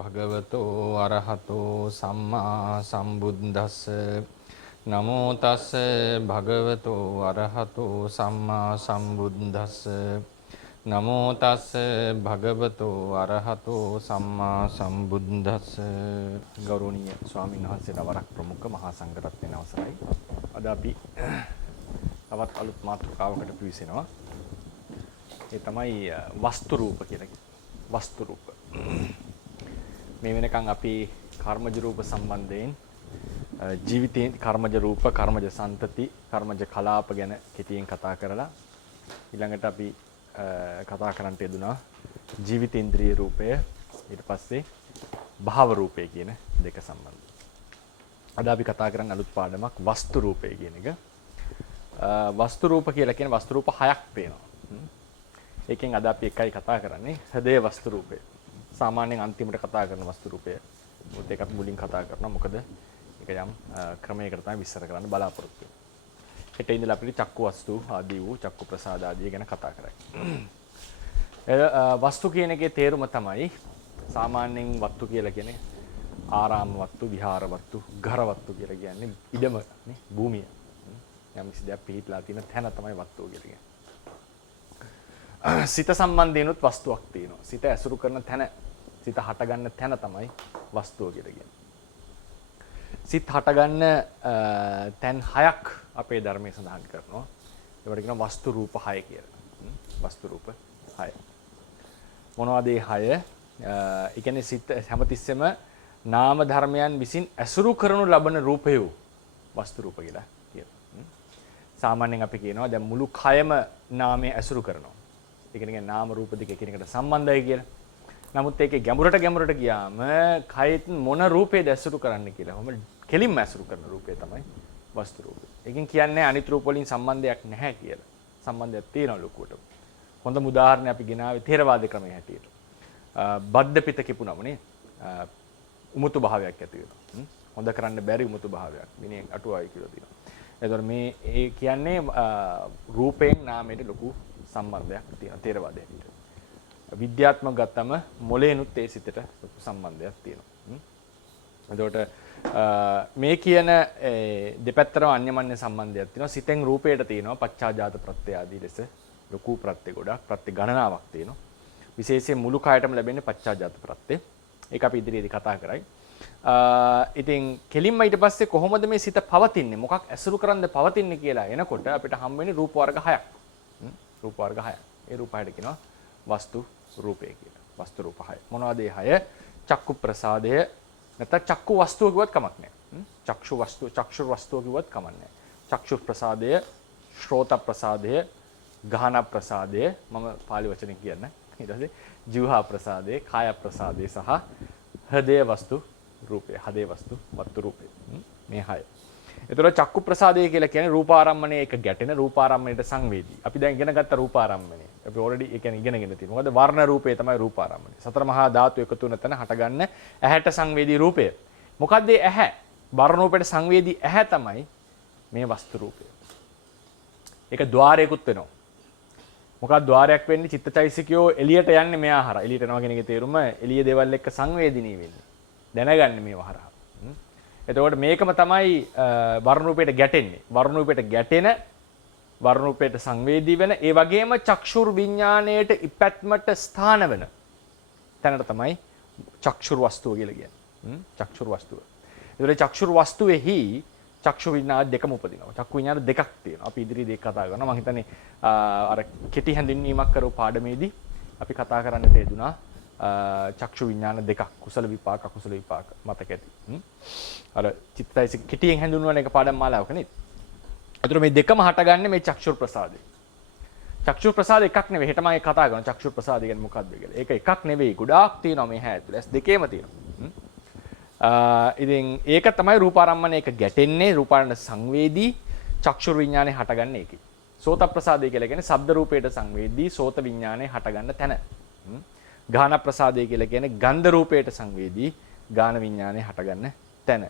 භගවතෝ අරහතෝ සම්මා සම්බුද්දස්ස නමෝ තස්ස භගවතෝ අරහතෝ සම්මා සම්බුද්දස්ස නමෝ තස්ස භගවතෝ අරහතෝ සම්මා සම්බුද්දස්ස. ගෞරවනීය ස්වාමීන් වහන්සේට වරක් ප්‍රමුඛ මහා සංඝරත්නයන් අවසරයි. අද අපි තවත් අලුත් මාතෘකාවකට පිවිසෙනවා. ඒ තමයි වස්තු රූප කියලා කියන්නේ. වස්තු රූප. මේ වෙනකන් අපි කර්මජ රූප සම්බන්ධයෙන් ජීවිතේ කර්මජ රූප, කර්මජ සන්තති, කර්මජ කලාප ගැන කෙටියෙන් කතා කරලා ඊළඟට අපි කතා කරන්නට යෙදුනා ජීවිතේන්ද්‍රිය රූපය, ඊට පස්සේ භාව රූපය කියන දෙක සම්බන්ධව. අද අපි කතා කරන්න අලුත් පාඩමක් වස්තු රූපය කියන එක. වස්තු රූප කියලා කියන වස්තු රූප 6ක් තියෙනවා. ඒකෙන් අද අපි එකයි කතා කරන්නේ හෘදය වස්තු රූපය. සාමාන්‍යයෙන් අන්තිමට කතා කරන වස්තු රූපය මොකද ඒකත් මුලින් කතා කරනවා. මොකද ඒක යම් ක්‍රමයකට තමයි විස්තර කරන්න බලාපොරොත්තු වෙන්නේ. හෙට ඉඳලා අපිට චක්කු වස්තු ආදී වූ චක්කු ප්‍රසාද ආදී ගැන කතා කරන්නේ. වස්තු කියන එකේ තේරුම තමයි සාමාන්‍යයෙන් වස්තු කියලා කියන්නේ ආරාම වස්තු, විහාර වස්තු, ඝර වස්තු කියලා කියන්නේ ඉඩම නේ, භූමිය. යම් කිසි දෙයක් පිහිටලා තියෙන තැන තමයි වස්තුව කියලා කියන්නේ. සිත සම්බන්ධයෙන්ුත් වස්තුවක් තියෙනවා. සිත ඇසුරු කරන තැන, සිත හටගන්න තැන තමයි වස්තුව කියලා කියන්නේ. සිත හටගන්න තැන් 6ක් අපේ ධර්මයේ සඳහන් කරනවා. ඒවට කියනවා වස්තු රූප 6 කියලා. වස්තු රූප 6. මොනවද මේ 6? ඒ කියන්නේ සිත හැමතිස්සෙම නාම ධර්මයන් විසින් ඇසුරු කරනු ලබන රූපය වස්තු රූප කියලා කියනවා. සාමාන්‍යයෙන් අපි කියනවා දැන් මුළු කයම නාමයේ ඇසුරු කරනවා. ඒ කියන්නේ නාම රූප දෙක එකිනෙකට සම්බන්ධයි කියලා. නමුත් ඒකේ ගැඹුරට ගියාම කයෙත් මොන රූපේද ඇසුරු කරන්න කියලා. ඔහොම කෙලින්ම ඇසුරු කරන රූපය තමයි වස්තු රූපය. ඒකෙන් කියන්නේ අනිත් රූප වලින් සම්බන්ධයක් නැහැ කියලා. සම්බන්ධයක් තියෙනවා ලොකුවට. හොඳම උදාහරණයක් අපි ගෙනාවේ ථේරවාද ක්‍රමයේ හැටියට. බද්ධ පිට කිපුණම නේ උමුතු භාවයක් ඇති වෙනවා. හොඳ කරන්න බැරි උමුතු භාවයක්. විනය අටුවායි කියලා තියෙනවා. එතකොට මේ ඒ කියන්නේ රූපයෙන් නාමයට ලොකු සම්බන්ධයක් තියෙනවා ථේරවාදයේ හැටියට. විද්‍යාත්මක ගත්තම මොලේනුත් ඒ සිතට ලොකු සම්බන්ධයක් තියෙනවා. එතකොට මේ කියන දෙපැත්තටම අන්‍යමන්‍ය සම්බන්ධයක් තියෙනවා. සිතෙන් රූපයට තියෙනවා පච්චාජාත ප්‍රත්‍ය ආදී ලෙස ලොකු ප්‍රත්‍ය ගොඩක් ප්‍රත්‍ය ගණනාවක් තියෙනවා. විශේෂයෙන් මුළු කායයටම ලැබෙන්නේ පච්චාජාත ප්‍රත්‍ය. ඒක අපි ඉදිරියේදී කතා කරයි. ඉතින් කෙලින්ම ඊට පස්සේ කොහොමද මේ සිත පවතින්නේ? මොකක් ඇසුරු කරන්ද පවතින්නේ කියලා එනකොට අපිට හම් වෙන්නේ රූප වර්ග 6ක්. රූප වර්ග 6ක්. ඒ රූප 6ට කියනවා වස්තු රූපය කියලා. වස්තු රූප 6. මොනවද මේ 6? චක්කු ප්‍රසාදය නැත්නම් චක්කු වස්තුව කිව්වත් කමක් නැහැ. චක්ෂු වස්තුව, චක්ෂුර් වස්තුව කිව්වත් කමක් නැහැ. චක්ෂු ප්‍රසාදය, ශ්‍රෝත ප්‍රසාදය, ගාහන ප්‍රසාදය මම පාලි වචනෙන් කියන්නේ. ඊට පස්සේ ජීවහා ප්‍රසාදය, කාය ප්‍රසාදය සහ හෘදය වස්තු රූපය. හදේ වස්තු වස්තු රූපය. මේ 6. එතකොට චක්කු ප්‍රසාදය කියලා කියන්නේ රූපාරම්මණයේ එක ගැටෙන රූපාරම්මණයට සංවේදී. අපි දැන් ඉගෙන ගත්ත රූපාරම්මණය. අපි ඔල්රෙඩි ඒ කියන්නේ ඉගෙනගෙන තියෙනවා. මොකද වර්ණ රූපය තමයි රූපාරම්මණය. සතර මහා ධාතු එකතු වෙන තැන හටගන්න ඇහැට සංවේදී රූපය. මොකද්ද මේ ඇහැ? වර්ණ රූපයට සංවේදී ඇහැ තමයි මේ වස්තු රූපය. ඒක ద్వාරයකුත් වෙනවා. මොකක්ද ద్వාරයක් වෙන්නේ? චිත්තචෛසිකයෝ එළියට යන්නේ මෙහා හරහා. එළියට යනවා කියන එකේ තේරුම එළිය දේවල් එක්ක සංවේදිනී වෙන්නේ. දැනගන්නේ මේව හරහා. එතකොට මේකම තමයි වර්ණ රූපයට ගැටෙන්නේ. වර්ණ රූපයට ගැටෙන, වර්ණ රූපයට සංවේදී වෙන, ඒ වගේම චක්ෂුර් විඥාණයට ඉපැත්මට ස්ථාන වෙන තැනට තමයි චක්ෂුර් වස්තුව කියලා කියන්නේ. චක්ෂුර් වස්තුව. ඒතකොට චක්ෂුර් වස්තුවේහි චක්ෂු විඥාන දෙකම උපදිනවා. චක්කු විඥාන දෙකක් තියෙනවා. අපි ඉදිරියේදී ඒක කතා කරනවා. මම හිතන්නේ අර කෙටි හැඳින්වීමක් කරපු පාඩමේදී අපි කතා කරන්නට යෙදුනා චක්ෂු විඥාන දෙකක්, කුසල විපාක, අකුසල විපාක මතක ඇති. අර චිත්තයිසික කෙටියෙන් හැඳින්වන එක පාඩම් මාලාවක නේද? ඒතර මේ දෙකම හටගන්නේ මේ චක්ෂුර් ප්‍රසාදේ. චක්ෂුර් ප්‍රසාද එකක් නෙවෙයි. හෙට මම ඒක කතා කරනවා චක්ෂුර් ප්‍රසාද කියන්නේ මොකක්ද කියලා. ඒක එකක් නෙවෙයි. ගොඩාක් තියෙනවා මේ හැ ඇතුළේ. දෙකේම තියෙනවා. ඉතින් ඒක තමයි රූපාරම්මණයක ගැටෙන්නේ, රූපාරම්මණ සංවේදී චක්ෂුර් විඥානේ හටගන්නේ ඒකේ. සෝත ප්‍රසාදය කියලා කියන්නේ ශබ්ද රූපයට සංවේදී සෝත විඥානේ හටගන්න තැන. ගාහන ප්‍රසාදය කියලා කියන්නේ ගන්ධ රූපයට සංවේදී ගාන විඥානේ හටගන්න තැන.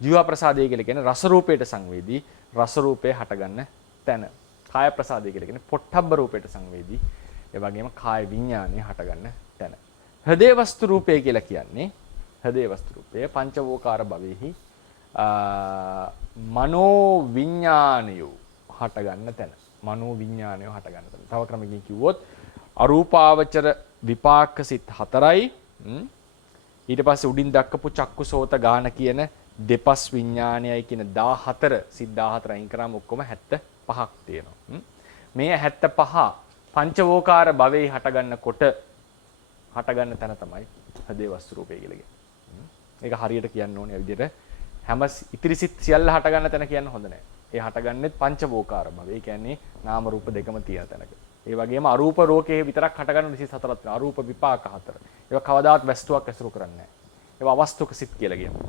ජීව ප්‍රසාදය කියලා කියන්නේ රස රූපයට සංවේදී රස රූපේ හටගන්න තැන. කාය ප්‍රසාදය කියලා කියන්නේ පොට්ටබ්බ රූපයට සංවේදී ඒ වගේම කාය විඥානේ හටගන්න තැන. හෘදේ වස්තු රූපය කියලා කියන්නේ හදේ වස්තු රූපය පංචවෝකාර භවෙහි මනෝ විඥානය හට ගන්න තැන. මනෝ විඥානය හට ගන්න තැන. තව ක්‍රමකින් කිව්වොත් අරූපාවචර විපාක සිත් 4යි. ඊට පස්සේ උඩින් දක්වපු චක්කු සෝත ගාන කියන දෙපස් විඥානයයි කියන 14 සිත් 14 අයින් කරාම ඔක්කොම 75ක් තියෙනවා. මේ 75 පංචවෝකාර භවෙහි හටගන්න තැන තමයි හදේ වස්තු රූපය කියලා කියන්නේ. ඒක හරියට කියන්න ඕනේ විදිහට හැම ඉතිරි සිත් සියල්ල හටගන්න තැන කියන්න හොඳ නැහැ. ඒ හටගන්නෙත් පංචවෝකාර භවය. ඒ කියන්නේ නාම රූප දෙකම තියෙන තැනක. ඒ වගේම අරූප රෝකයේ විතරක් හටගන්න 24ක් තියෙනවා. අරූප විපාක 4. ඒවා කවදාවත් වස්තුවක් ඇසුරු කරන්නේ නැහැ. ඒවා අවස්තුක සිත් කියලා කියනවා.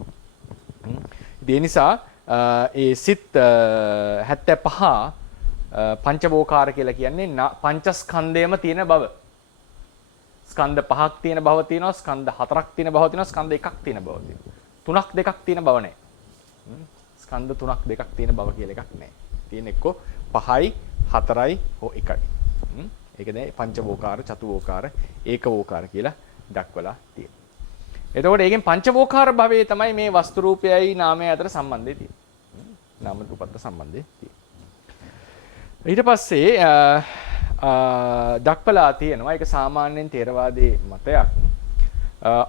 ඒ නිසා ඒ සිත් 75 පංචවෝකාර කියලා කියන්නේ පංචස්කන්ධයම තියෙන බව. ස්කන්ධ 5ක් තියෙන බව තියෙනවා, ස්කන්ධ 4ක් තියෙන බව තියෙනවා, ස්කන්ධ 1ක් තියෙන බව තියෙනවා. 3ක් 2ක් තියෙන බව නැහැ. ස්කන්ධ 3ක් 2ක් තියෙන බව කියලා එකක් නැහැ. තියෙන එක්ක 5යි 4යි හෝ 1යි. ඒක දැන් පංචවෝකාර, චතුවෝකාර, ඒකවෝකාර කියලා දක්වලා තියෙනවා. එතකොට ඒකෙන් පංචවෝකාර භවයේ තමයි මේ වස්තු රූපයයි නාමය අතර සම්බන්ධය තියෙන්නේ. නාම රූප අතර සම්බන්ධය තියෙන්නේ. ඊට පස්සේ දක්වලා තියෙනවා ඒක සාමාන්‍යයෙන් ථේරවාදී මතයක්.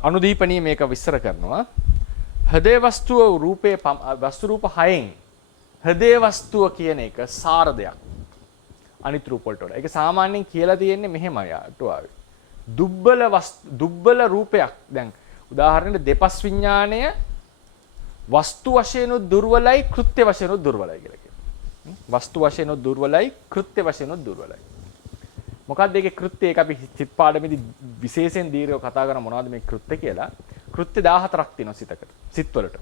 අනුදීපනී මේක විස්තර කරනවා. හදේ වස්තුව රූපේ වස්තු රූප 6න් හදේ වස්තුව කියන එක සාර දෙයක්. අනිත් රූප වලට වඩා. ඒක සාමාන්‍යයෙන් කියලා තියෙන්නේ මෙහෙමයි අටුවාවේ. දුබ්බල රූපයක්. දැන් උදාහරණයක් දෙපස් විඥාණය වස්තු වශයෙන් දුර්වලයි, කෘත්‍ය වශයෙන් දුර්වලයි කියලා කියනවා. වස්තු වශයෙන් දුර්වලයි, කෘත්‍ය වශයෙන් දුර්වලයි. මොකක්ද ඒකේ කෘත්‍ය? ඒක අපි සිත් පාඩමේදී විශේෂයෙන් දීර්ඝව කතා කරන මොනවද මේ කෘත්‍ය කියලා. කෘත්‍ය 14ක් තියෙනවා සිතකට. සිත් වලට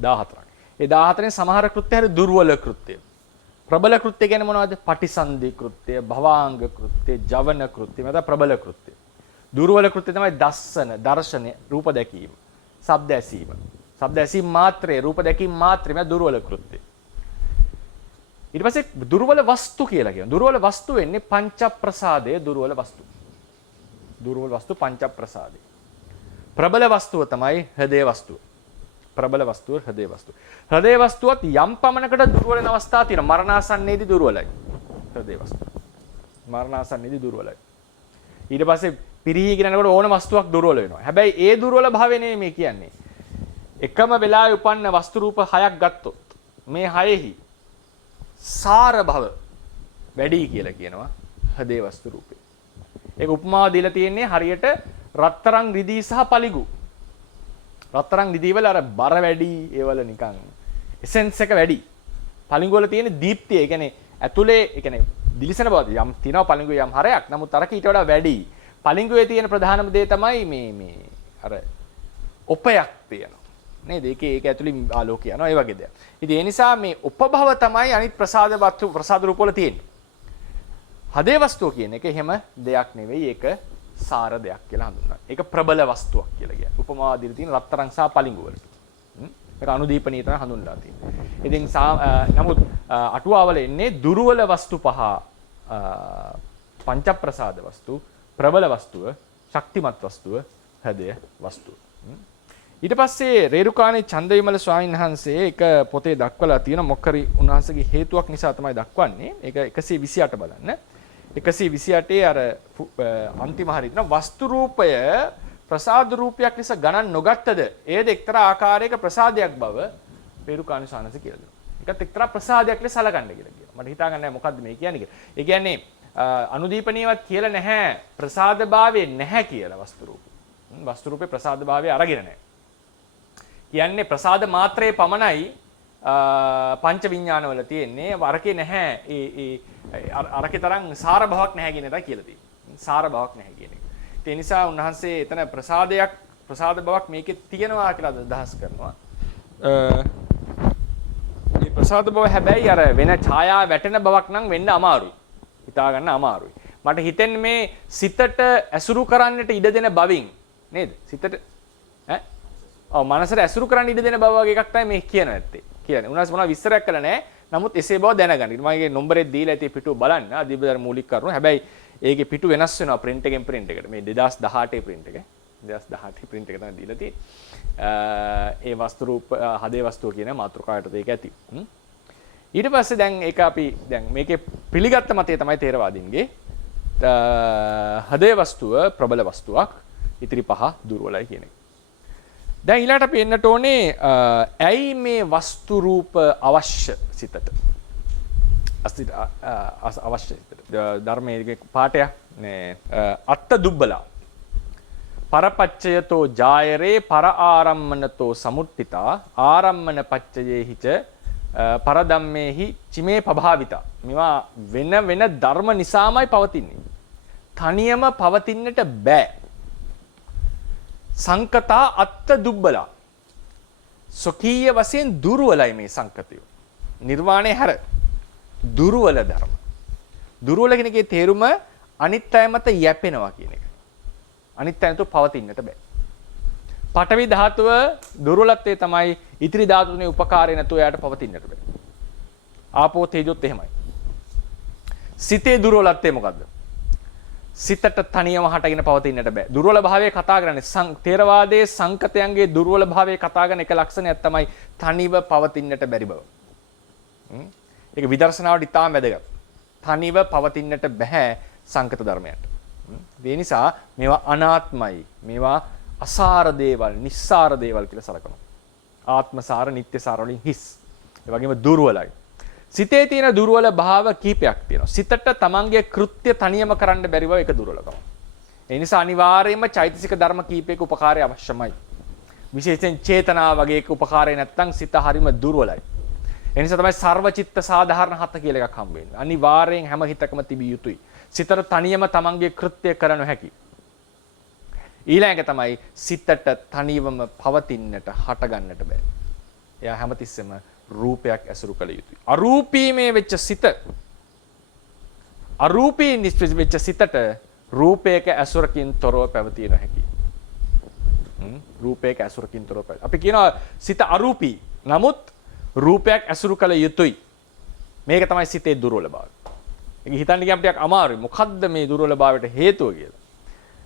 14ක්. ඒ 14න් සමහර කෘත්‍ය හරි දුර්වල කෘත්‍ය. ප්‍රබල කෘත්‍ය කියන්නේ මොනවද? පටිසන්ධි කෘත්‍ය, භවාංග කෘත්‍ය, ජවන කෘත්‍ය, මත ප්‍රබල කෘත්‍ය. දුර්වල කෘත්‍ය තමයි දර්ශන, රූප දැකීම, ශබ්ද ඇසීම. ශබ්ද ඇසීම මාත්‍රේ, රූප දැකීම මාත්‍රේ මේ දුර්වල කෘත්‍ය. ඊට පස්සේ දුර්වල වස්තු කියලා කියනවා. දුර්වල වස්තු වෙන්නේ පංච ප්‍රසාදයේ දුර්වල වස්තු. දුර්වල වස්තු පංච ප්‍රසාදේ. ප්‍රබල වස්තුව තමයි හදේ වස්තුව. ප්‍රබල වස්තුව හදේ වස්තුව. හදේ වස්තුවත් යම් පමණකට දුර්වල වෙන අවස්ථා තියෙනවා. මරණාසන්නයේදී දුර්වලයි. හදේ වස්තුව. මරණාසන්නයේදී දුර්වලයි. ඊට පස්සේ පිරිහීගෙන යනකොට ඕන වස්තුවක් දුර්වල වෙනවා. හැබැයි ඒ දුර්වල භාවය නෙමෙයි මේ කියන්නේ. එකම වෙලාවේ උපන්න වස්තු රූප 6ක් ගත්තොත් මේ 6ෙහි සාර භව වැඩි කියලා කියනවා හදේ වස්තු රූපේ. ඒක උපමාව දීලා තියෙන්නේ හරියට රත්තරන් රිදී සහ පලිගු. රත්තරන් රිදී වල අර බර වැඩි, ඒවල නිකන් එසෙන්ස් එක වැඩි. පලිගු වල තියෙන දීප්තිය, ඒ කියන්නේ ඇතුලේ, ඒ කියන්නේ දිලිසෙන බව යම් තියෙනවා පලිගුවේ යම් හරයක්. නමුත් අරක ඊට වඩා වැඩි. පලිගුවේ තියෙන ප්‍රධානම දේ තමයි මේ අර ඔපයක් තියෙනවා. නේද? ඒක ඇතුලේ ආලෝකය යනවා, ඒ වගේ දෙයක්. ඉතින් ඒ නිසා මේ උපභව තමයි අනිත් ප්‍රසාද රූප වල තියෙන්නේ. හදේ වස්තුව කියන එක එහෙම දෙයක් නෙවෙයි, ඒක සාර දෙයක් කියලා හඳුන්වනවා. ඒක ප්‍රබල වස්තුවක් කියලා කියන්නේ. උපමාව දීලා තියෙන රත්තරන් සහ පලිඟු වලට. ඒක අනුදීපනීය තමයි හඳුන්වලා තියෙන්නේ. ඉතින් නමුත් අටුවාවල එන්නේ දුර්වල වස්තු 5, පංච ප්‍රසාද වස්තු, ප්‍රබල වස්තුව, ශක්තිමත් වස්තුව, හදේ වස්තුව. ඊට පස්සේ රේරුකාණේ චන්දවිමල ස්වාමීන් වහන්සේ එක පොතේ දක්වලා තියෙන මොකරි උන්වහන්සේගේ හේතුවක් නිසා තමයි දක්වන්නේ. ඒක 128 බලන්න. 128 අර අන්තිම හරියට වස්තු රූපය ප්‍රසාද රූපයක් ලෙස ගණන් නොගත්තද ඒද එක්තරා ආකාරයක ප්‍රසාදයක් බව රේරුකාණේ ස්වාමීන් වහන්සේ කියලා දෙනවා. ඒකත් එක්තරා ප්‍රසාදයක් ලෙස සැලකන්න කියලා කියනවා. මට හිතා ගන්න මොකද්ද මේ කියන්නේ කියලා. ඒ කියන්නේ අනුදීපනීයවත් කියලා නැහැ, ප්‍රසාදභාවයේ නැහැ කියලා වස්තු රූපේ. වස්තු රූපේ ප්‍රසාදභාවය අරගෙන නැහැ. කියන්නේ ප්‍රසාද මාත්‍රයේ පමණයි පංච විඥාන වල තියෙන්නේ, වරකේ නැහැ. අරකේ තරම් සාර භාවක් නැහැ කියන එකයි කියලා තියෙන්නේ. සාර භාවක් නැහැ කියන එක. ඒ නිසා උන්වහන්සේ එතන ප්‍රසාද භාවක් මේකේ තියෙනවා කියලා අදහස් කරනවා. මේ ප්‍රසාද භාව හැබැයි අර වෙන ඡායා වැටෙන බවක් නම් වෙන්න අමාරුයි. හිතා ගන්න අමාරුයි. මට හිතෙන්නේ මේ සිතට ඇසුරු කරන්නට ඉඩ දෙන බවින් නේද? සිතට මනසට ඇසුරු කරන්න ඉඩ දෙන බව වගේ එකක් තමයි මේ කියන ඇත්තේ. කියන්නේ උනාස් මොනවා විස්තරයක් කළා නැහැ. නමුත් එසේ බව දැනගන්න. මම ඒකේ නම්බරේ දීලා ඇති පිටුව බලන්න. අදීබදර මූලික කරුණු. හැබැයි ඒකේ පිටු වෙනස් වෙනවා print එකෙන් print එකට. මේ 2018 print එක. 2018 print එක තමයි දීලා තියෙන්නේ. ඒ වස්තු රූප හදේ වස්තුව කියන මාතෘකාවට ඒක ඇති. ඊට පස්සේ දැන් ඒක අපි දැන් මේකේ පිළිගත්ත මතය තමයි තේරවාදීන්ගේ හදේ වස්තුව ප්‍රබල වස්තුවක්, ඉතිරි පහ දුර්වලයි කියන එක. දැන් ඊළඟට අපි එන්නට ඕනේ ඇයි මේ වස්තු රූප අවශ්‍ය සිතට? අවශ්‍ය සිතට. ධර්මයේ පාඩයක් නේ අත්ත දුබ්බලා පරපච්චයතෝ ජායරේ පර ආරම්මනතෝ සමුට්ඨිතා ආරම්මන පච්චයේහිච පරදම්මේහි චිමේ පභාවිතා. මේවා වෙන වෙන ධර්ම නිසාමයි පවතින්නේ. තනියම පවතින්නට බෑ. සංකතා අත්ත දුබ්බලා. සොකීය වශයෙන් දුර්වලයි මේ සංකතය. නිර්වාණය හැර දුර්වල ධර්ම. දුර්වල කියන එකේ තේරුම අනිත් අය මත යැපෙනවා කියන එක. අනිත් අයතු පවතින්නට බෑ. පඨවි ධාතුව දුර්වලත්වයේ තමයි ඉතිරි ධාතුනේ උපකාරය නැතුව එයාට පවතින්නට බෑ. ආපෝ තේජොත් එහෙමයි. සිතේ දුර්වලත්වය මොකද්ද? සිතට තනියම හටගෙන පවතින්නට බෑ. දුර්වල භාවයේ කතා කරන්නේ තේරවාදයේ සංකතයන්ගේ දුර්වල භාවයේ කතා කරන එක ලක්ෂණයක් තමයි තනිව පවතින්නට බැරි බව. ඒක විදර්ශනාවට ඉතාම වැදගත්. තනිව පවතින්නට බෑ සංකත ධර්මයන්ට. ඒ නිසා මේවා අනාත්මයි. මේවා අසාර දේවල්, නිස්සාර දේවල් කියලා සලකනවා. ආත්මසාර, නිට්ටයසාර වලින් හිස්. ඒ වගේම දුර්වලයි. සිතේ තියෙන දුර්වල භාව කීපයක් තියෙනවා. සිතට තමන්ගේ කෘත්‍ය තනියම කරන්න බැරි බව ඒක දුර්වලකම. ඒ නිසා අනිවාර්යයෙන්ම චෛතසික ධර්ම කීපයක උපකාරය අවශ්‍යමයි. විශේෂයෙන් චේතනා වගේ එක උපකාරය නැත්නම් සිත හරිම දුර්වලයි. ඒ නිසා තමයි සර්වචිත්ත සාධාරණ හත කියලා එකක් හම්බ වෙන්නේ. අනිවාර්යෙන් හැම හිතකම තිබිය යුතුයි. සිතට තනියම තමන්ගේ කෘත්‍ය කරනු හැකි. ඊළඟ තමයි සිතට තනියම පවතින්නට හට ගන්නට බෑ. එයා හැමතිස්සෙම රූපයක් ඇසුරු කළ යුතුයි. අරූපීමේ වෙච්ච සිත අරූපී නිස්පෙස් වෙච්ච සිතට රූපයක ඇසුරකින් තොරව පැවතිය නොහැකි. රූපයක ඇසුරකින් තොරව පැවති. අපි කියනවා සිත අරූපී. නමුත් රූපයක් ඇසුරු කළ යුතුයි. මේක තමයි සිතේ දුර්වලභාවය. ඒක හිතන්න ගියම ටිකක් අමාරුයි. මොකද්ද මේ දුර්වලභාවයට හේතුව කියලා.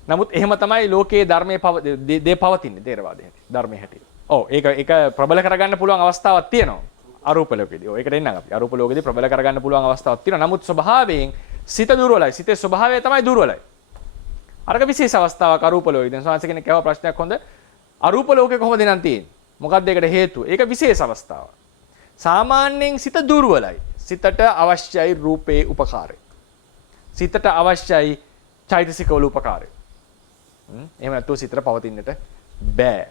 නමුත් එහෙම තමයි ලෝකයේ ධර්මයේ දේ පවතින්නේ තේරවාදයේ ධර්මයේ හැටියට. ඔව් ඒක ප්‍රබල කරගන්න පුළුවන් අවස්ථාවක් තියෙනවා. අරූප ලෝකෙදී. ඔය ඒකට එන්නම් අපි. අරූප ලෝකෙදී ප්‍රබල කරගන්න පුළුවන් අවස්ථාවක් තියෙනවා. නමුත් ස්වභාවයෙන් සිත දුර්වලයි. සිතේ ස්වභාවය තමයි දුර්වලයි. අරක විශේෂ අවස්ථාවක් අරූප ලෝකෙදී. දැන් සෝවාන්ස කෙනෙක් කියව ප්‍රශ්නයක් හොඳ. අරූප ලෝකේ කොහොමද නම් තියෙන්නේ? මොකක්ද ඒකට හේතුව? ඒක විශේෂ අවස්ථාවක්. සාමාන්‍යයෙන් සිත දුර්වලයි. සිතට අවශ්‍යයි රූපේ උපකාරය. සිතට අවශ්‍යයි චෛතසික වල උපකාරය. එහෙම නැත්නම් සිතට පවතින්නට බෑ.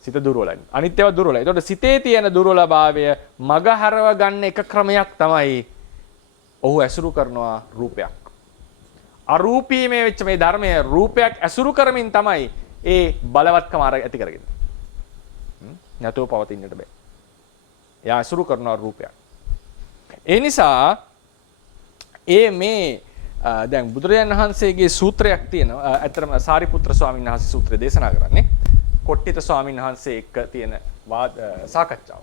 සිත දුර්වලයි. අනිත් ඒවා දුර්වලයි. ඒතකොට සිතේ තියෙන දුර්වලභාවය මග හරව ගන්න එක ක්‍රමයක් තමයි ඔහු ඇසුරු කරනවා රූපයක්. අරූපීමේ වෙච්ච මේ ධර්මයේ රූපයක් ඇසුරු කරමින් තමයි ඒ බලවත්කම ඇති කරගන්නේ. නැතුව පවතින්නට බෑ. එයා ඇසුරු කරනවා රූපයක්. ඒ නිසා මේ දැන් බුදුරජාණන් වහන්සේගේ සූත්‍රයක් තියෙනවා. ඇත්තටම සාරිපුත්‍ර ස්වාමීන් වහන්සේ සූත්‍රය දේශනා කරන්නේ කොට්ටිත ස්වාමීන් වහන්සේ එක්ක තියෙන සාකච්ඡාව.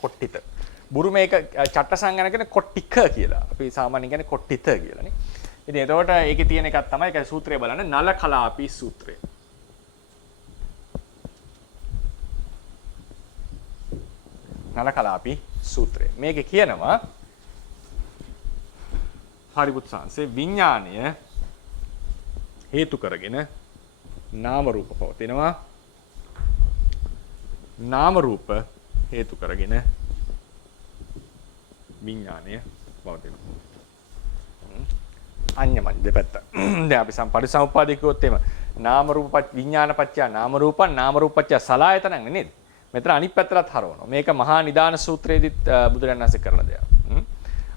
කොට්ටිත. බුරුමේ එක චට්ටසංගන කියන්නේ කොට්ටික කියලා. අපි සාමාන්‍යයෙන් කියන්නේ කොට්ටිත කියලානේ. ඉතින් එතකොට ඒකේ තියෙන එකක් තමයි ඒක සූත්‍රය බලන්න නල කලාපී සූත්‍රය. නල කලාපී සූත්‍රය. මේකේ කියනවා හරිපුත් සංසේ විඥාණය හේතු කරගෙන නාම රූප පවතිනවා. නාම රූප හේතු කරගෙන විඥාණය පවතිනවා. අඤ්ඤමඤ්ඤ දෙපැත්ත. දැන් අපි පරිසම්පාදේ කිව්වොත් එහෙම නාම රූප විඥානපච්චය නාම රූපං නාම රූපච්චය සලආයතනං නේද? මෙතන අනිත් පැත්තට හරවනවා. මේක මහා නිදාන සූත්‍රයේදීත් බුදුරජාණන් වහන්සේ කරන දෙයක්.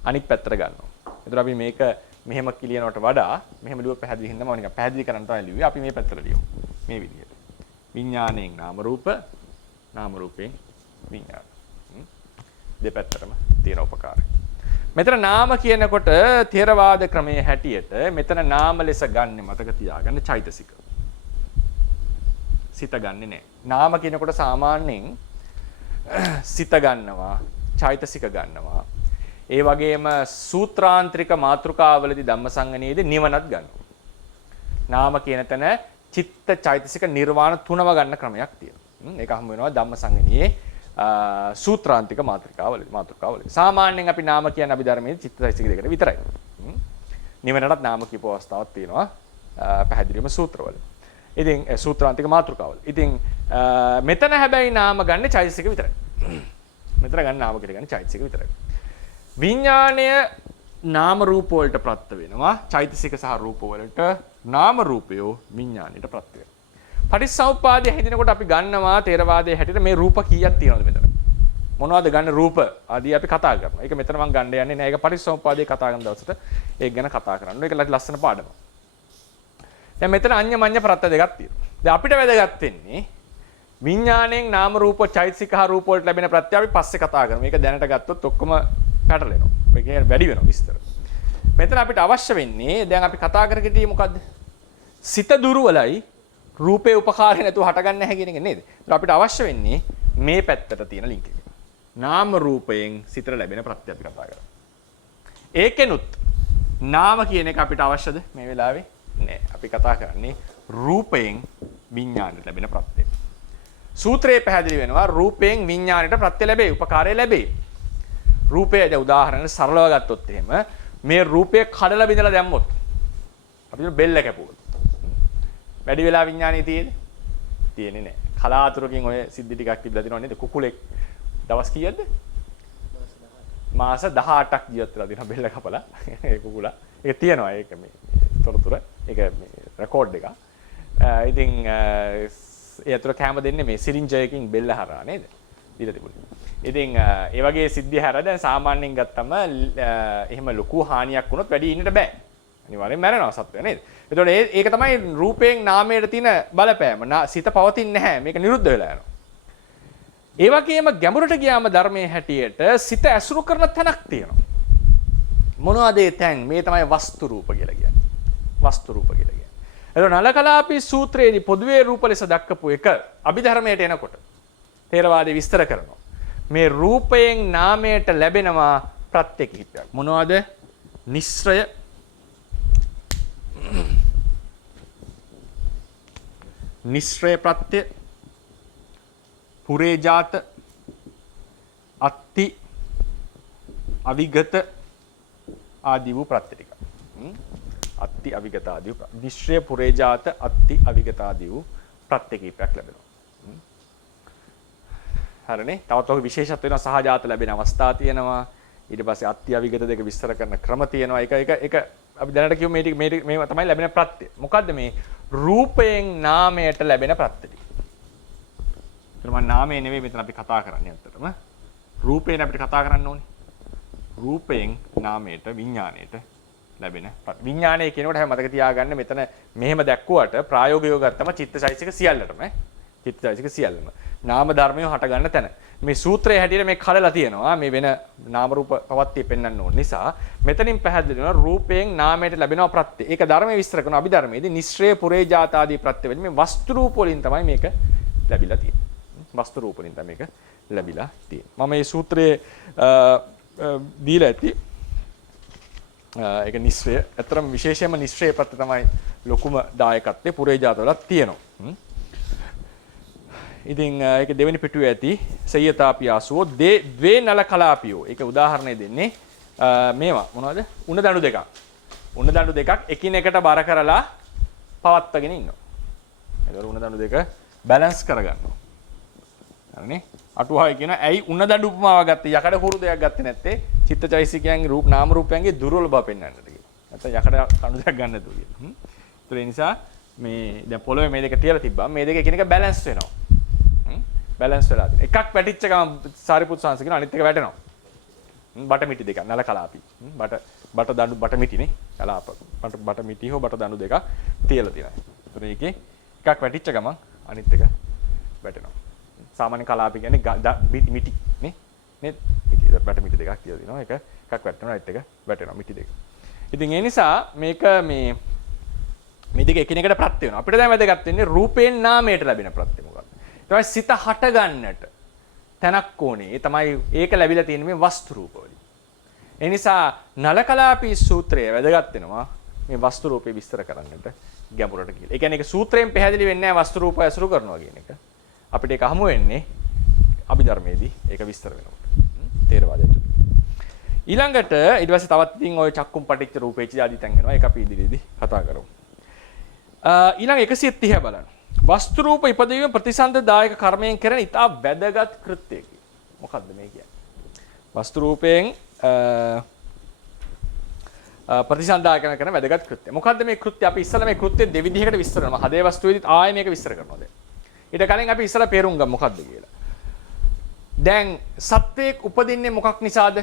අනිත් පැත්තට ගන්නවා. ඒතර අපි මේක මෙහෙම කියනවට වඩා මෙහෙම ලියුව පැහැදිලි හින්දා මම නිකන් පැහැදිලි කරන්න තමයි ලියුවේ. අපි මේ පැත්තට ලියමු. මේ විදිහට. විඥාණයෙන් නාම රූප, නාම රූපයෙන් විඥාන. දෙපැත්තටම තියෙන උපකාරය. මෙතන නාම කියනකොට ථේරවාද ක්‍රමයේ හැටියට මෙතන නාම ලෙස ගන්න මතක තියාගන්න චෛතසික. සිත ගන්නෙ නෑ. නාම කියනකොට සාමාන්‍යයෙන් සිත ගන්නවා, චෛතසික ගන්නවා. ඒ වගේම සූත්‍රාන්ත්‍රික මාතෘකාවලදී ධම්මසංගණයේදී නිවනත් ගන්නවා. නාම කියන තැන චිත්ත චෛතසික නිර්වාණ තුනම ගන්න ක්‍රමයක් තියෙනවා. ඒක හම්බ වෙනවා ධම්මසංගණියේ සූත්‍රාන්තික මාතෘකාවල. සාමාන්‍යයෙන් අපි නාම කියන්නේ අභිධර්මයේ චිත්ත චෛතසික දෙකට විතරයි. නිවනටත් නාම කියපු අවස්ථාවක් තියෙනවා පැහැදිලිවම සූත්‍රවල. ඉතින් සූත්‍රාන්තික මාතෘකාවල. ඉතින් මෙතන හැබැයි නාම ගන්න චෛතසික විතරයි. මෙතන ගන්න නාම කියලා ගන්න චෛතසික විතරයි. විඥාණය නාම රූප වලට ප්‍රත්‍ය වෙනවා. චෛතසික සහ රූප වලට නාම රූපය විඥාණයට ප්‍රත්‍ය වෙනවා. පටිච්චසමුප්පාදයේ හැදිනකොට අපි ගන්නවා තේරවාදයේ හැටියට මේ රූප කීයක් තියෙනවද මෙතන? මොනවද ගන්න රූප ආදී අපි කතා කරනවා. ඒක මෙතන මම ගන්න යන්නේ නැහැ. ඒක පටිච්චසමුප්පාදයේ කතා කරන දවසට ඒක ගැන කතා කරන්න. ඒක ලස්සන පාඩමක්. දැන් මෙතන අඤ්ඤමඤ්ඤ ප්‍රත්‍ය දෙකක් තියෙනවා. දැන් අපිට වැදගත් වෙන්නේ විඥාණයෙන් නාම රූප චෛතසික හා රූප වලට ලැබෙන ප්‍රත්‍ය අපි පස්සේ කතා කරමු. මේක දැනට ගත්තොත් ඔක්කොම පැටලෙනවා. මේක වැඩි වෙනවා විස්තර. මෙතන අපිට අවශ්‍ය වෙන්නේ දැන් අපි කතා කරගෙන ඉන්නේ මොකද්ද? සිත දුර්වලයි රූපේ උපකාරය නැතුව හටගන්න නැහැ කියන එක නේද? ඒත් අපිට අවශ්‍ය වෙන්නේ මේ පැත්තට තියෙන ලින්ක් එක. නාම රූපයෙන් සිතට ලැබෙන ප්‍රත්‍ය අපි කතා කරමු. ඒකෙනුත් නාම කියන එක අපිට අවශ්‍යද මේ වෙලාවේ? නෑ. අපි කතා කරන්නේ රූපයෙන් විඥාණයට ලැබෙන ප්‍රත්‍ය. සූත්‍රයේ පැහැදිලි වෙනවා රූපයෙන් විඥාණයට ප්‍රත්‍ය ලැබේ, උපකාරය ලැබේ. රූපයේ උදාහරණ සරලව ගත්තොත් එහෙම මේ රූපය කඩලා බිඳලා දැම්මොත් අපි බෙල්ල කැපුවොත් වැඩි වෙලා විඥානයේ තියෙන්නේ නැහැ. කලාතුරකින් ඔය සිද්ධි ටිකක් තිබිලා තියෙනවා නේද? කුකුලෙක් දවස් කීයක්ද? මාස 18ක් ජීවත් වෙලා තියෙනවා බෙල්ල කපලා. ඒ කුකුලා. ඒක තියෙනවා ඒක මේ තොරතුර. ඒක මේ රෙකෝඩ් එක. ඉතින් ඒ අතර කැම දෙන්නේ මේ සිරින්ජයකින් බෙල්ල හරහා නේද? දීලා තිබුණේ. ඉතින් ඒ වගේ සිද්ධි හැර දැන් සාමාන්‍යයෙන් ගත්තම එහෙම ලොකු හානියක් වුණොත් වැඩි ඉන්නට බෑ. අනිවාර්යෙන් මැරෙනවා සත්වය නේද? එතකොට ඒක තමයි රූපයෙන් නාමයට තියෙන බලපෑම. සිත පවතින්නේ නැහැ. මේක නිරුද්ධ වෙලා යනවා. ඒ වගේම ගැඹුරට ගියාම ධර්මයේ හැටියට සිත ඇසුරු කරන තැනක් තියෙනවා. මොනවද ඒ තැන්? මේ තමයි වස්තු රූප කියලා කියන්නේ. වස්තු රූප කියලා කියන්නේ. එතකොට නලකලාපී සූත්‍රයේදී පොදුවේ රූප ලෙස දක්වපු එක අභිධර්මයට එනකොට තේරවාදී විස්තර කරනවා. මේ රූපයෙන් නාමයට ලැබෙනවා ප්‍රත්‍ය කිහිපයක්. මොනවද? නිස්සය නිශ්‍රය ප්‍රත්‍ය, පුරේජාත, අත්ති, අවිගත ආදී වූ ප්‍රත්‍ය ටික. අත්ති අවිගත ආදී නිශ්‍රය පුරේජාත අත්ති අවිගත ආදී වූ ප්‍රත්‍ය කිහිපයක් ලැබෙනවා. හරිනේ. තවත් ඔක විශේෂත්ව වෙනවා සහජාත ලැබෙන අවස්ථා තියෙනවා. ඊට පස්සේ අත්ති අවිගත දෙක විස්තර කරන ක්‍රම තියෙනවා. එක අපි දැනට කියමු මේ තමයි ලැබෙන ප්‍රත්‍ය. මොකද්ද මේ රූපයෙන් නාමයට ලැබෙන ප්‍රත්‍ය ටික. ඒතර මම නාමය නෙවෙයි මෙතන අපි කතා කරන්නේ අත්තටම. රූපයෙන් අපිට කතා කරන්න ඕනේ. රූපයෙන් නාමයට විඥාණයට ලැබෙන විඥාණය කියනකොට හැම මතක තියාගන්න මෙතන මෙහෙම දැක්කුවට ප්‍රායෝගිකව ගත්තම චිත්තචෛතසික සියල්ලටම චිත්තචෛතසික සියල්ලම නාම ධර්මය හට ගන්න තැන. මේ සූත්‍රයේ හැටියට මේ කඩලා තියෙනවා මේ වෙන නාම රූප පවත්තිය පෙන්වන්න ඕන නිසා මෙතනින් පැහැදිලි වෙනවා රූපයෙන් නාමයට ලැබෙනවා ප්‍රත්‍ය. ඒක ධර්මයේ විස්තර කරන අභිධර්මයේදී නිශ්‍රේ පුරේජාත ආදී ප්‍රත්‍ය වෙන්නේ මේ වස්තු රූප වලින් තමයි මේක ලැබිලා තියෙන්නේ. වස්තු රූප වලින් තමයි මේක ලැබිලා තියෙන්නේ. මම මේ සූත්‍රයේ දීලා ඇති ඒක නිශ්‍රය. අතරම විශේෂයෙන්ම නිශ්‍රේ ප්‍රත්‍ය තමයි ලොකුම දායකත්වයේ පුරේජාත වලත් තියෙනවා. ඉතින් ඒක දෙවෙනි පිටුවේ ඇති සය්‍යතාපියාසෝ ද්වේ නල කලාපියෝ. ඒක උදාහරණය දෙන්නේ මේවා මොනවද? උණ දඬු දෙකක්. උණ දඬු දෙකක් එකිනෙකට බර කරලා පවත්වාගෙන ඉන්නවා. ඒතර උණ දඬු දෙක බැලන්ස් කරගන්නවා. හරිනේ? අටුවාවේ කියන ඇයි උණ දඬු උපමාව ගත්තේ? යකඩ කුරු දෙයක් ගත්තේ නැත්තේ? චිත්තචෛසිකයන්ගේ රූප නාම රූපයන්ගේ දුර්වල බව පෙන්වන්නට කියලා. නැත්නම් යකඩ කණු දෙයක් ගන්න දුර කියලා. ඒතර ඒ නිසා මේ දැන් පොළොවේ මේ දෙක තියලා තිබ්බම මේ දෙක එකිනෙක බැලන්ස් වෙනවා. බැලන්ස් වෙලා තියෙනවා. එකක් වැටිච්ච ගමන් සාරිපුත් සාංශ කියන අනිත් එක වැටෙනවා. බට මිටි දෙකක් නල කලාපි. බට දඬු බට මිටිනේ. කලාප. බට මිටි හෝ බට දඬු දෙකක් තියලා තියෙනවා. ඒතර ඒකේ එකක් වැටිච්ච ගමන් අනිත් එක වැටෙනවා. සාමාන්‍ය කලාපි කියන්නේ මිටි නේ. නේද? මිටි බට මිටි දෙකක් තියලා තියෙනවා. එකක් වැටෙනවා අනිත් එක වැටෙනවා මිටි දෙක. ඉතින් ඒ නිසා මේක මේ දෙක එකිනෙකට ප්‍රත්‍ය වෙනවා. අපිට දැන් වැදගත් වෙන්නේ රූපයෙන් නාමයට ලැබෙන ප්‍රත්‍ය මොකක්ද? තමයි සිත හට ගන්නට තැනක් ඕනේ. ඒ තමයි ඒක ලැබිලා තියෙන්නේ මේ වස්තු රූප වලින්. ඒ නිසා නලකලාපී සූත්‍රය වැදගත් වෙනවා මේ වස්තු රූපේ විස්තර කරන්නට ගැඹුරට ගිහලා. ඒ කියන්නේ ඒක සූත්‍රයෙන් පැහැදිලි වෙන්නේ නැහැ වස්තු රූපය අසුරු කරනවා කියන එක. අපිට ඒක හමු වෙන්නේ අභිධර්මයේදී ඒක විස්තර වෙනකොට. තේරවාදයට. ඊළඟට ඊට පස්සේ තවත් ඉතින් ওই චක්කුම් පටිච්ච රූපේච ආදී තැන් වෙනවා. ඒක අපි ඉදිරියේදී කතා කරමු. ඊළඟ 130 බලන්න. වස්තු රූප ඉපදීම ප්‍රතිසන්දදායක කර්මයෙන් කරන ඉතා වැදගත් කෘත්‍යයකි. මොකද්ද මේ කියන්නේ? වස්තු රූපයෙන් ප්‍රතිසන්දායක කරන වැදගත් කෘත්‍ය. මොකද්ද මේ කෘත්‍ය? අපි ඉස්සලා මේ කෘත්‍ය දෙවිධයකට විස්තර කරනවා. හදේ වස්තුවේදීත් ආයෙ මේක විස්තර කරනවා දැන්. ඊට කලින් අපි ඉස්සලා පෙරුම් ගමු මොකද්ද කියලා. දැන් සත්වයක් උපදින්නේ මොකක් නිසාද?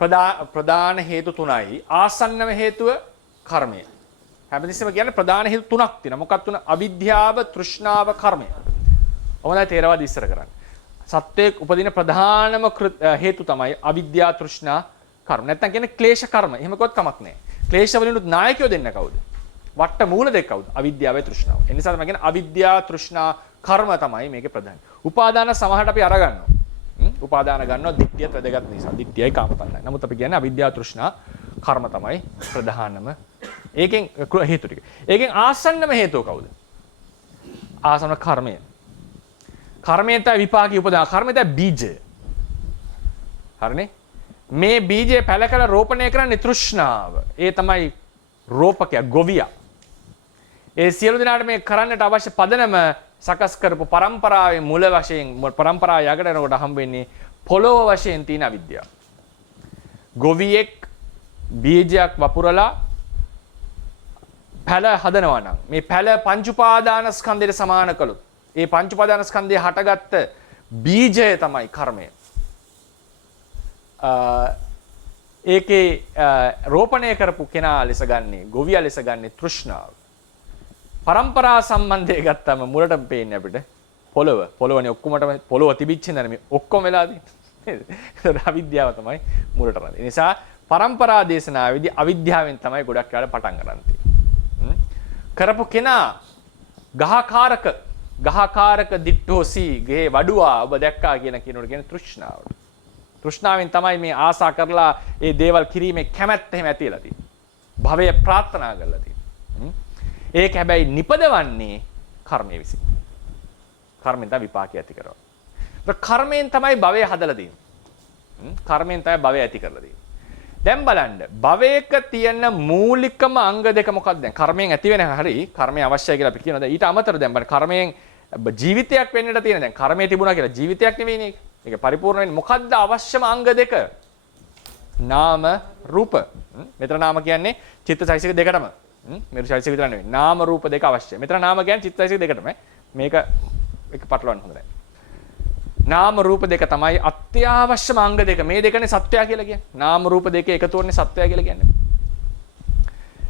ප්‍රධාන හේතු තුනයි. ආසන්නම හේතුව කර්මය. හැමතිස්සෙම කියන්නේ ප්‍රධාන හේතු තුනක් තියෙනවා. මොකක්ද තුන? අවිද්‍යාව, තෘෂ්ණාව, කර්මය. ඔබලා තේරවාද ඉස්සර කරන්නේ. සත්වයක් උපදින ප්‍රධානම හේතු තමයි අවිද්‍යාව, තෘෂ්ණා, කර්ම. නැත්තම් කියන්නේ ක්ලේශ කර්ම. එහෙම කොත් කමක් නැහැ. ක්ලේශ වලිනුත් නායකයෝ දෙන්න කවුද? වට්ට මූල දෙක කවුද? අවිද්‍යාවයි තෘෂ්ණාව. ඒ නිසා තමයි කියන්නේ අවිද්‍යාව, තෘෂ්ණා, කර්ම තමයි මේකේ ප්‍රධාන. උපාදාන සමහරට අපි අරගන්නවා. උපාදාන ගන්නවා දිට්ඨියත් වැදගත් නිසා. දිට්ඨියයි කාමතණ්හයි. නමුත් අපි කියන්නේ අවිද්‍යාව, තෘෂ්ණා, කර්ම තමයි ප්‍රධානම. ඒකෙන් හේතු ටික. ඒකෙන් ආසන්නම හේතුව කවුද? ආසන්න කර්මය. කර්මයෙන් තමයි විපාකී උපදාන. කර්මය තමයි බීජය. හරිනේ? මේ බීජය පැල කළ රෝපණය කරන්නේ තෘෂ්ණාව. ඒ තමයි රෝපකය, ගොවියා. ඒ සියලු දෙනාට මේ කරන්නට අවශ්‍ය පදනම සකස් කරපු પરම්පරාවේ මුල වශයෙන් પરම්පරාව යකට යනකොට හම්බෙන්නේ පොළොව වශයෙන් තියෙන අවිද්‍යාව. ගොවියෙක් බීජයක් වපුරලා පැල හදනවා නම් මේ පැල පංච උපාදානස්කන්ධයට සමාන කළොත් ඒ පංච උපාදානස්කන්ධයේ හටගත්ත බීජය තමයි කර්මය. ඒකේ රෝපණය කරපු කෙනා ලෙස ගන්නේ ගොවියා ලෙස ගන්නේ තෘෂ්ණාව. પરම්පරා සම්බන්ධය ගත්තම මුලට පේන්නේ අපිට පොළොවනේ ඔක්කොමටම පොළොව තිබිච්ච ඉඳන් මේ ඔක්කොම වෙලා තියෙන්නේ. අවිද්‍යාව තමයි මුලට රඳින්නේ. ඒ නිසා પરම්පරා දේශනාවේදී අවිද්‍යාවෙන් තමයි ගොඩක් වෙලාවට පටන් ගන්න තියෙන්නේ. කරපු කෙනා ගහකාරක දිට්ඨෝසි ගේ වඩුවා ඔබ දැක්කා කියන කෙනෙකුට කියන තෘෂ්ණාවට. තෘෂ්ණාවෙන් තමයි මේ ආසා කරලා ඒ දේවල් කිරීමේ කැමැත්ත එහෙම ඇතිලා තියෙන්නේ. භවය ප්‍රාර්ථනා කරලා තියෙන්නේ. ඒක හැබැයි නිපදවන්නේ කර්මයේ විසින්. කර්මෙන් තමයි විපාකය ඇති කරවන්නේ. ඒක කර්මයෙන් තමයි භවය හදලා තියෙන්නේ. කර්මයෙන් තමයි භවය ඇති කරලා තියෙන්නේ. දැන් බලන්න භවයක තියෙන මූලිකම අංග දෙක මොකක්ද? දැන් කර්මයෙන් ඇති වෙන හරි කර්මය අවශ්‍යයි කියලා අපි කියනවා. දැන් ඊට අමතරව දැන් බලන්න කර්මයෙන් ජීවිතයක් වෙන්නට තියෙන දැන් කර්මයේ තිබුණා කියලා ජීවිතයක් නෙවෙයිනේ ඒක. ඒක පරිපූර්ණ වෙන්නේ මොකද්ද අවශ්‍යම අංග දෙක? නාම රූප. මෙතන නාම කියන්නේ චිත්තචෛතසික දෙකටම. මේක චෛතසික විතර නෙවෙයි. නාම රූප දෙක අවශ්‍යයි. මෙතන නාම කියන්නේ චිත්තචෛතසික දෙකටම. මේක එක පටලවන්න හොඳ නැහැ. නාම රූප දෙක තමයි අත්‍යවශ්‍යම අංග දෙක. මේ දෙකනේ සත්‍යය කියලා කියන්නේ. නාම රූප දෙක එකතු වෙන්නේ සත්‍යය කියලා කියන්නේ.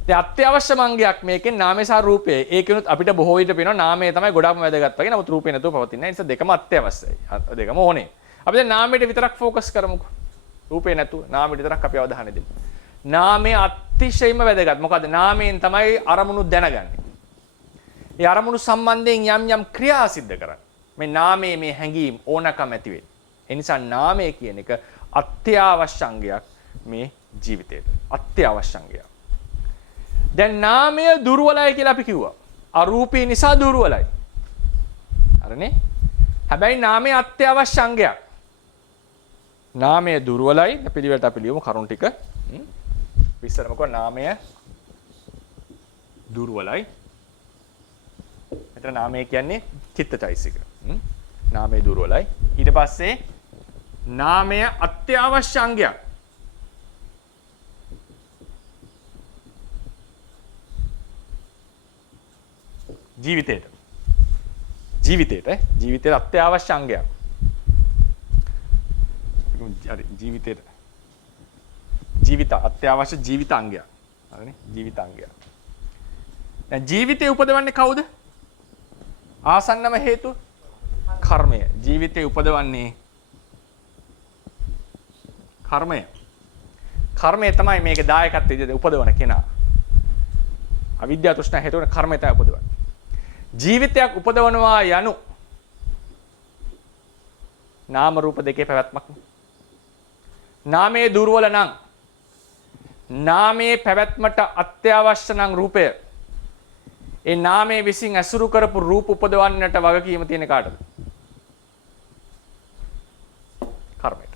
දැන් අත්‍යවශ්‍යම අංගයක් මේකෙන් නාමය සහ රූපය. ඒකිනුත් අපිට බොහෝ විට පේනවා නාමය තමයි ගොඩක්ම වැදගත් වගේ. නමුත් රූපේ නැතුව පවතින්නේ නැහැ. ඒ නිසා දෙකම අත්‍යවශ්‍යයි. දෙකම ඕනේ. අපි දැන් නාමයට විතරක් ફોકસ කරමුකෝ. රූපේ නැතුව නාමයට විතරක් අපි අවධානය දෙමු. නාමය අතිශයින්ම වැදගත්. මොකද නාමයෙන් තමයි අරමුණු දැනගන්නේ. ඒ අරමුණු සම්බන්ධයෙන් යම් ක්‍රියා සිද්ධ කරන්නේ. මේ නාමයේ මේ හැඟීම් ඕනකම ඇති වෙන්නේ. ඒ නිසා නාමය කියන එක අත්‍යවශ්‍ය අංගයක් මේ ජීවිතේට. අත්‍යවශ්‍ය අංගයක්. දැන් නාමය දුර්වලයි කියලා අපි කිව්වා. අරූපී නිසා දුර්වලයි. හරිනේ? හැබැයි නාමය අත්‍යවශ්‍ය අංගයක්. නාමය දුර්වලයි. පිළිවෙලට අපි ලියමු කරුණු ටික. විස්තරම කරන නාමය දුර්වලයි. මෙතන නාමය කියන්නේ චිත්තචෛතසික. නාමය දුර්වලයි. ඊට පස්සේ නාමය අත්‍යවශ්‍ය අංගයක්. ජීවිතේට අත්‍යවශ්‍ය අංගයක්. හරි ජීවිත අත්‍යවශ්‍ය ජීවිත අංගයක්. හරිනේ? ජීවිත අංගයක්. දැන් ජීවිතේ උපදවන්නේ කවුද? ආසන්නම හේතුව කර්මය. ජීවිතේ උපදවන්නේ කර්මය. කර්මය තමයි මේකේ දායකත්වයේ උපදවන කෙනා. අවිද්‍යාව තෘෂ්ණා හේතු වෙන කර්මය තමයි උපදවන්නේ. ජීවිතයක් උපදවනවා යනු නාම රූප දෙකේ පැවැත්මක්. නාමයේ දුර්වල නම් නාමයේ පැවැත්මට අත්‍යවශ්‍ය නම් රූපය ඒ නාමයේ විසින් ඇසුරු කරපු රූප උපදවන්නට වගකීම තියෙන කාටද? කර්මයට.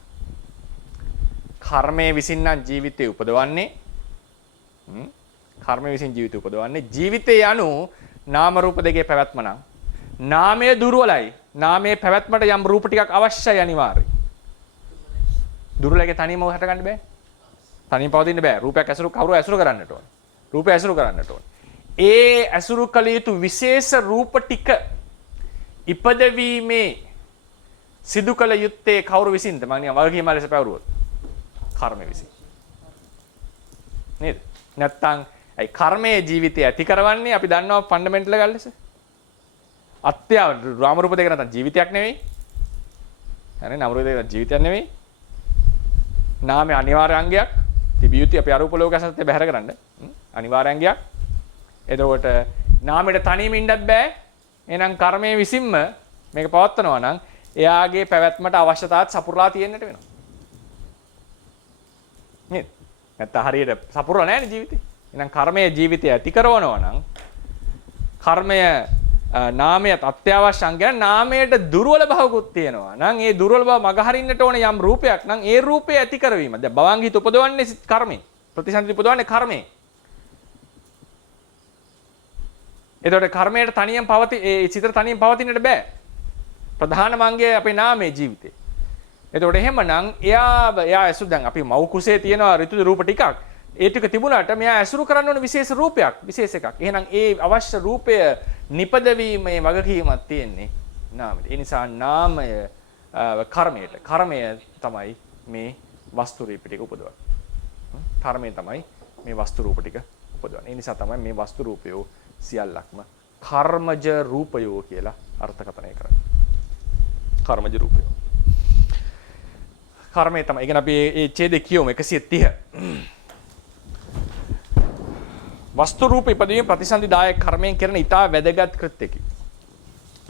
කර්මයේ විසින් නම් ජීවිතේ උපදවන්නේ කර්මයේ විසින් ජීවිතය උපදවන්නේ ජීවිතය යනු නාම රූප දෙකේ පැවැත්ම නම් නාමයේ දුර්වලයි. නාමයේ පැවැත්මට යම් රූප ටිකක් අවශ්‍යයි අනිවාර්යයි. දුර්වලයේ තනියම හට ගන්න බෑ. තනියම පවතින්න බෑ. රූපයක් ඇසුරු කවුරු ඇසුරු කරන්නට ඕන. රූපය ඇසුරු කරන්නට ඕන. ඒ ඇසුරු කළ යුතු විශේෂ රූප ටික ඉපදවීමේ සිදු කළ යුත්තේ කවුරු විසින්ද? මම නිකන් වගකීම ලෙස පැවරුවොත්. කර්ම විසින්. නේද? නැත්තම් ඒ කර්මයේ ජීවිතය ඇති කරවන්නේ අපි දන්නවා ෆන්ඩමෙන්ටල් එක ලෙස. නාම රූප දෙක නැත්නම් ජීවිතයක් නෙවෙයි. හරි නාම රූප දෙක ජීවිතයක් නෙවෙයි. නාමයේ අනිවාර්ය අංගයක් තිබිය යුතුයි අපි අරූප ලෝක සත්‍ය බැහැර කරන්න. අනිවාර්ය අංගයක්. එතකොට නාමයට තනියම ඉන්නත් බෑ. එහෙනම් කර්මයේ විසින්ම මේක පවත්වනවා නම් එයාගේ පැවැත්මට අවශ්‍යතාවත් සපුරලා තියෙන්නට වෙනවා. නේද? නැත්නම් හරියට සපුරලා නැහැ නේ ජීවිතේ. එහෙනම් කර්මයේ ජීවිතය ඇති කරනවා නම් කර්මය නාමයට අත්‍යවශ්‍ය අංගයක් නාමයට දුර්වල භාවකුත් තියෙනවා. නම් ඒ දුර්වල භාව මගහරින්නට ඕන යම් රූපයක් නම් ඒ රූපය ඇති කරවීම. දැන් භවංගිත උපදවන්නේ කර්මේ. ප්‍රතිසන්දි උපදවන්නේ කර්මේ. එතකොට කර්මයට තනියෙන් ඒ චිත්‍ර තනියෙන් පවතින්නට බෑ. ප්‍රධානම අංගය අපේ නාමයේ ජීවිතේ. එතකොට එහෙමනම් එයා ඇසුරු දැන් අපි මව් කුසේ තියෙනවා ඍතු රූප ටිකක්. ඒ ටික තිබුණාට මෙයා ඇසුරු කරන්න ඕන විශේෂ රූපයක්, විශේෂ එකක්. එහෙනම් ඒ අවශ්‍ය රූපය නිපදවීමේ වගකීමක් තියෙන්නේ නාමයට. ඒ නිසා නාමය කර්මය තමයි මේ වස්තු රූප ටික උපදවන්නේ. කර්මය තමයි මේ වස්තු රූප ටික උපදවන්නේ. ඒ නිසා තමයි මේ වස්තු රූපය සියල්ලක්ම කර්මජ රූපයෝ කියලා අර්ථකථනය කරන්නේ. කර්මජ රූපය. කර්මය තමයි. ඒ කියන්නේ අපි මේ ඡේදය කියමු 130. වස්තු රූප ඉදීම ප්‍රතිසන්දිදායක කර්මයෙන් කරන ඊටා වැදගත් කෘත්‍යකි.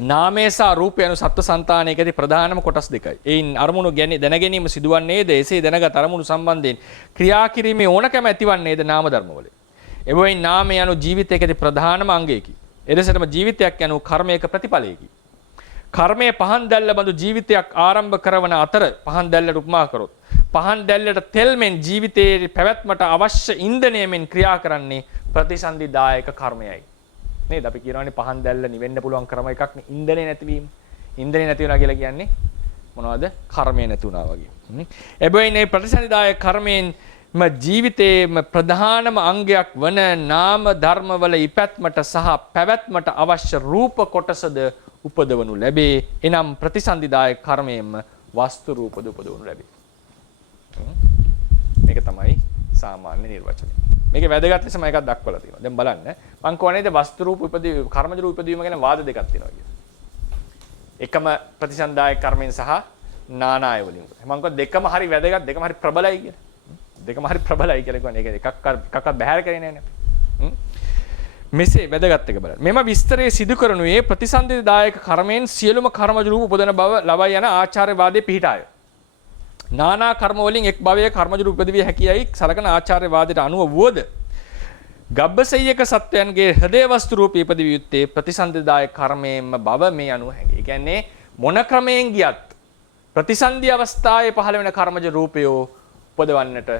නාමය සහ රූපය යන සත්ව సంతානයකදී ප්‍රධානම කොටස් දෙකයි. එයින් අරමුණු දැන ගැනීම සිදුවන්නේද එසේ දැනගත් අරමුණු සම්බන්ධයෙන් ක්‍රියා කිරීමේ ඕනකම ඇතිවන්නේද නාම ධර්මවල. එබැවින් නාමය යන ජීවිතයකදී ප්‍රධානම අංගයකි. එලෙසටම ජීවිතයක් යන කර්මයක ප්‍රතිඵලයකි. කර්මයේ පහන් දැල්ල බඳු ජීවිතයක් ආරම්භ කරන අතර පහන් දැල්ලට උපමා කරොත් පහන් දැල්ලට තෙල් මෙන් ජීවිතයේ පැවැත්මට අවශ්‍ය ඉන්ධනය මෙන් ක්‍රියා කරන්නේ ප්‍රතිසන්දිදායක කර්මයයි. නේද? අපි කියනවානේ පහන් දැල්ල නිවෙන්න පුළුවන් ක්‍රම එකක් නේ ඉන්ධනේ නැතිවීම. ඉන්ධනේ නැති වෙනවා කියලා කියන්නේ මොනවද? කර්මය නැති වුණා වගේ. එබැවින් මේ ප්‍රතිසන්දිදායක කර්මයෙන් ජීවිතයේ ප්‍රධානම අංගයක් වන නාම ධර්මවල ඉපැත්මට සහ පැවැත්මට අවශ්‍ය රූප කොටසද උපදවනු ලැබේ. එනම් ප්‍රතිසන්දිදායක කර්මයෙන්ම වස්තු රූපද උපදවනු ලැබේ. මේක තමයි සාමාන්‍ය නිර්වචනය. මේකේ වැදගත් ලෙස මම එකක් දක්වලා තියෙනවා. දැන් බලන්න. මම කියන්නේ වස්තු රූප උපදීම කර්මජ රූප උපදීම ගැන වාද දෙකක් තියෙනවා කියලා. එකම ප්‍රතිසන්දායක කර්මෙන් සහ නානාය වලින්. මම කිව්වා දෙකම හරි වැදගත් දෙකම හරි ප්‍රබලයි කියලා. දෙකම හරි ප්‍රබලයි කියලා කියන්නේ. ඒක එකක්වත් බැහැර කරේ නැහැ නේ. මෙසේ වැදගත් එක බලන්න. මෙම විස්තරයේ සිදු කරනුයේ ප්‍රතිසන්දිදායක කර්මෙන් සියලුම කර්මජ රූප උපදවන බව ලබයි යන ආචාර්යවාදයේ පිහිටාය. නානා කර්ම වලින් එක් භවයේ කර්මජ රූප උපදවිය හැකියයි සලකන ආචාර්යවාදයට අනුව වුවද ගබ්බසෙය්‍යක සත්වයන්ගේ හෘදේ වස්තු රූප ඉපදවිය යුත්තේ ප්‍රතිසන්දිදායක කර්මයෙන්ම බව මේ අනුව හැඟේ. ඒ කියන්නේ මොන ක්‍රමයෙන් ගියත් ප්‍රතිසන්දි අවස්ථාවේ පහළ වෙන කර්මජ රූපය උපදවන්නට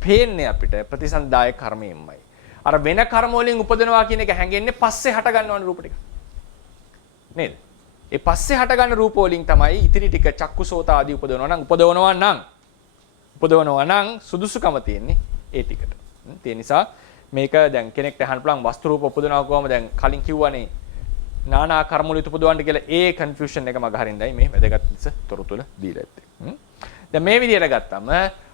පේන්නේ අපිට ප්‍රතිසන්දිදායක කර්මයෙන්මයි. අර වෙන කර්ම වලින් උපදනවා කියන එක හැංගෙන්නේ පස්සේ හට ගන්නවන රූප ටික. නේද? ඒ පස්සේ හට ගන්න රූප වලින් තමයි ඉතිරි ටික චක්කුසෝත ආදී උපදවනවා නම් සුදුසුකම තියෙන්නේ ඒ ටිකට. ඒ නිසා මේක දැන් කෙනෙක්ට අහන්න පුළුවන් වස්තු රූප උපදවනවා කොහොමද දැන් කලින් කිව්වනේ නානා කර්ම වලින් උපදවන්න කියලා ඒ කන්ෆියුෂන් එක මගහරින්නයි මේ වැදගත් ලෙස තොරතුරු දීලා ඇත්තේ. දැන් මේ විදිහට ගත්තම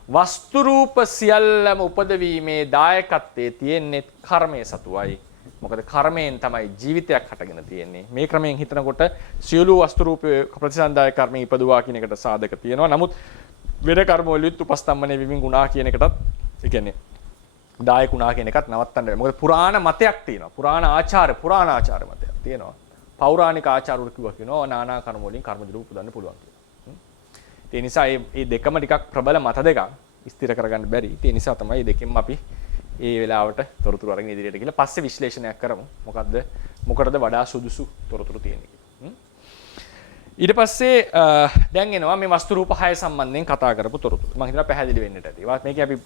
වස්තු රූප සියල්ලම උපදවීමේ දායකත්වයේ තියෙන්නේ කර්මයේ සතුවයි. මොකද කර්මයෙන් තමයි ජීවිතයක් හටගෙන තියෙන්නේ. මේ ක්‍රමයෙන් හිතනකොට සියලු වස්තු රූප ප්‍රතිසන්දායක කර්මයෙන් ඉපදුවා කියන එකට සාධක තියෙනවා. නමුත් වෙන කර්ම වලින් උපස්තම්භනේ විමින් ගුණා කියන එකටත් ඒ කියන්නේ දායක ගුණා කියන එකත් නවත්තන්න බෑ. මොකද පුරාණ මතයක් තියෙනවා. පුරාණ ආචාර මතයක් තියෙනවා. පෞරාණික ආචාරවල කිව්වා කියනවා නානා කර්ම වලින් කර්මජ රූප උපදවන්න පුළුවන් කියලා. ඒ නිසා මේ දෙකම ටිකක් ප්‍රබල මත දෙකක්. ස්ථිර කරගන්න බැරි. ඒ නිසා තමයි දෙකෙන්ම අපි ඒ වෙලාවට තොරතුරු අරගෙන ඉදිරියට ගිහලා පස්සේ විශ්ලේෂණයක් කරමු. මොකටද වඩා සුදුසු තොරතුරු තියෙන්නේ කියලා. ඊට පස්සේ දැන් එනවා මේ වස්තු රූප 6 සම්බන්ධයෙන් කතා කරපු තොරතුරු. මම හිතනවා පැහැදිලි වෙන්නට ඇති. මේකේ අපි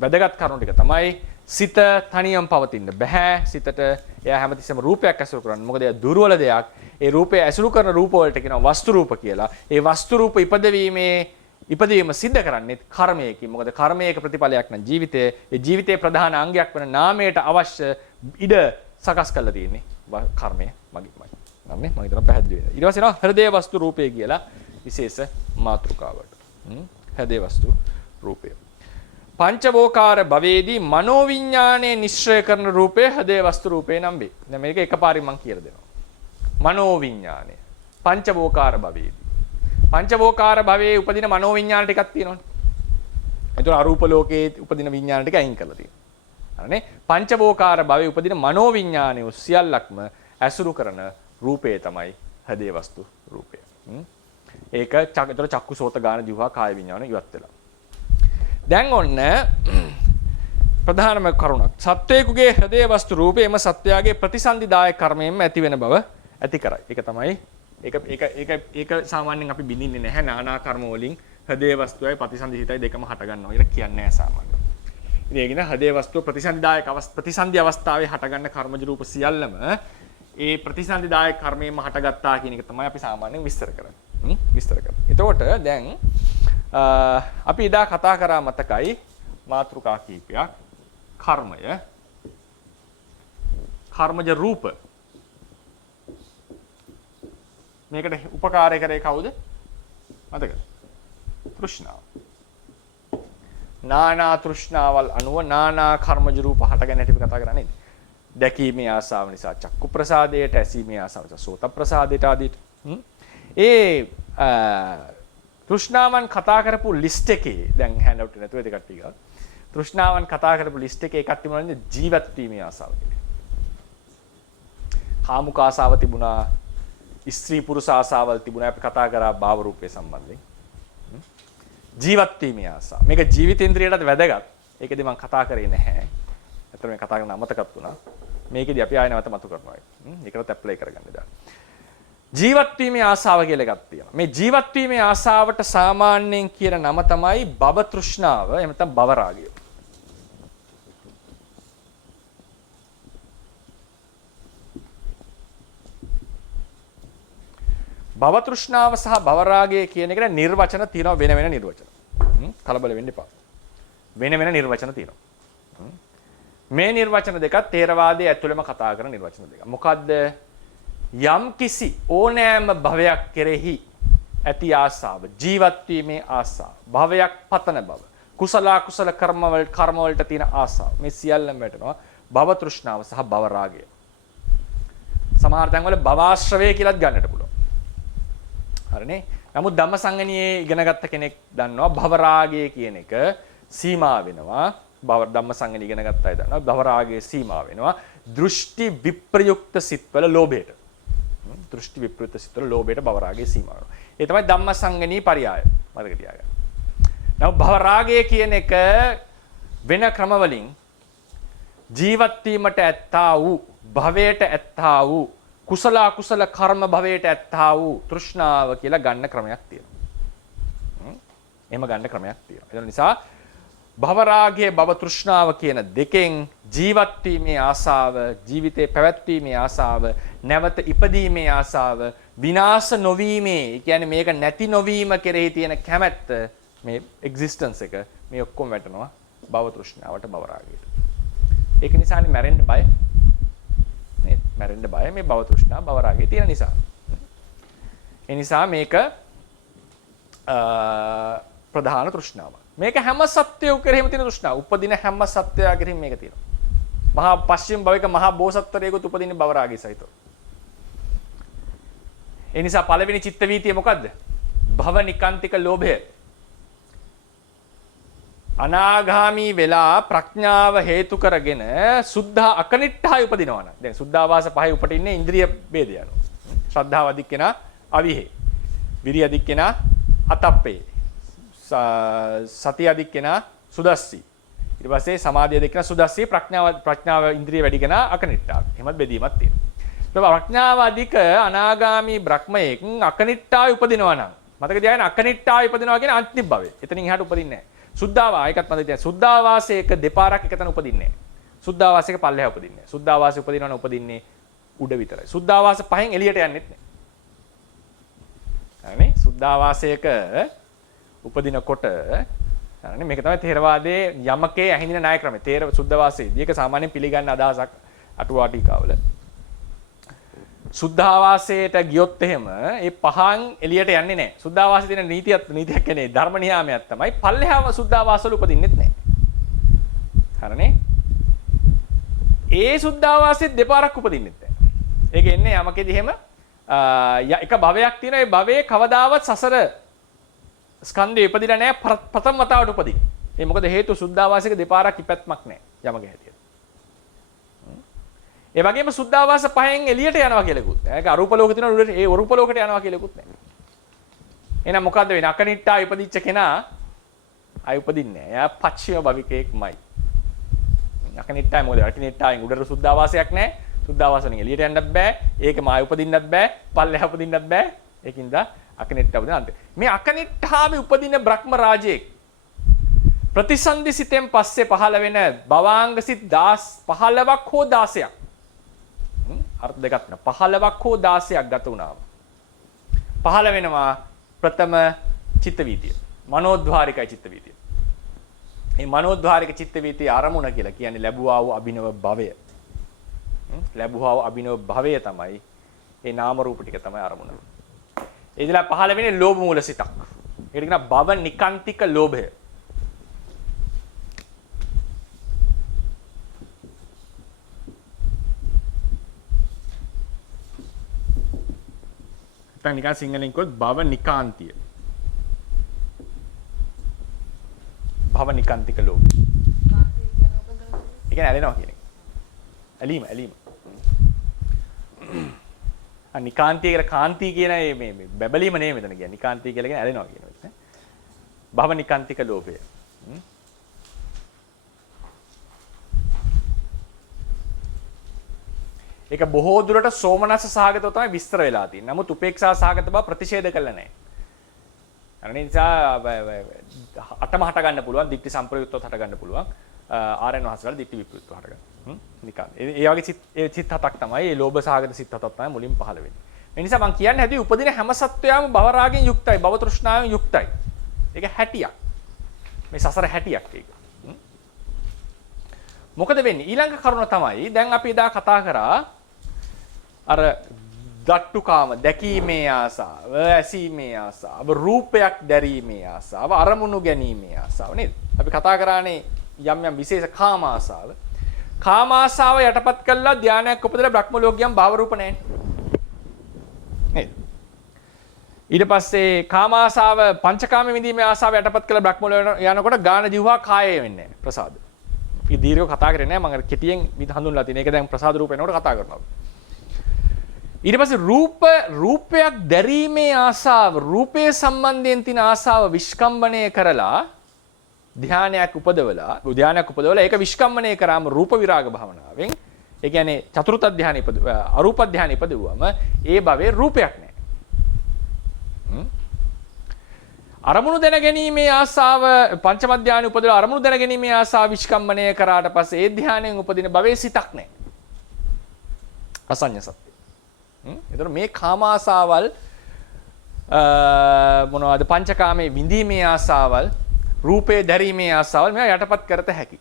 වැදගත් කරුණු ටික තමයි සිත තනියම පවතින්න බෑ. සිතට එයා හැමතිස්සෙම රූපයක් ඇසුරු කරන්නේ. මොකද එයා දුර්වල දෙයක්. ඒ රූපය ඇසුරු කරන රූප වලට කියනවා වස්තු රූප කියලා. ඒ වස්තු රූප ඉපදවීම සිද්ධ කරන්නේ කර්මයකින්. මොකද කර්මයක ප්‍රතිඵලයක් නම් ජීවිතය. ඒ ජීවිතයේ ප්‍රධාන අංගයක් වෙන නාමයට අවශ්‍ය ඉඩ සකස් කරලා තියෙන්නේ කර්මය මගින්මයි. නම්නේ මම හිතනවා පැහැදිලි වෙනවා. ඊට පස්සේ එනවා හෘදේ වස්තු රූපය කියලා විශේෂ මාතෘකාවට. හෘදේ වස්තු රූපය. පංචවෝකාර භවයේදී මනෝවිඤ්ඤාණය නිශ්චය කරන රූපය හෘදේ වස්තු රූපේ නම් වේ. දැන් මේක එකපාරින් මම කියලා දෙනවා. මනෝවිඤ්ඤාණය පංචවෝකාර භවයේදී. පංචවෝකාර භවයේ උපදින මනෝවිඤ්ඤාණ ටිකක් තියෙනවනේ. ඒතර අරූප ලෝකයේ උපදින විඤ්ඤාණ ටික අයින් කරලා තියෙනවා. හරිනේ? පංචවෝකාර භවයේ උපදින මනෝවිඤ්ඤාණය සියල්ලක්ම ඇසුරු කරන රූපය තමයි හදේ වස්තු රූපය. ඒක චක්කු සෝත ගාන දිවහා කාය විඤ්ඤාණ ඉවත් වෙලා. දැන් ඔන්න ප්‍රධානම කරුණක්. සත්වයකගේ හදේ වස්තු රූපය එම සත්වයාගේ ප්‍රතිසන්දිදායක කර්මයෙන්ම ඇති වෙන බව ඇති කරයි. ඒක තමයි ඒක සාමාන්‍යයෙන් අපි බින්දින්නේ නැහැ නානා කර්ම වලින් හදේ වස්තුවයි ප්‍රතිසන්දිහිතයි දෙකම හට ගන්නවා කියලා කියන්නේ නැහැ සාමාන්‍යයෙන්. ඉතින් ඒකින හදේ වස්තුව ප්‍රතිසන්දි අවස්ථාවේ හටගන්න කර්මජ රූප සියල්ලම ඒ ප්‍රතිසන්දිදායක කර්මයෙන්ම හටගත්තා කියන එක තමයි අපි සාමාන්‍යයෙන් විස්තර කරන්නේ. එතකොට දැන් අපි ඉදා කතා කරා මතකයි මාතෘකා කීපයක් කර්මජ රූප මේකට උපකාරය කරේ කවුද? මතකද? තෘෂ්ණාව. නානා තෘෂ්ණාවල් අනුව නානා කර්මජ රූප හටගෙන හැටි අපි කතා කරන්නේ. දැකීමේ ආසාව නිසා චක්කු ප්‍රසාදයට, ඇසීමේ ආසාව නිසා සෝත ප්‍රසාදයට ආදීට. ඒ තෘෂ්ණාවන් කතා කරපු ලිස්ට් එකේ දැන් හෑන්ඩ් අවුට් නැතුව ඒක කට්ටිය ගන්න. තෘෂ්ණාවන් කතා කරපු ලිස්ට් එකේ එකක් තිබුණා ජීවත් වීමේ ආසාව කියලා. කාමුක ආසාව තිබුණා, ස්ත්‍රී පුරුෂ ආසාවල් තිබුණා. අපි කතා කරා භාව රූපේ සම්බන්ධයෙන්. ජීවත් වීමේ ආසාව. මේක ජීවිතේන්ද්‍රියටත් වැදගත්. ඒකෙදි මම කතා කරේ නැහැ. අතන මේ කතා කරන අමතකත් වුණා. මේකෙදි අපි ආයෙ නැවත මතු කරනවා. ඒකට ඇප්ලයි කරගන්න දාන්න. ජීවත් වීමේ ආසාව කියලා එකක් තියෙනවා. මේ ජීවත් වීමේ ආසාවට සාමාන්‍යයෙන් කියන නම තමයි භව තෘෂ්ණාව. එහෙම නැත්නම් භව රාගය. භව තෘෂ්ණාව සහ භව රාගය කියන එකට නිර්වචන තියෙනවා වෙන වෙන නිර්වචන. කලබල වෙන්න එපා. වෙන වෙන නිර්වචන තියෙනවා. මේ නිර්වචන දෙකත් තේරවාදයේ ඇතුළෙම කතා කරන නිර්වචන දෙක. මොකද්ද? යම් කිසි ඕනෑම භවයක් කෙරෙහි ඇති ආසාව, ජීවත් වීමේ ආසාව, භවයක් පතන බව, කුසල අකුසල කර්ම වලට තියෙන ආසාව. මේ සියල්ලම වැටෙනවා භව තෘෂ්ණාව සහ භව රාගය. සමහර තැන්වල භවාශ්‍රවය කියලාත් ගන්නට පුළුවන්. හරිනේ. නමුත් ධම්මසංගණියේ ඉගෙන ගත්ත කෙනෙක් දන්නවා භව රාගය කියන එක සීමා වෙනවා. ධම්මසංගණිය ඉගෙන ගත්ත අය දන්නවා භව රාගයේ සීමා වෙනවා දෘෂ්ටි විප්‍රයුක්ත සිත්වල ලෝභයට. දෘෂ්ටි විප්‍රයුක්ත සිත්වල ලෝභයට භව රාගයේ සීමා වෙනවා. ඒ තමයි ධම්මසංගණී පරයය. මතක තියාගන්න. නමුත් භව රාගය කියන එක වෙන ක්‍රම වලින් ජීවත් වීමට ඇත්තා වූ භවයට ඇත්තා වූ කුසල අකුසල කර්ම භවයට ඇත්තා වූ තෘෂ්ණාව කියලා ගන්න ක්‍රමයක් තියෙනවා. එහෙම ගන්න ක්‍රමයක් තියෙනවා. ඒ නිසා භව රාගය භව තෘෂ්ණාව කියන දෙකෙන් ජීවත් වීමේ ආසාව, ජීවිතේ පැවැත්වීමේ ආසාව, නැවත ඉපදීමේ ආසාව, විනාශ නොවීමේ, ඒ කියන්නේ මේක නැති නොවීම කෙරෙහි තියෙන කැමැත්ත, මේ එක්සිස්ටන්ස් එක මේ ඔක්කොම වැටෙනවා භව තෘෂ්ණාවට භව රාගයට. ඒක නිසානේ මැරෙන්න බය. මේ මැරෙන්න බය මේ භව තෘෂ්ණා භව රාගය තියෙන නිසා. ඒ නිසා මේක ප්‍රධාන තෘෂ්ණාවක්. මේක හැම සත්වයෝ කෙරෙහිම තියෙන තෘෂ්ණාව. උපදින හැම සත්වයා කෙරෙහිම මේක තියෙනවා. මහා පශ්චිම භවික මහා බෝසත්වරයෙකුත් උපදින්නේ භව රාගය සහිතව. ඒ නිසා පළවෙනි චිත්ත වීතිය මොකද්ද? භව නිකාන්තික ලෝභය. අනාගාමී වෙලා ප්‍රඥාව හේතු කරගෙන සුද්ධා අකනිට්ඨාය උපදිනවා නම්. දැන් සුද්ධාවාස පහේ උපටින්නේ ඉන්ද්‍රිය ભેදය අනුව. ශ්‍රද්ධාව අධික් කෙනා අවිහේ. විරිය අධික් කෙනා අතප්පේ. සතිය අධික් කෙනා සුදස්සී. ඊට පස්සේ සමාධිය දෙකන සුදස්සී ප්‍රඥාව ඉන්ද්‍රිය වැඩි කෙනා අකනිට්ඨාව. එහෙමත් බෙදීමක් තියෙනවා. ප්‍රඥාව අධික අනාගාමී බ්‍රහ්මයෙක් අකනිට්ඨාවේ උපදිනවා නම් මතක තියාගන්න අකනිට්ඨාවේ උපදිනවා කියන්නේ අන්තිම භවයේ. එතනින් එහාට උපදින්නේ නැහැ. සුද්ධාවා ඒකත් මතක තියාගන්න. සුද්ධාවාසයක දෙපාරක් එකතන උපදින්නේ නැහැ. සුද්ධාවාසයක පල්ලෙහා උපදින්නේ නැහැ. සුද්ධාවාසය උපදිනවනම් උපදින්නේ උඩ විතරයි. සුද්ධාවාස පහෙන් එළියට යන්නෙත් නැහැ. හරිනේ? සුද්ධාවාසයක උපදිනකොට හරිනේ මේක තමයි තේරවාදයේ යමකේ ඇහිඳින ණය ක්‍රමය. තේර සුද්ධාවාසයේදී ඒක සාමාන්‍යයෙන් පිළිගන්න අදහසක් අටුවා ටීකාවල. සුද්ධාවාසයට ගියොත් එහෙම ඒ පහන් එළියට යන්නේ නැහැ. සුද්ධාවාසයේ තියෙන නීතියක් කියන්නේ ධර්ම නියාමයක් තමයි. පල්ලෙහාම සුද්ධාවාසවල උපදින්නෙත් නැහැ. හරිනේ? ඒ සුද්ධාවාසයේ දෙපාරක් උපදින්නෙත් නැහැ. ඒක එන්නේ යමකෙදි එහෙම එක භවයක් තියෙනවා. ඒ භවයේ කවදාවත් සසර ස්කන්ධය ඉපදිලා නැහැ. ප්‍රථම වතාවට උපදින. ඒ මොකද හේතුව සුද්ධාවාසයක දෙපාරක් ඉපැත්මක් නැහැ. යමක හැටියට. ඒ වගේම සුද්ධාවාස පහෙන් එළියට යනවා කියලාකුත් නැහැ. ඒක අරූප ලෝකේ තියෙන උඩට ඒ අරූප ලෝකයට යනවා කියලාකුත් නැහැ. එහෙනම් මොකද්ද වෙන්නේ? අකනිට්ඨා ඉපදිච්ච කෙනා ආයි උපදින්නේ නැහැ. එයා පච්චිම භවිකයෙක්මයි. අකනිට්ඨායි මොකද? අකනිට්ඨායින් උඩට සුද්ධාවාසයක් නැහැ. සුද්ධාවාසයෙන් එළියට යන්නත් බෑ. ඒකම ආයි උපදින්නත් බෑ. පල්ලෙහා උපදින්නත් බෑ. ඒකින්ද අකනිට්ඨා උපදින අන්තේ. මේ අකනිට්ඨාවේ උපදින බ්‍රහ්ම රාජයෙක් ප්‍රතිසන්දි සිතෙන් පස්සේ පහළ වෙන භවාංග සිත් 15ක් හෝ 16ක් අර්ථ දෙකක් න 15ක් හෝ 16ක් ගත වුණාම පහළ වෙනවා ප්‍රථම චිත්ත වීතිය. මනෝද්වාරිකයි චිත්ත වීතිය. මේ මනෝද්වාරික චිත්ත වීතිය ආරමුණ කියලා කියන්නේ ලැබුවා වූ අභිනව භවය. ලැබුවා වූ අභිනව භවය තමයි ඒ නාම රූප ටික තමයි ආරමුණ. ඒ ඉඳලා පහළ වෙන්නේ ලෝභ මූල සිතක්. ඒකට කියනවා භව නිකාන්තික ලෝභය. දැන් නිකන් සිංහලෙන් කිව්වොත් භව නිකාන්තිය. භව නිකාන්තික ලෝභය. ඒ කියන්නේ ඇලෙනවා කියන එක. ඇලීම. නිකාන්තිය කියලා කාන්තිය කියන මේ බබලීම නෙමෙයි මෙතන කියන්නේ. නිකාන්තිය කියලා කියන්නේ ඇලෙනවා කියන එක. භව නිකාන්තික ලෝභය. ඒක බොහෝ දුරට සෝමනස්ස සහගතව තමයි විස්තර වෙලා තියෙන්නේ. නමුත් උපේක්ෂා සහගත බව ප්‍රතිෂේධ කළා නැහැ. අර නිසා අටම හට ගන්න පුළුවන්, දික්ටි සම්ප්‍රයුක්තව හට ගන්න පුළුවන්. ආරයන් වහන්සේලා දික්ටි විප්‍රයුක්තව හට ගන්න. නිකන්. ඒ වගේ සිත් හතක් තමයි, ඒ ලෝභ සහගත සිත් හතක් තමයි මුලින් පහළ වෙන්නේ. ඒ නිසා මම කියන්නේ හැදී උපදින හැම සත්වයාම භව රාගෙන් යුක්තයි, භව තෘෂ්ණාවෙන් යුක්තයි. ඒක හැටියක්. මේ සසර හැටියක් ඒක. මොකද වෙන්නේ? ඊළඟ කරුණ තමයි දැන් අපි එදා කතා කරා අර දට්ටුකාම දැකීමේ ආසාව, ඇසීමේ ආසාව, රූපයක් දැරීමේ ආසාව, අරමුණු ගැනීමේ ආසාව නේද? අපි කතා කරානේ යම් විශේෂ කාම ආසාව. කාම ආසාව යටපත් කළා ධානයක් උපදලා බ්‍රහ්ම ලෝකියම් භාව රූප නැහැ. නේද? ඊට පස්සේ කාම ආසාව පංචකාම විඳීමේ ආසාව යටපත් කළා බ්‍රහ්ම ලෝක යනකොට ගාන ජීවහා කායේ වෙන්නේ නැහැ. ප්‍රසාද. අපි දීර්ඝව කතා කරේ නැහැ. මම කෙටියෙන් හඳුන්වලා තියෙන. ඒක දැන් ප්‍රසාද රූප එනකොට කතා කරනවා. ඊට පස්සේ රූපයක් දැරීමේ ආසාව, රූපය සම්බන්ධයෙන් තියෙන ආසාව විස්කම්බණය කරලා ධානයක් උපදවලා ඒක විස්කම්බණය කරාම රූප විරාග භවනාවෙන් ඒ කියන්නේ චතුර්ථ ධානය අරූප ධානය ඉපදුවම ඒ භවයේ රූපයක් නැහැ. අරමුණු දැනගැනීමේ ආසාව පංචම ධානය උපදවලා අරමුණු දැනගැනීමේ ආසාව විස්කම්බණය කරාට පස්සේ ඒ ධානයෙන් උපදින භවයේ සිතක් නැහැ. අසඤ්ඤ සත්‍ය. එතකොට මේ කාම ආසාවල් මොනවද පංචකාමයේ විඳීමේ ආසාවල් රූපේ දැරීමේ ආසාවල් මේවා යටපත් කරත හැකි.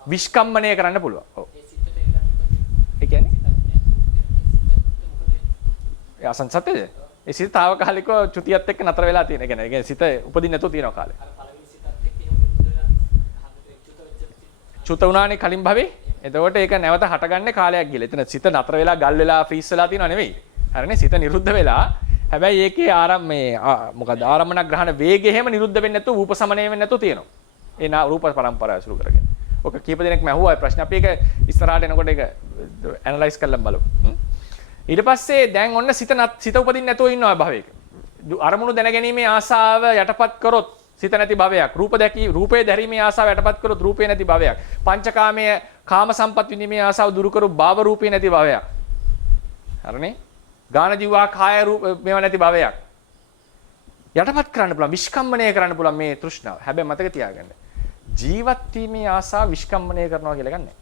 විස්කම්බණය කරන්න පුළුවන්. ඔව්. ඒ කියන්නේ ඒ අසංසතේද? ඒ සිත తాවකාලිකව චුතියත් එක්ක නතර වෙලා තියෙන. ඒ කියන්නේ සිත උපදින්න නැතුව තියෙන කාලේ. චුත උනානේ කලින් භවේ. එතකොට ඒක නැවත හටගන්නේ කාලයක් ගිහලා. එතන සිත නතර වෙලා ගල් වෙලා ෆ්‍රීස් වෙලා තියෙනව නෙවෙයි. හරිනේ සිත නිරුද්ධ වෙලා. හැබැයි ඒකේ මොකද ආරම්මන ග්‍රහණ වේගය එහෙම නිරුද්ධ වෙන්නේ නැතුව රූප සමනය වෙන්නේ නැතුව තියෙනවා. ඒ රූප පරම්පරාව ඇසුරු කරගෙන. ඔක කීප දෙනෙක්ම අහුවා ප්‍රශ්න. අපි ඒක ඉස්සරහට එනකොට ඒක ඇනලයිස් කරලා බලමු. ඊට පස්සේ දැන් ඔන්න සිත උපදින්න නැතුව ඉන්නවා භවයක. අරමුණු දැනගැනීමේ ආසාව යටපත් කරොත් සිත නැති භවයක්. රූපේ දැරීමේ ආසාව යටපත් කරොත් රූපේ නැති භවයක්. පංචකාමයේ කාම සම්පත් විඳීමේ ආසාව දුරු කරු භව රූපේ නැති භවයක්. හරිනේ? ගාන ජීවා කාය රූප මේවා නැති භවයක්. යටපත් කරන්න පුළුවන්, විස්කම්මණය කරන්න පුළුවන් මේ තෘෂ්ණාව. හැබැයි මතක තියාගන්න. ජීවත් වීමේ ආසාව විස්කම්මණය කරනවා කියලා ගන්නෑ.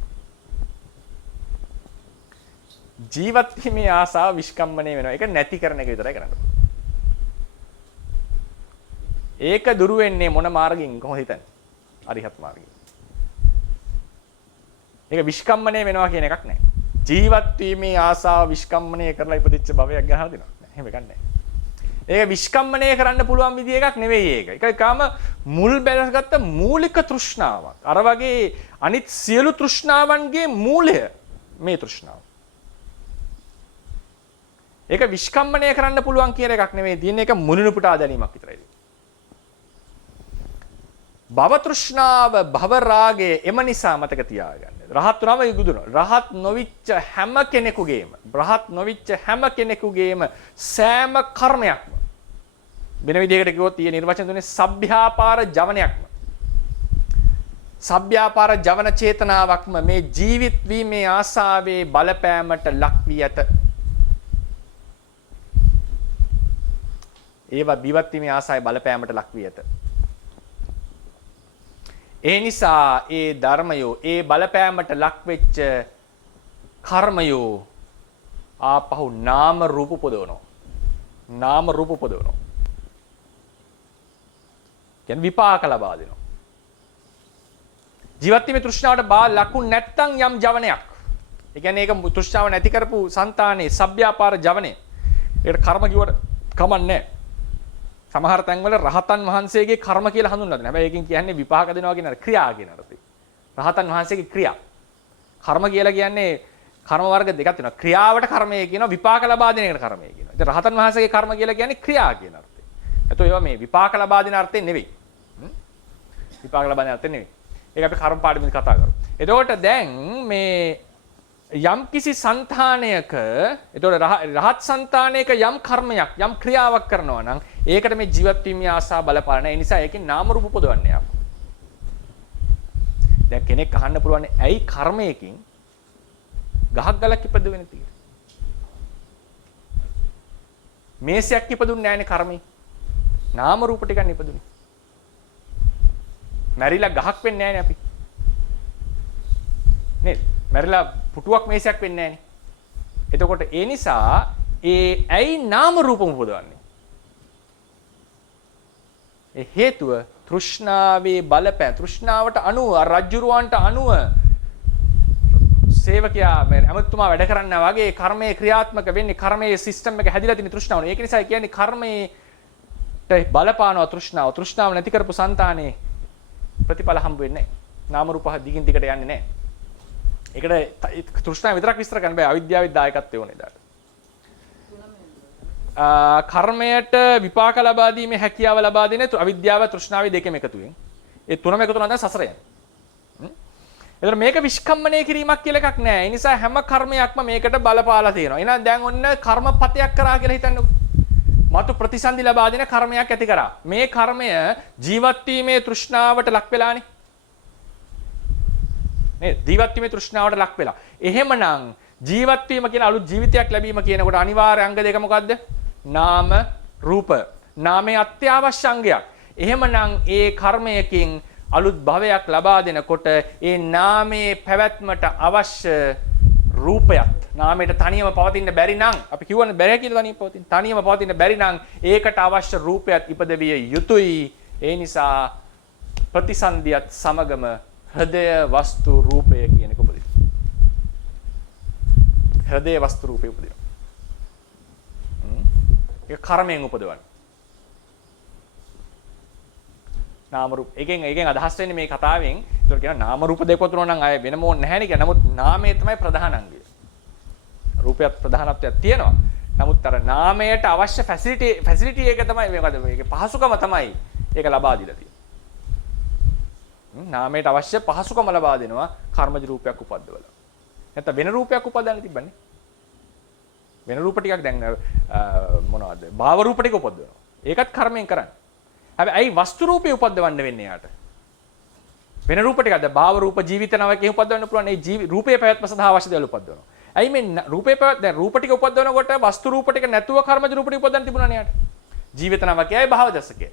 ජීවත් වීමේ ආසාව විස්කම්මණය වෙනවා. ඒක නැති කරන එක විතරයි කරන්න පුළුවන්. ඒක දුරු වෙන්නේ මොන මාර්ගයෙන් කොහොමද හිතන්නේ? අරිහත් මාර්ගයෙන්. ඒක විස්කම්මණය වෙනවා කියන එකක් නැහැ. ජීවත් වීමේ ආසාව විස්කම්මණය කරලා ඉපදිච්ච භවයක් ගහලා දෙනවා. එහෙම එකක් නැහැ. ඒක විස්කම්මණය කරන්න පුළුවන් විදිහ එකක් නෙවෙයි ඒක. ඒක කාම මුල් බැලගත්ත මූලික තෘෂ්ණාවක්. අර වගේ අනිත් සියලු තෘෂ්ණාවන්ගේ මූලය මේ තෘෂ්ණාව. ඒක විස්කම්මණය කරන්න පුළුවන් කියන එකක් නෙවෙයි. තියෙන එක මුලිනු පුටා දැනීමක් විතරයි. භව තෘෂ්ණාව භව රාගය එම නිසා මතක තියාගන්න. රහත් වුණාම ඉදුණා. රහත් නොවිච්ච හැම කෙනෙකුගේම සෑම කර්මයක්ම වෙන විදිහකට කිව්වොත් ඊයේ නිර්වචන දුන්නේ සබ්භ්‍යාපාර ජවනයක්ම. සබ්භ්‍යාපාර ජවන චේතනාවක්ම මේ ජීවිත වීමේ ආසාවේ බලපෑමට ලක් වී ඇත. ඒවා ජීවත් වීමේ ආසාවේ බලපෑමට ලක් වී ඇත. ඒ නිසා ඒ ධර්මයෝ ඒ බලපෑමට ලක් වෙච්ච කර්මයෝ ආපහු නාම රූප උපදවනවා. නාම රූප උපදවනවා. කියන්නේ විපාක ලබා දෙනවා. ජීවත් වීමේ තෘෂ්ණාවට ලකුණු නැත්තම් යම් ජවනයක්. ඒ කියන්නේ ඒක තෘෂ්ණාව නැති කරපු సంతානේ සබ්භ්‍යාපාර ජවනේ. ඒකට කර්ම කිව්වට කමන්නේ. සමහර තැන්වල රහතන් වහන්සේගේ කර්ම කියලා හඳුන්වලා දෙනවා. හැබැයි ඒකෙන් කියන්නේ විපාක දෙනවා කියන ක්‍රියා කියන අර්ථය. රහතන් වහන්සේගේ ක්‍රියා. කර්ම කියලා කියන්නේ කර්ම වර්ග දෙකක් තියෙනවා. ක්‍රියාවට කර්මය කියනවා, විපාක ලබා දෙන එකට කර්මය කියනවා. ඉතින් රහතන් වහන්සේගේ කර්ම කියලා කියන්නේ ක්‍රියා කියන අර්ථය. ඒතෝ ඒවා මේ විපාක ලබා දෙන අර්ථයෙන් නෙවෙයි. විපාක ලබා දෙන අර්ථයෙන් නෙවෙයි. ඒක අපි කර්ම පාඩමෙන් කතා කරමු. එතකොට දැන් මේ යම් කිසි సంతානයක එතකොට රහත් సంతානයක යම් කර්මයක් යම් ක්‍රියාවක් කරනවා නම් ඒකට මේ ජීවත් වීමේ ආසාව බලපාන. ඒ නිසා ඒකේ නාම රූප උපදවන්නේ ආපහු. දැන් කෙනෙක් අහන්න පුළුවන් ඇයි කර්මයකින් ගහක් ගලක් ඉපදුවේ නැති කියලා. මේසයක් ඉපදුන්නේ නැහැනේ කර්මේ. නාම රූප ටිකක් ඉපදුනේ. මැරිලා ගහක් වෙන්නේ නැහැනේ අපි. නේද? මැරිලා පුටුවක් මේසයක් වෙන්නේ නැහැනේ. එතකොට ඒ නිසා ඇයි නාම රූපම උපදවන්නේ? ඒ හේතුව තෘෂ්ණාවේ බලපෑම. තෘෂ්ණාවට අනුව රජ්ජුරුවන්ට අනුව සේවකයා ඇමතුමා වැඩ කරන්නා වගේ කර්මයේ ක්‍රියාත්මක වෙන්නේ කර්මයේ සිස්ටම් එක හැදිලා තියෙන තෘෂ්ණාවන. ඒක නිසා කියන්නේ කර්මයේ බලපානවා තෘෂ්ණාව. තෘෂ්ණාව නැති කරපු సంతානේ ප්‍රතිඵල හම්බ වෙන්නේ නැහැ. නාම රූප දිගින් දිගට යන්නේ නැහැ. ඒකට තෘෂ්ණාව විතරක් විස්තර කරන්න බෑ. අවිද්‍යාවේ දායකත්වය ඕනේ දාට. කර්මයට විපාක ලබා දීමේ හැකියාව ලබා දෙන අවිද්‍යාව තෘෂ්ණාවේ දෙකම එකතුවෙන්. ඒ තුනම එකතු වුණා නම් සසර යනවා. ඒතර මේක විස්කම්මණය කිරීමක් කියලා එකක් නෑ. ඒ නිසා හැම කර්මයක්ම මේකට බලපාලා තියෙනවා. එහෙනම් දැන් ඔන්න කර්මපතයක් කරා කියලා හිතන්නකෝ. මතු ප්‍රතිසන්දි ලබා දෙන කර්මයක් ඇති කරා. මේ කර්මය ජීවත් වීමේ තෘෂ්ණාවට ලක් වෙලානේ. නේද? ජීවත් වීමේ තෘෂ්ණාවට ලක් වෙලා. එහෙමනම් ජීවත් වීම කියන අලුත් ජීවිතයක් ලැබීම කියනකොට අනිවාර්ය අංග දෙක මොකද්ද? නාම රූප. නාමයේ අත්‍යවශ්‍ය අංගයක්. එහෙමනම් ඒ කර්මයකින් අලුත් භවයක් ලබා දෙනකොට ඒ නාමයේ පැවැත්මට අවශ්‍ය රූපයක් නාමයට තනියම පවතින්න බැරි නම් අපි කියවනේ බැහැ කියලා තනියම පවතින්න බැරි නම් ඒකට අවශ්‍ය රූපයක් ඉපදවිය යුතුයි. ඒ නිසා ප්‍රතිසන්දියත් සමගම හෘදය වස්තු රූපය කියන එක උපදිනවා. හෘදය වස්තු රූපය උපදිනවා. ඒක කර්මයෙන් උපදවන්නේ. නාම රූප එකෙන් අදහස් වෙන්නේ මේ කතාවෙන් ඒතර කියන නාම රූප දෙක තුන නම් අය වෙනම ඕනේ නැහැ නේ. නමුත් නාමය තමයි ප්‍රධාන අංගය. රූපයත් ප්‍රධානත්වයක් තියෙනවා. නමුත් අර නාමයට අවශ්‍ය ෆැසිලිටි එක තමයි මේකද මේකේ පහසුකම තමයි ඒක ලබා දීලා තියෙන්නේ. නාමයට අවශ්‍ය පහසුකම ලබා දෙනවා කර්මජ රූපයක් උපද්දවලා. නැත්නම් වෙන රූපයක් උපදවන්න තිබ්බනේ. වෙන රූප ටිකක් දැන් මොනවද? භාව රූප ටික උපද්දවනවා. ඒකත් කර්මයෙන් කරන්නේ. හැබැයි වස්තු රූපේ උපද්දවන්න වෙන්නේ යාට. වෙන රූප ටිකක්ද භාව රූප ජීවිත නවකේ උපද්දවන්න පුළුවන්. ඒ රූපේ පැවැත්ම සඳහා අවශ්‍ය දේවල් උපද්දවනවා. ඇයි මේ රූපේ දැන් රූප ටික උපද්දවනකොට වස්තු රූප ටික නැතුව කර්මජ රූප ටික උපද්දන්න තිබුණානේ යාට. ජීවිත නවකයයි භාව දසකයයි.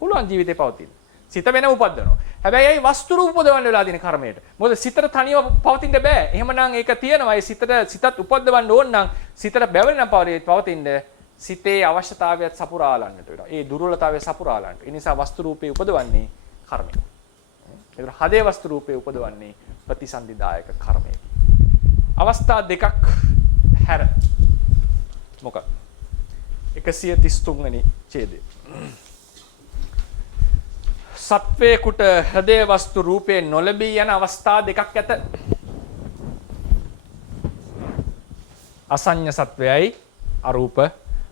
පුළුවන් ජීවිතේ පවතින. සිත වෙන උපද්දවනවා. හැබැයි ඒ වස්තු රූප උපදවන්න වෙලා දින කර්මයට. මොකද සිතට තනියම පවතින්න බෑ. එහෙමනම් ඒක තියෙනවා. ඒ සිතත් උපද්දවන්න ඕන නම් සිතට බැවරෙන පවතින්න සිතේ අවශ්‍යතාවයත් සපුරාලන්නට වෙනවා. ඒ දුර්වලතාවය සපුරාලන්නට. ඒ නිසා වස්තු රූපේ උපදවන්නේ කර්මය. ඒතර හදේ වස්තු රූපේ උපදවන්නේ ප්‍රතිසන්දිදායක කර්මය. අවස්ථා දෙකක් හැර මොකක්ද 133 වෙනි ඡේදය. සත්වේකුට හදේ වස්තු රූපේ නොලැබී යන අවස්ථා දෙකක් ඇත. අසඤ්ඤ සත්වයයි අරූප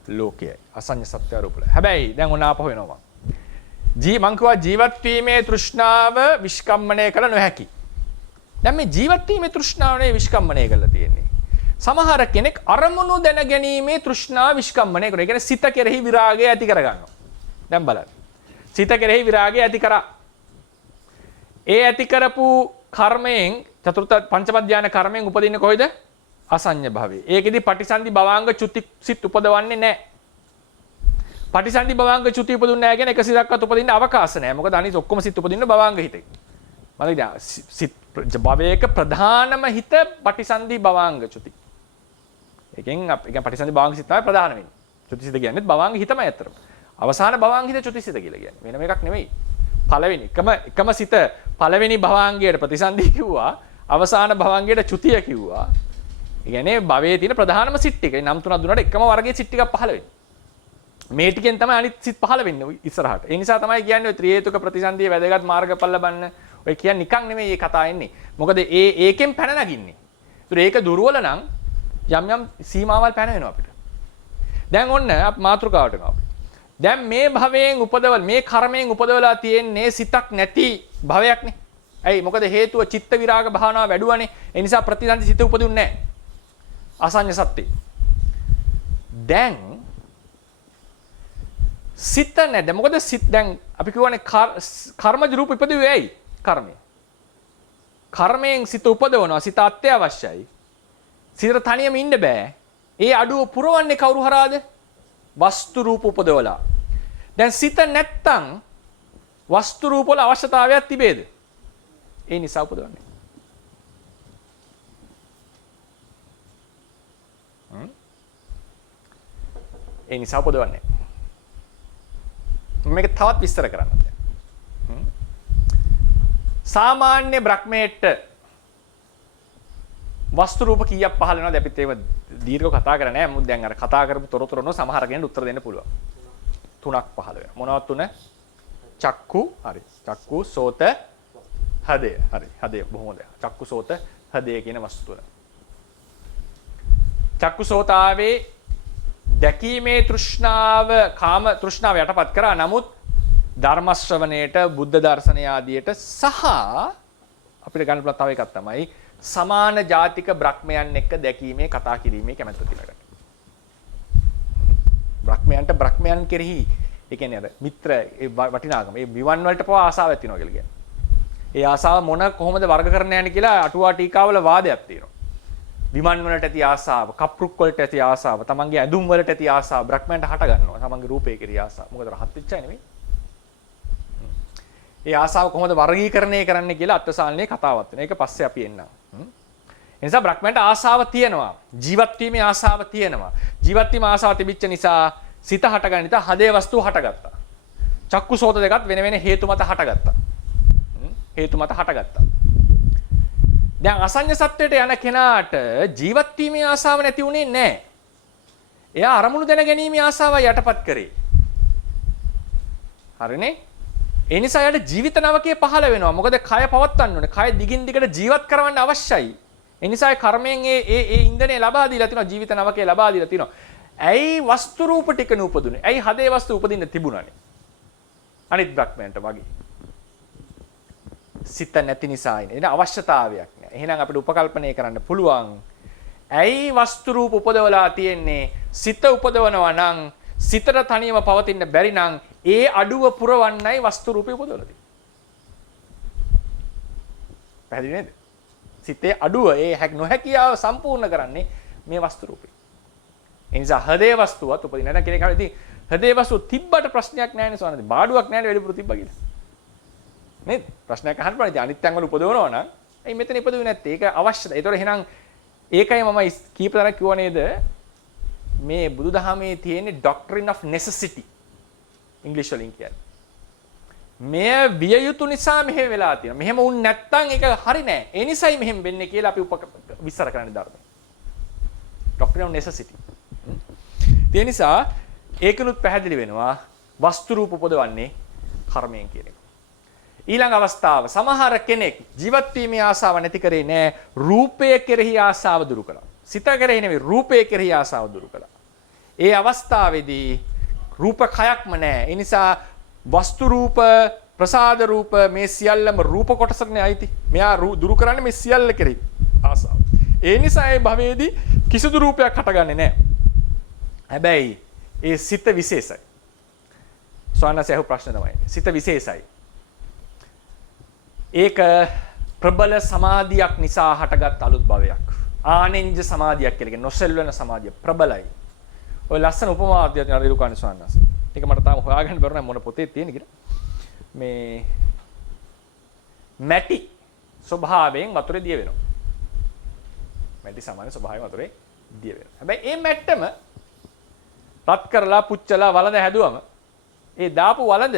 ලෝකයයි. අසඤ්ඤ සත්‍ය අරූප. හැබැයි දැන් ඔන්න ආපහු වෙනවා. මං කිව්වා ජීවත් වීමේ තෘෂ්ණාව විස්කම්මණය කළ නොහැකි. දැන් මේ ජීවත් වීමේ තෘෂ්ණාවනේ විස්කම්මණය කරලා තියෙන්නේ. සමහර කෙනෙක් අරමුණු දැන ගැනීමේ තෘෂ්ණාව විස්කම්මණය කරනවා. ඒ කියන්නේ සිත කෙරෙහි විරාගය ඇති කර ගන්නවා. දැන් බලන්න. සිත කෙරෙහි විරාගය ඇති කරා. ඒ ඇති කරපු කර්මයෙන් චතුර්ථ පංචම ධානය කර්මයෙන් උපදින්නේ කොයිද? අසඤ්ඤ භවයේ. ඒකෙදි පටිසන්ධි භවාංග චුති සිත් උපදවන්නේ නැහැ. පටිසන්ධි භවාංග චුති උපදුන්නේ නැහැ කියන එක සිතක්වත් උපදින්න අවකාශ නැහැ. මොකද අනිත් ඔක්කොම සිත් උපදින්න භවාංග හිතේ. මම කියන සිත් භවයක ප්‍රධානම හිත පටිසන්ධි භවාංග චුති. එකෙන් පටිසන්ධි භවාංග සිත තමයි ප්‍රධාන වෙන්නේ. චුති සිත කියන්නේ භවාංග හිතමයි අතරම. අවසාන භවාංග හිත චුති සිත කියලා කියන්නේ. වෙනම එකක් නෙමෙයි. පළවෙනි එකම සිත පළවෙනි භවාංගයට ප්‍රතිසන්ධි කිව්වා. අවසාන භවාංගයට චුතිය කිව්වා. ඒ කියන්නේ භවයේ තියෙන ප්‍රධානම සිත් ටික. නම් තුනක් දුන්නාට එකම වර්ගයේ සිත් ටිකක් පහළ වෙන්නේ. මේ ටිකෙන් තමයි අනිත් සිත් පහළ වෙන්නේ ඉස්සරහට. ඒ නිසා තමයි කියන්නේ ඔය ත්‍රි හේතුක ප්‍රතිසන්දියේ වැදගත් මාර්ගඵල ලබන්න. ඔය කියන්නේ නිකන් නෙමෙයි මේ කතා එන්නේ. මොකද ඒකෙන් පැන නගින්නේ. ඒතර ඒක දුර්වල නම් යම් සීමාවල් පැන වෙනවා අපිට. දැන් ඔන්න මාතෘකාවට එනවා අපි. දැන් මේ භවයෙන් උපදවල මේ කර්මයෙන් උපදවලා තියෙන්නේ සිතක් නැති භවයක්නේ. ඇයි? මොකද හේතුව චිත්ත විරාග භාවනාව වැඩුවානේ. ඒ නිසා ප්‍රතිසන්දි සිත උපදුන්නේ නැහැ. අසඤ්ඤ සත්‍ය. දැන් සිත නැද මොකද සිත දැන් අපි කියවනේ කර්මජ රූප ඉපදුවේ ඇයි? කර්මය. කර්මයෙන් සිත උපදවනවා. සිත අත්‍යවශ්‍යයි. සිතට තනියම ඉන්න බෑ. ඒ අඩුව පුරවන්නේ කවුරු හරහාද? වස්තු රූප උපදවලා. දැන් සිත නැත්තම් වස්තු රූප වල අවශ්‍යතාවයක් තිබේද? ඒ නිසා උපදවන්නේ. ඒ නිසා උපදවන්නේ. මේක තවත් විස්තර කරන්න. සාමාන්‍ය බ්‍රහ්මයට වස්තු රූප කීයක් පහළ වෙනවද? අපිත් ඒක දීර්ඝව කතා කරන්නේ නැහැ. මොකද දැන් අර කතා කරපු තොරතුරුන සමහර කෙනෙක් උත්තර දෙන්න පුළුවන්. තුනක් පහළ වෙනවා. මොනවද තුන? චක්කු, හරි. චක්කු, සෝත, හදය. හරි. හදය බොහොම හොඳයි. චක්කු, සෝත, හදය කියන වස්තු තුන. චක්කු සෝතාවේ දැකීමේ තෘෂ්ණාව, කාම තෘෂ්ණාව යටපත් කරා. නමුත් ධර්ම ශ්‍රවණයට, බුද්ධ දර්ශනය ආදියට සහ අපිට ගන්න පුළුවන් තව එකක් තමයි සමාන ජාතික බ්‍රහ්මයන් එක්ක දැකීමේ කතා කිරීමේ කැමැත්ත තියලා. බ්‍රහ්මයන් කෙරෙහි ඒ කියන්නේ අර මිත්‍ර ඒ වටිනාකම ඒ විවන් වලට පවා ආසාවක් තියෙනවා කියලා කියන්නේ. ඒ ආසාව කොහොමද වර්ග කරන්න යන්නේ කියලා අටුවා ටීකාවල වාදයක් තියෙනවා. විමන් වලට ඇති ආසාව, කප්රුක් වලට ඇති ආසාව, තමන්ගේ ඇඳුම් වලට ඇති ආසාව බ්‍රහ්මයන්ට හට ගන්නවා. තමන්ගේ රූපේ කෙරෙහි ආසාව. මොකද රහත් වෙච්චයි නෙමෙයි. ඒ ආසාව කොහොමද වර්ගීකරණය කරන්න කියලා අත්සාලනේ කතාවක් වෙනවා. ඒක පස්සේ අපි එන්නම්. ඒ නිසා බ්‍රහ්මයන්ට ආසාව තියෙනවා. ජීවත් වීමේ ආසාව තියෙනවා. ජීවත් වීම ආසාව තිබිච්ච නිසා සිත හටගන්න නිසා හදේ වස්තුව හටගත්තා. චක්කු සෝත දෙකත් වෙන වෙන හේතු මත හටගත්තා. හේතු මත හටගත්තා. දැන් අසඤ්ඤ සත්‍යයට යන කෙනාට ජීවත් වීමේ ආසාව නැති උනේ නැහැ. එයා අරමුණු දැන ගැනීමේ ආසාව යටපත් කරේ. හරිනේ? ඒ නිසා යාට ජීවිත නවකයේ පහළ වෙනවා. මොකද කය පවත්වන්න ඕනේ. කය දිගින් දිගට ජීවත් කරවන්න අවශ්‍යයි. ඒ නිසා කර්මයෙන් ඒ ඉන්ධනය ලබා දීලා තිනවා. ජීවිත නවකයේ ලබා දීලා තිනවා. ඇයි වස්තු රූප ටික නුපදුනේ? ඇයි හදේ වස්තු උපදින්න තිබුණානේ? අනිත් බ්‍රහ්මයන්ට වගේ. සිත නැති නිසා ඉන්නේ. ඒක අවශ්‍යතාවයක් නෑ. එහෙනම් අපිට උපකල්පනය කරන්න පුළුවන්. ඇයි වස්තු රූප උපදවලා තියෙන්නේ? සිත උපදවනවා නම් සිතට තනියම පවතින්න බැරි නම් ඒ අඩුව පුරවන්නයි වස්තු රූපේ උපදවලා තියෙන්නේ. පැහැදිලි නේද? සිතේ අඩුව ඒ නොහැකියාව සම්පූර්ණ කරන්නේ මේ වස්තු රූපේ. ඒ නිසා හදේ වස්තුවත් උපදින නැත්නම් කෙනෙක් හරි ඉතින් හදේ වස්තුව තිබ්බට ප්‍රශ්නයක් නැහැ නේ සෝනදී. බාඩුවක් නැහැ නේ වැඩිපුර තිබ්බා කියලා. නේද? ප්‍රශ්නයක් අහන්න බලන්න. ඉතින් අනිත් තැන් වල උපදවනවා නම් ඇයි මෙතන ඉපදුවේ නැත්තේ? ඒක අවශ්‍යද? ඒතොර එහෙනම් ඒකයි මම කීප තරක් කිව්වා නේද? මේ බුදුදහමේ තියෙන doctrine of necessity. ඉංග්‍රීසි වලින් කියන්නේ. මෙය විය යුතු නිසා මෙහෙම වෙලා තියෙනවා. මෙහෙම වුන් නැත්තම් ඒක හරි නෑ. ඒ නිසායි මෙහෙම වෙන්නේ කියලා අපි විස්තර කරන්නේ ධර්මයේ. doctrine of necessity. ඒ නිසා ඒකනුත් පැහැදිලි වෙනවා වස්තු රූප උපදවන්නේ කර්මයෙන් කියන එක. ඊළඟ අවස්ථාව සමහර කෙනෙක් ජීවත් වීමේ ආසාව නැති කරේ නෑ රූපය කෙරෙහි ආසාව දුරු කළා. සිත කෙරෙහි නෙවෙයි රූපය කෙරෙහි ආසාව දුරු කළා. ඒ අවස්ථාවේදී රූප කයක්ම නෑ. ඒ නිසා වස්තු රූප ප්‍රසාද රූප මේ සියල්ලම රූප කොටසටනේ අයිති. මෙයා දුරු කරන්නේ මේ සියල්ල කෙරෙහි ආසාව. ඒ නිසා ඒ භවයේදී කිසිදු රූපයක් හටගන්නේ නෑ. හැබැයි ඒ සිත විශේෂයි. සෝනසෙහු ප්‍රශ්න තමයි. සිත විශේෂයි. ඒක ප්‍රබල සමාධියක් නිසා හටගත් අලුත් භවයක්. ආනෙන්ජ සමාධියක් කියලා කියන නොසෙල්වෙන සමාධිය ප්‍රබලයි. ඔය ලස්සන උපමාවක් දෙනවා රිරුකාණි ස්වාමීන් වහන්සේ. ඒක මට තාම හොයාගන්න බැරුණා මොන පොතේ තියෙන කියලා. මේ මැටි ස්වභාවයෙන් වතුරේ දිය වෙනවා. මැටි සාමාන්‍ය ස්වභාවයෙන් වතුරේ දිය වෙනවා. හැබැයි මේ මැට්ටම රත් කරලා පුච්චලා වළඳ හැදුවම ඒ දාපු වළඳ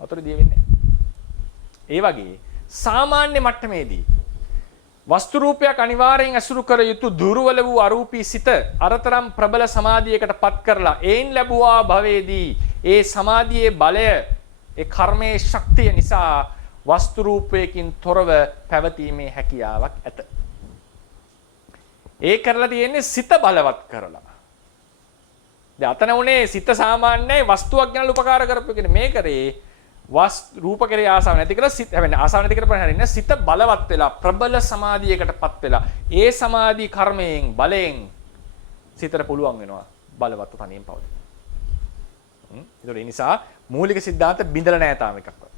වතුරේ දිය වෙන්නේ නැහැ. ඒ වගේ සාමාන්‍ය මට්ටමේදී වස්තු රූපයක් අනිවාර්යෙන් ඇසුරු කර යුතු දුර්වල වූ අරූපී සිත අරතරම් ප්‍රබල සමාධියකට පත් කරලා ඒන් ලැබුවා භවයේදී ඒ සමාධියේ බලය ඒ කර්මයේ ශක්තිය නිසා වස්තු රූපයකින් තොරව පැවතීමේ හැකියාවක් ඇත. ඒ කරලා තියෙන්නේ සිත බලවත් කරලා. දැන් අතන උනේ සිත සාමාන්‍යයි වස්තුවක් ගැන උපකාර කරපු කෙනේ මේ කරේ රූප කෙරේ ආසාව නැති කරලා සිත හැබැයි ආසාව නැති කරපුවා හරින්නේ සිත බලවත් වෙලා ප්‍රබල සමාධියකටපත් වෙලා ඒ සමාධි කර්මයෙන් බලයෙන් සිතට පුළුවන් වෙනවා බලවත් තනියෙන් පවතින. ඒ නිසා මූලික સિદ્ધාන්ත බිඳලා නැහැ තාම එකක්වත්.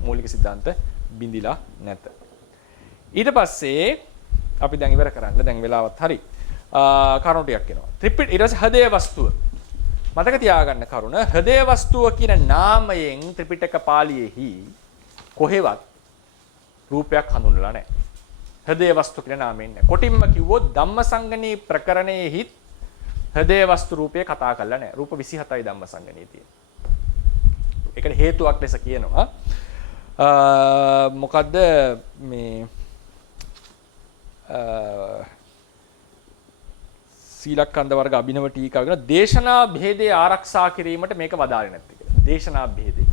මූලික સિદ્ધාන්ත බිඳිලා නැත. ඊට පස්සේ අපි දැන් ඉවර කරන්න දැන් වෙලාවත් හරි. කරුණු ටිකක් එනවා. ත්‍රිපිට ඊට පස්සේ හදේ වස්තුව. මතක තියාගන්න කරුණ හදේ වස්තුව කියන නාමයෙන් ත්‍රිපිටක පාළියේහි කොහෙවත් රූපයක් හඳුන්වලා නැහැ. හදේ වස්තු කියන නාමයෙන් නැහැ. කොටින්ම කිව්වොත් ධම්මසංගණී ප්‍රකරණයෙහි හදේ වස්තු රූපය කතා කරලා නැහැ. රූප 27යි ධම්මසංගණී තියෙන්නේ. ඒකට හේතුවක් ලෙස කියනවා. මොකද්ද මේ සීලක්ඛන්ධ වර්ග අභිනව ටීකාව කියන දේශනා භේදේ ආරක්ෂා කිරීමට මේක වදාළේ නැත්තේ කියලා. දේශනා භේදේ.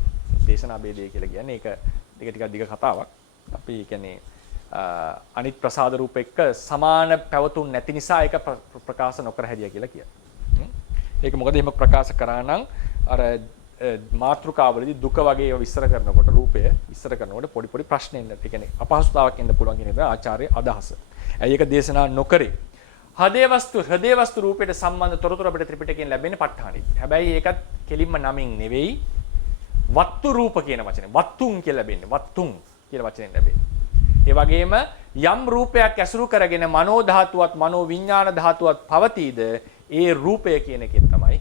දේශනා භේදේ කියලා කියන්නේ ඒක ටිකක් දිග කතාවක්. අපි කියන්නේ අනිත් ප්‍රසාද රූප එක්ක සමාන පැවතුම් නැති නිසා ඒක ප්‍රකාශ නොකර හැදියා කියලා කියනවා. ඒක මොකද එහෙම ප්‍රකාශ කරා නම් අර මාත්‍රිකාවලදී දුක වගේ ඒවා විස්තර කරනකොට රූපය විස්තර කරනකොට පොඩි පොඩි ප්‍රශ්න එන්න. ඒ කියන්නේ අපහසුතාවක් එන්න පුළුවන් කියන එක ආචාර්ය අදහස. ඇයි ඒක දේශනා නොකරේ? හදේ වස්තු රූපයට සම්බන්ධ තොරතුරු අපිට ත්‍රිපිටකයෙන් ලැබෙන්නේ ප ဋ ාණි. හැබැයි ඒකත් කෙලින්ම නමින් නෙවෙයි වත්තු රූප කියන වචනේ. වත්තුන් කියලා ලැබෙන්නේ. වත්තුන් කියලා වචනෙන් ලැබෙන්නේ. ඒ වගේම යම් රූපයක් ඇසුරු කරගෙන මනෝ ධාතුවත් මනෝ විඥාන ධාතුවත් පවතීද ඒ රූපය කියන එකෙන් තමයි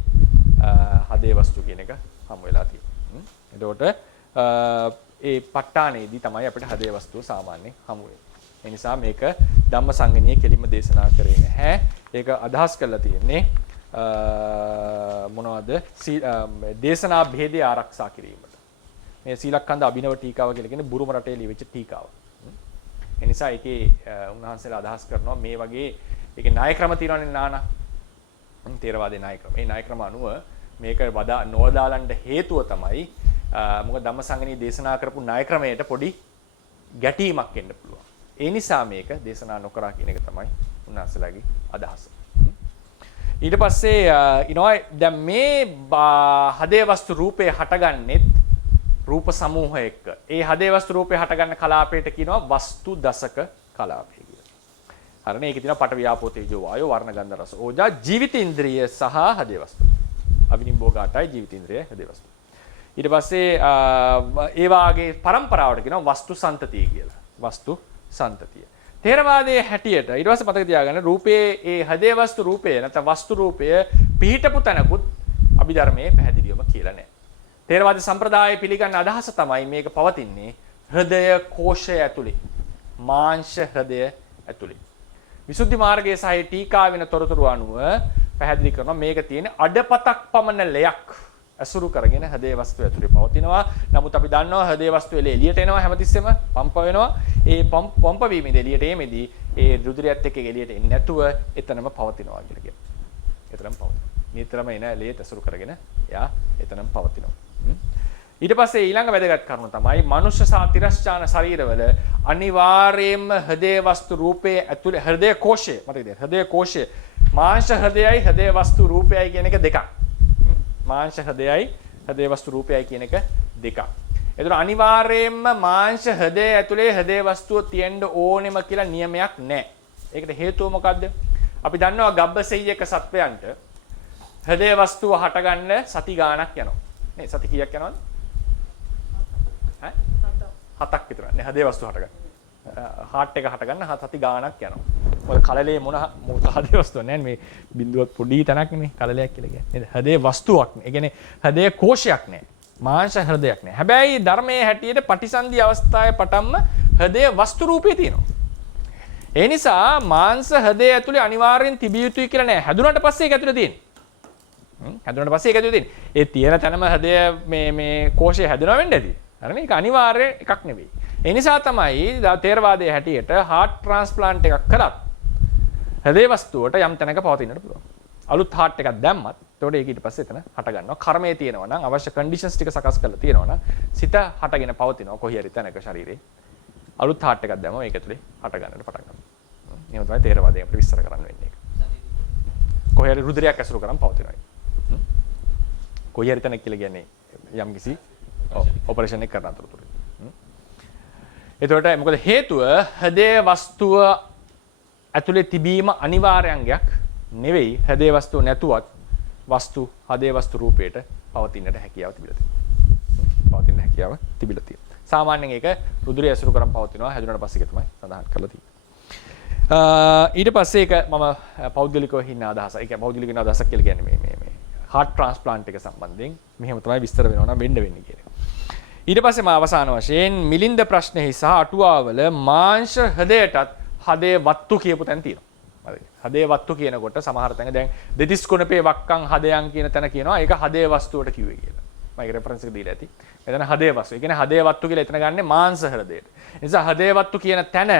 හදේ වස්තු කියන එක හමු වෙලා තියෙන්නේ. එතකොට ඒ ප ဋ ාණේදී තමයි අපිට හදේ වස්තුව සාමාන්‍යයෙන් හමු වෙන්නේ. ඒ නිසා මේක ධම්මසංගණියේ කෙලින්ම දේශනා කරේ නැහැ. ඒක අදහස් කරලා තියෙන්නේ මොනවද? දේශනා භේදය ආරක්ෂා කිරීමට. මේ සීලක්ඛන්ධ අභිනව ටීකාව කියලා කියන්නේ බුරුම රටේ ලියවිච්ච ටීකාව. ඒ නිසා ඒකේ උන්වහන්සේලා අදහස් කරනවා මේ වගේ ඒකේ ණය ක්‍රම තියෙනවනේ නානා. තේරවාදී ණය ක්‍රම. මේ ණය ක්‍රම අනුව මේක නොවදාලන්න හේතුව තමයි මොකද ධම්මසංගණියේ දේශනා කරපු ණය ක්‍රමයට පොඩි ගැටීමක් එන්න පුළුවන්. ඒ නිසා මේක දේශනා නොකරා කියන එක තමයි උන්වහන්සේලාගේ අදහස. ඊට පස්සේ දැන් මේ හදේ වස්තු රූපේ හටගන්නෙත් රූප සමූහය එක්ක. ඒ හදේ වස්තු රූපේ හටගන්න කලාපයට කියනවා වස්තු දසක කලාපය කියලා. හරිනේ ඒකේ තියෙනවා පඨවි ආපෝ තේජෝ වායෝ වර්ණ ගන්ධ රස ඕජා ජීවිතේන්ද්‍රිය සහ හදේ වස්තු. අවිනිම්බෝගාටයි ජීවිතේන්ද්‍රිය හදේ වස්තු. ඊට පස්සේ ඒ වාගේ પરම්පරාවට කියනවා වස්තු සන්තතිය කියලා. වස්තු සන්තතිය. තේරවාදයේ හැටියට ඊට පස්සේ මතක තියාගන්න රූපයේ ඒ හදේ වස්තු රූපය නැත්නම් වස්තු රූපය පිහිටපු තැනකුත් අභිධර්මයේ පැහැදිලිවම කියලා නැහැ. තේරවාද සම්ප්‍රදායේ පිළිගන්න අදහස තමයි මේක පවතින්නේ හෘදය කෝෂය ඇතුලේ. මාංශ හෘදය ඇතුලේ. විසුද්ධි මාර්ගයේ සහ ටීකා වෙන තොරතුරු අනුව පැහැදිලි කරනවා මේක තියෙන අඩපතක් පමණ ලයක් අසුරු කරගෙන හදේ වස්තු ඇතුලේ පවතිනවා. නමුත් අපි දන්නවා හදේ වස්තු එළියට එනවා හැමතිස්සෙම පම්ප වෙනවා. ඒ පම්ප වීමෙන් එළියට එමෙදී ඒ රුධිරයත් එක්ක එළියට එන්නේ නැතුව එතනම පවතිනවා කියලා කියනවා. එතනම පවතිනවා. නිතරම එන එළියට අසුරු කරගෙන එයා එතනම පවතිනවා. ඊට පස්සේ ඊළඟ වැදගත් කරුණ තමයි මනුෂ්‍ය සහ තිරස්චාන ශරීරවල අනිවාර්යයෙන්ම හදේ වස්තු රූපයේ ඇතුලේ හෘදය කෝෂය මතකද හෘදය කෝෂය මාංශ හෘදයයි හදේ වස්තු රූපයයි කියන එක දෙකක්. මාංශ හෘදයයි හදේ වස්තු රූපයයි කියන එක දෙකක්. ඒතර අනිවාර්යයෙන්ම මාංශ හෘදය ඇතුලේ හදේ වස්තුව තියෙන්න ඕනෙම කියලා නියමයක් නැහැ. ඒකට හේතුව මොකද්ද? අපි දන්නවා ගබ්බසෙය්‍යක සත්වයන්ට හදේ වස්තුව හටගන්න සති ගාණක් යනවා. නේ සති කීයක් යනවද? 7ක් විතර. නේ හදේ වස්තුව හටගන්න. හાર્ට් එක හටගන්න සති ගාණක් යනවා. මොකද කලලේ මොන හදේ වස්තුව නැහැ මේ බිඳුවක් පොඩි තැනක් නේ කලලයක් කියලා කියන්නේ. නේද? හදේ වස්තුවක් නේ. ඒ කියන්නේ හදේ කෝෂයක් නැහැ. මාංශ හෘදයක් නැහැ. හැබැයි ධර්මයේ හැටියට පටිසන්ධි අවස්ථාවේ පටන්ම හදේ වස්තු රූපේ තියෙනවා. ඒ නිසා මාංශ හදේ ඇතුලේ අනිවාර්යෙන් තිබිය යුතුයි කියලා නෑ. හැදුනට පස්සේ ඒක ඇතුලේ තියෙන්නේ. හැදුනට පස්සේ ඒක ඇතුලේ තියෙන්නේ. ඒ තියෙන තැනම හදේ මේ කෝෂය හැදෙනවා වෙන්න ඇති. හරිනේ? ඒක අනිවාර්ය එකක් නෙවෙයි. ඒ නිසා තමයි තේරවාදයේ හැටියට හાર્ට් ට්‍රාන්ස්ප්ලාන්ට් එකක් කරත් හදේ වස්තුවට යම් තැනක පවතින්නට පුළුවන්. අලුත් හાર્ට් එකක් දැම්මත් එතකොට ඒක ඊට පස්සේ එතන හට ගන්නවා. කර්මයේ තියෙනවා නම් අවශ්‍ය කන්ඩිෂන්ස් ටික සකස් කරලා තියෙනවා නම් සිත හටගෙන පවතිනවා කොහේ හරි තැනක ශරීරේ. අලුත් හાર્ට් එකක් දැම්මම ඒක ඇතුලේ හට ගන්නට පටන් ගන්නවා. එහෙම තමයි තේරවාදයෙන් අපිට විස්තර කරන්න වෙන්නේ ඒක. කොහේ හරි රුධිරයක් ඇසුරු කරන් පවතිනවා. කොහේ හරි තැනක කියලා කියන්නේ යම් කිසි ඔපරේෂන් එක කරන අතරතුර. එතකොට මොකද හේතුව හදේ වස්තුව ඇතුලේ තිබීම අනිවාර්ය අංගයක් නෙවෙයි. හදේ වස්තුව නැතුවත් හදේ වස්තු රූපයට පවතින්නට හැකියාව තිබිලා තියෙනවා. පවතින්න හැකියාව තිබිලා තියෙනවා. සාමාන්‍යයෙන් ඒක රුධිරය ඇසුරු කරන් පවතිනවා. හැදුනට පස්සේ ඒක තමයි සඳහන් කරලා තියෙන්නේ. ඊට පස්සේ ඒක මම පෞද්ගලිකව හින්න අදහස. ඒ කියන්නේ පෞද්ගලික වෙන අදහසක් කියලා කියන්නේ මේ හાર્ට් ට්‍රාන්ස්ප්ලාන්ට් එක සම්බන්ධයෙන් මෙහෙම තමයි විස්තර වෙනවා නම් වෙන්නේ කියන්නේ. ඊට පස්සේ මම අවසාන වශයෙන් මිලින්ද ප්‍රශ්නෙහි සහ අටුවාවල මාංශ හදයටත් හදේ වත්තු කියපු තැන තියෙනවා. හදේ වත්තු කියනකොට සමහර තැන් දැන් දෙතිස් කුණපේ වක්කම් හදයන් කියන තැන කියනවා ඒක හදේ වස්තුවට කිව්වේ කියලා. මම ඒක රෙෆරන්ස් එක දීලා ඇති. මෙතන හදේ වස්තු. ඒ කියන්නේ හදේ වත්තු කියලා එතන ගන්නේ මාංශ හෘදයට. ඒ නිසා හදේ වත්තු කියන තැන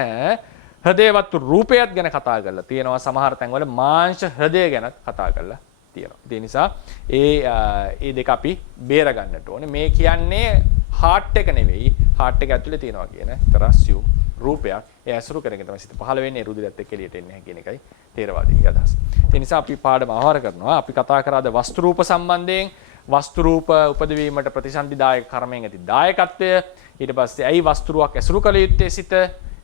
හදේ වත්තු රූපයත් ගැන කතා කරලා තියෙනවා. සමහර තැන්වල මාංශ හෘදය ගැන කතා කරලා තියෙනවා. ඒ නිසා ඒ දෙක අපි බේර ගන්නට ඕනේ. මේ කියන්නේ හાર્ට් එක නෙවෙයි හાર્ට් එක ඇතුලේ තියෙනවා කියන තරස්යු රූපයක්. ඒ ඇසුරු කරගෙන තමයි සිත පහළ වෙන්නේ රුධිරයත් එක්ක එළියට එන්නේ කියන එකයි තේරවාදීන්ගේ අදහස. ඒ නිසා අපි පාඩම ආවර කරනවා. අපි කතා කරාද වස්තු රූප සම්බන්ධයෙන් වස්තු රූප උපදවීමට ප්‍රතිසන්දිදායක කර්මයෙන් ඇති දායකත්වය. ඊට පස්සේ ඇයි වස්තුරුවක් ඇසුරු කළ යුත්තේ සිත.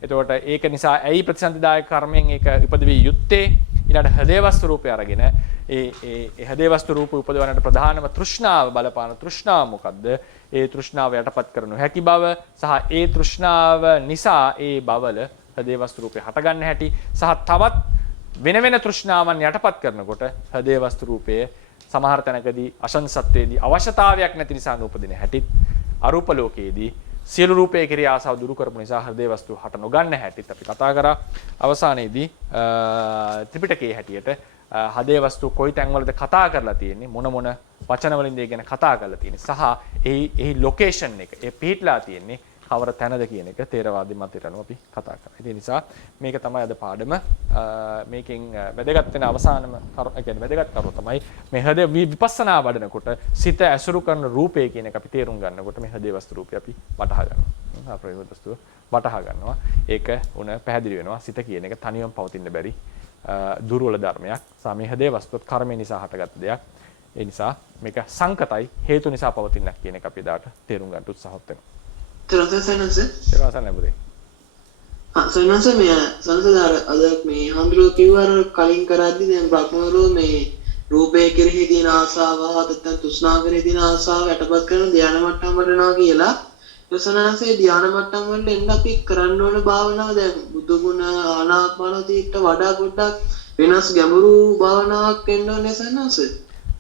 එතකොට ඒක නිසා ඇයි ප්‍රතිසන්දිදායක කර්මයෙන් ඒක ඉපදවිය යුත්තේ. ඊළඟ හදේ වස්තු රූපය අරගෙන ඒ හදේ වස්තු රූප උපදවන්නට ප්‍රධානම තෘෂ්ණාව බලපාන තෘෂ්ණාව මොකද්ද? ඒ තෘෂ්ණාව යටපත් කරනු හැකි බව සහ ඒ තෘෂ්ණාව නිසා ඒ බවල හදේ වස්තු රූපේ හටගන්න හැටි සහ තවත් වෙන වෙන තෘෂ්ණාවන් යටපත් කරනකොට හදේ වස්තු රූපයේ සමහර තැනකදී අසංසත්වයේදී අවශ්‍යතාවයක් නැති නිසා නූපදින හැටිත් අරූප ලෝකයේදී සියලු රූපයේ කෙරෙහි ආසාව දුරු කරපු නිසා හෘදේ වස්තු හට නොගන්න හැටිත් අපි කතා කරා. අවසානයේදී ත්‍රිපිටකයේ හැටියට හදේ වස්තු කොයි තැන්වලද කතා කරලා තියෙන්නේ මොන වචන වලින්ද ඒ ගැන කතා කරලා තියෙන්නේ සහ එහි ලොකේෂන් එක ඒ පිටලා තියෙන්නේ කවර තැනද කියන එක තේරවාදී මතයට අනුව අපි කතා කරා. ඒ නිසා මේක තමයි අද පාඩම. මේකෙන් වැදගත් වෙන අවසානම කියන්නේ වැදගත් කරුණ තමයි මේ හදේ විපස්සනා වඩනකොට සිත ඇසුරු කරන රූපය කියන එක අපි තේරුම් ගන්නකොට මේ හදේ වස්තු රූපය අපි වටහා ගන්නවා. ප්‍රයෝග වස්තුව වටහා ගන්නවා. ඒක උන පැහැදිලි වෙනවා. සිත කියන එක තනියම පවතින්න බැරි දුර්වල ධර්මයක්. සාමේ හදේ වස්තුවත් කර්මය නිසා හටගත් දෙයක්. ඒ නිසා මේක සංකතයි හේතු නිසා පවතිනක් කියන එක අපි දාට තේරුම් ගන්න උත්සාහවත් වෙනවා. සනස මේ සනසදාර අද මේ හඳුරෝ කිව්වර කලින් කරද්දි දැන් බ්‍රහ්මවරෝ මේ රූපේ කෙරෙහි දින ආසාව නැත්නම් තෘෂ්ණාව කෙරෙහි දින ආසාව යටපත් කරන ධානය මට්ටම් වලට යනවා කියලා ප්‍රසනාසේ ධානය මට්ටම් වලට එන්න අපි කරන්න ඕන භාවනාව දැන් බුදු ගුණ ආනාපානසතියට වඩා පොඩ්ඩක් වෙනස් ගැඹුරු භාවනාවක් වෙන්න ඕනේ සන්නස.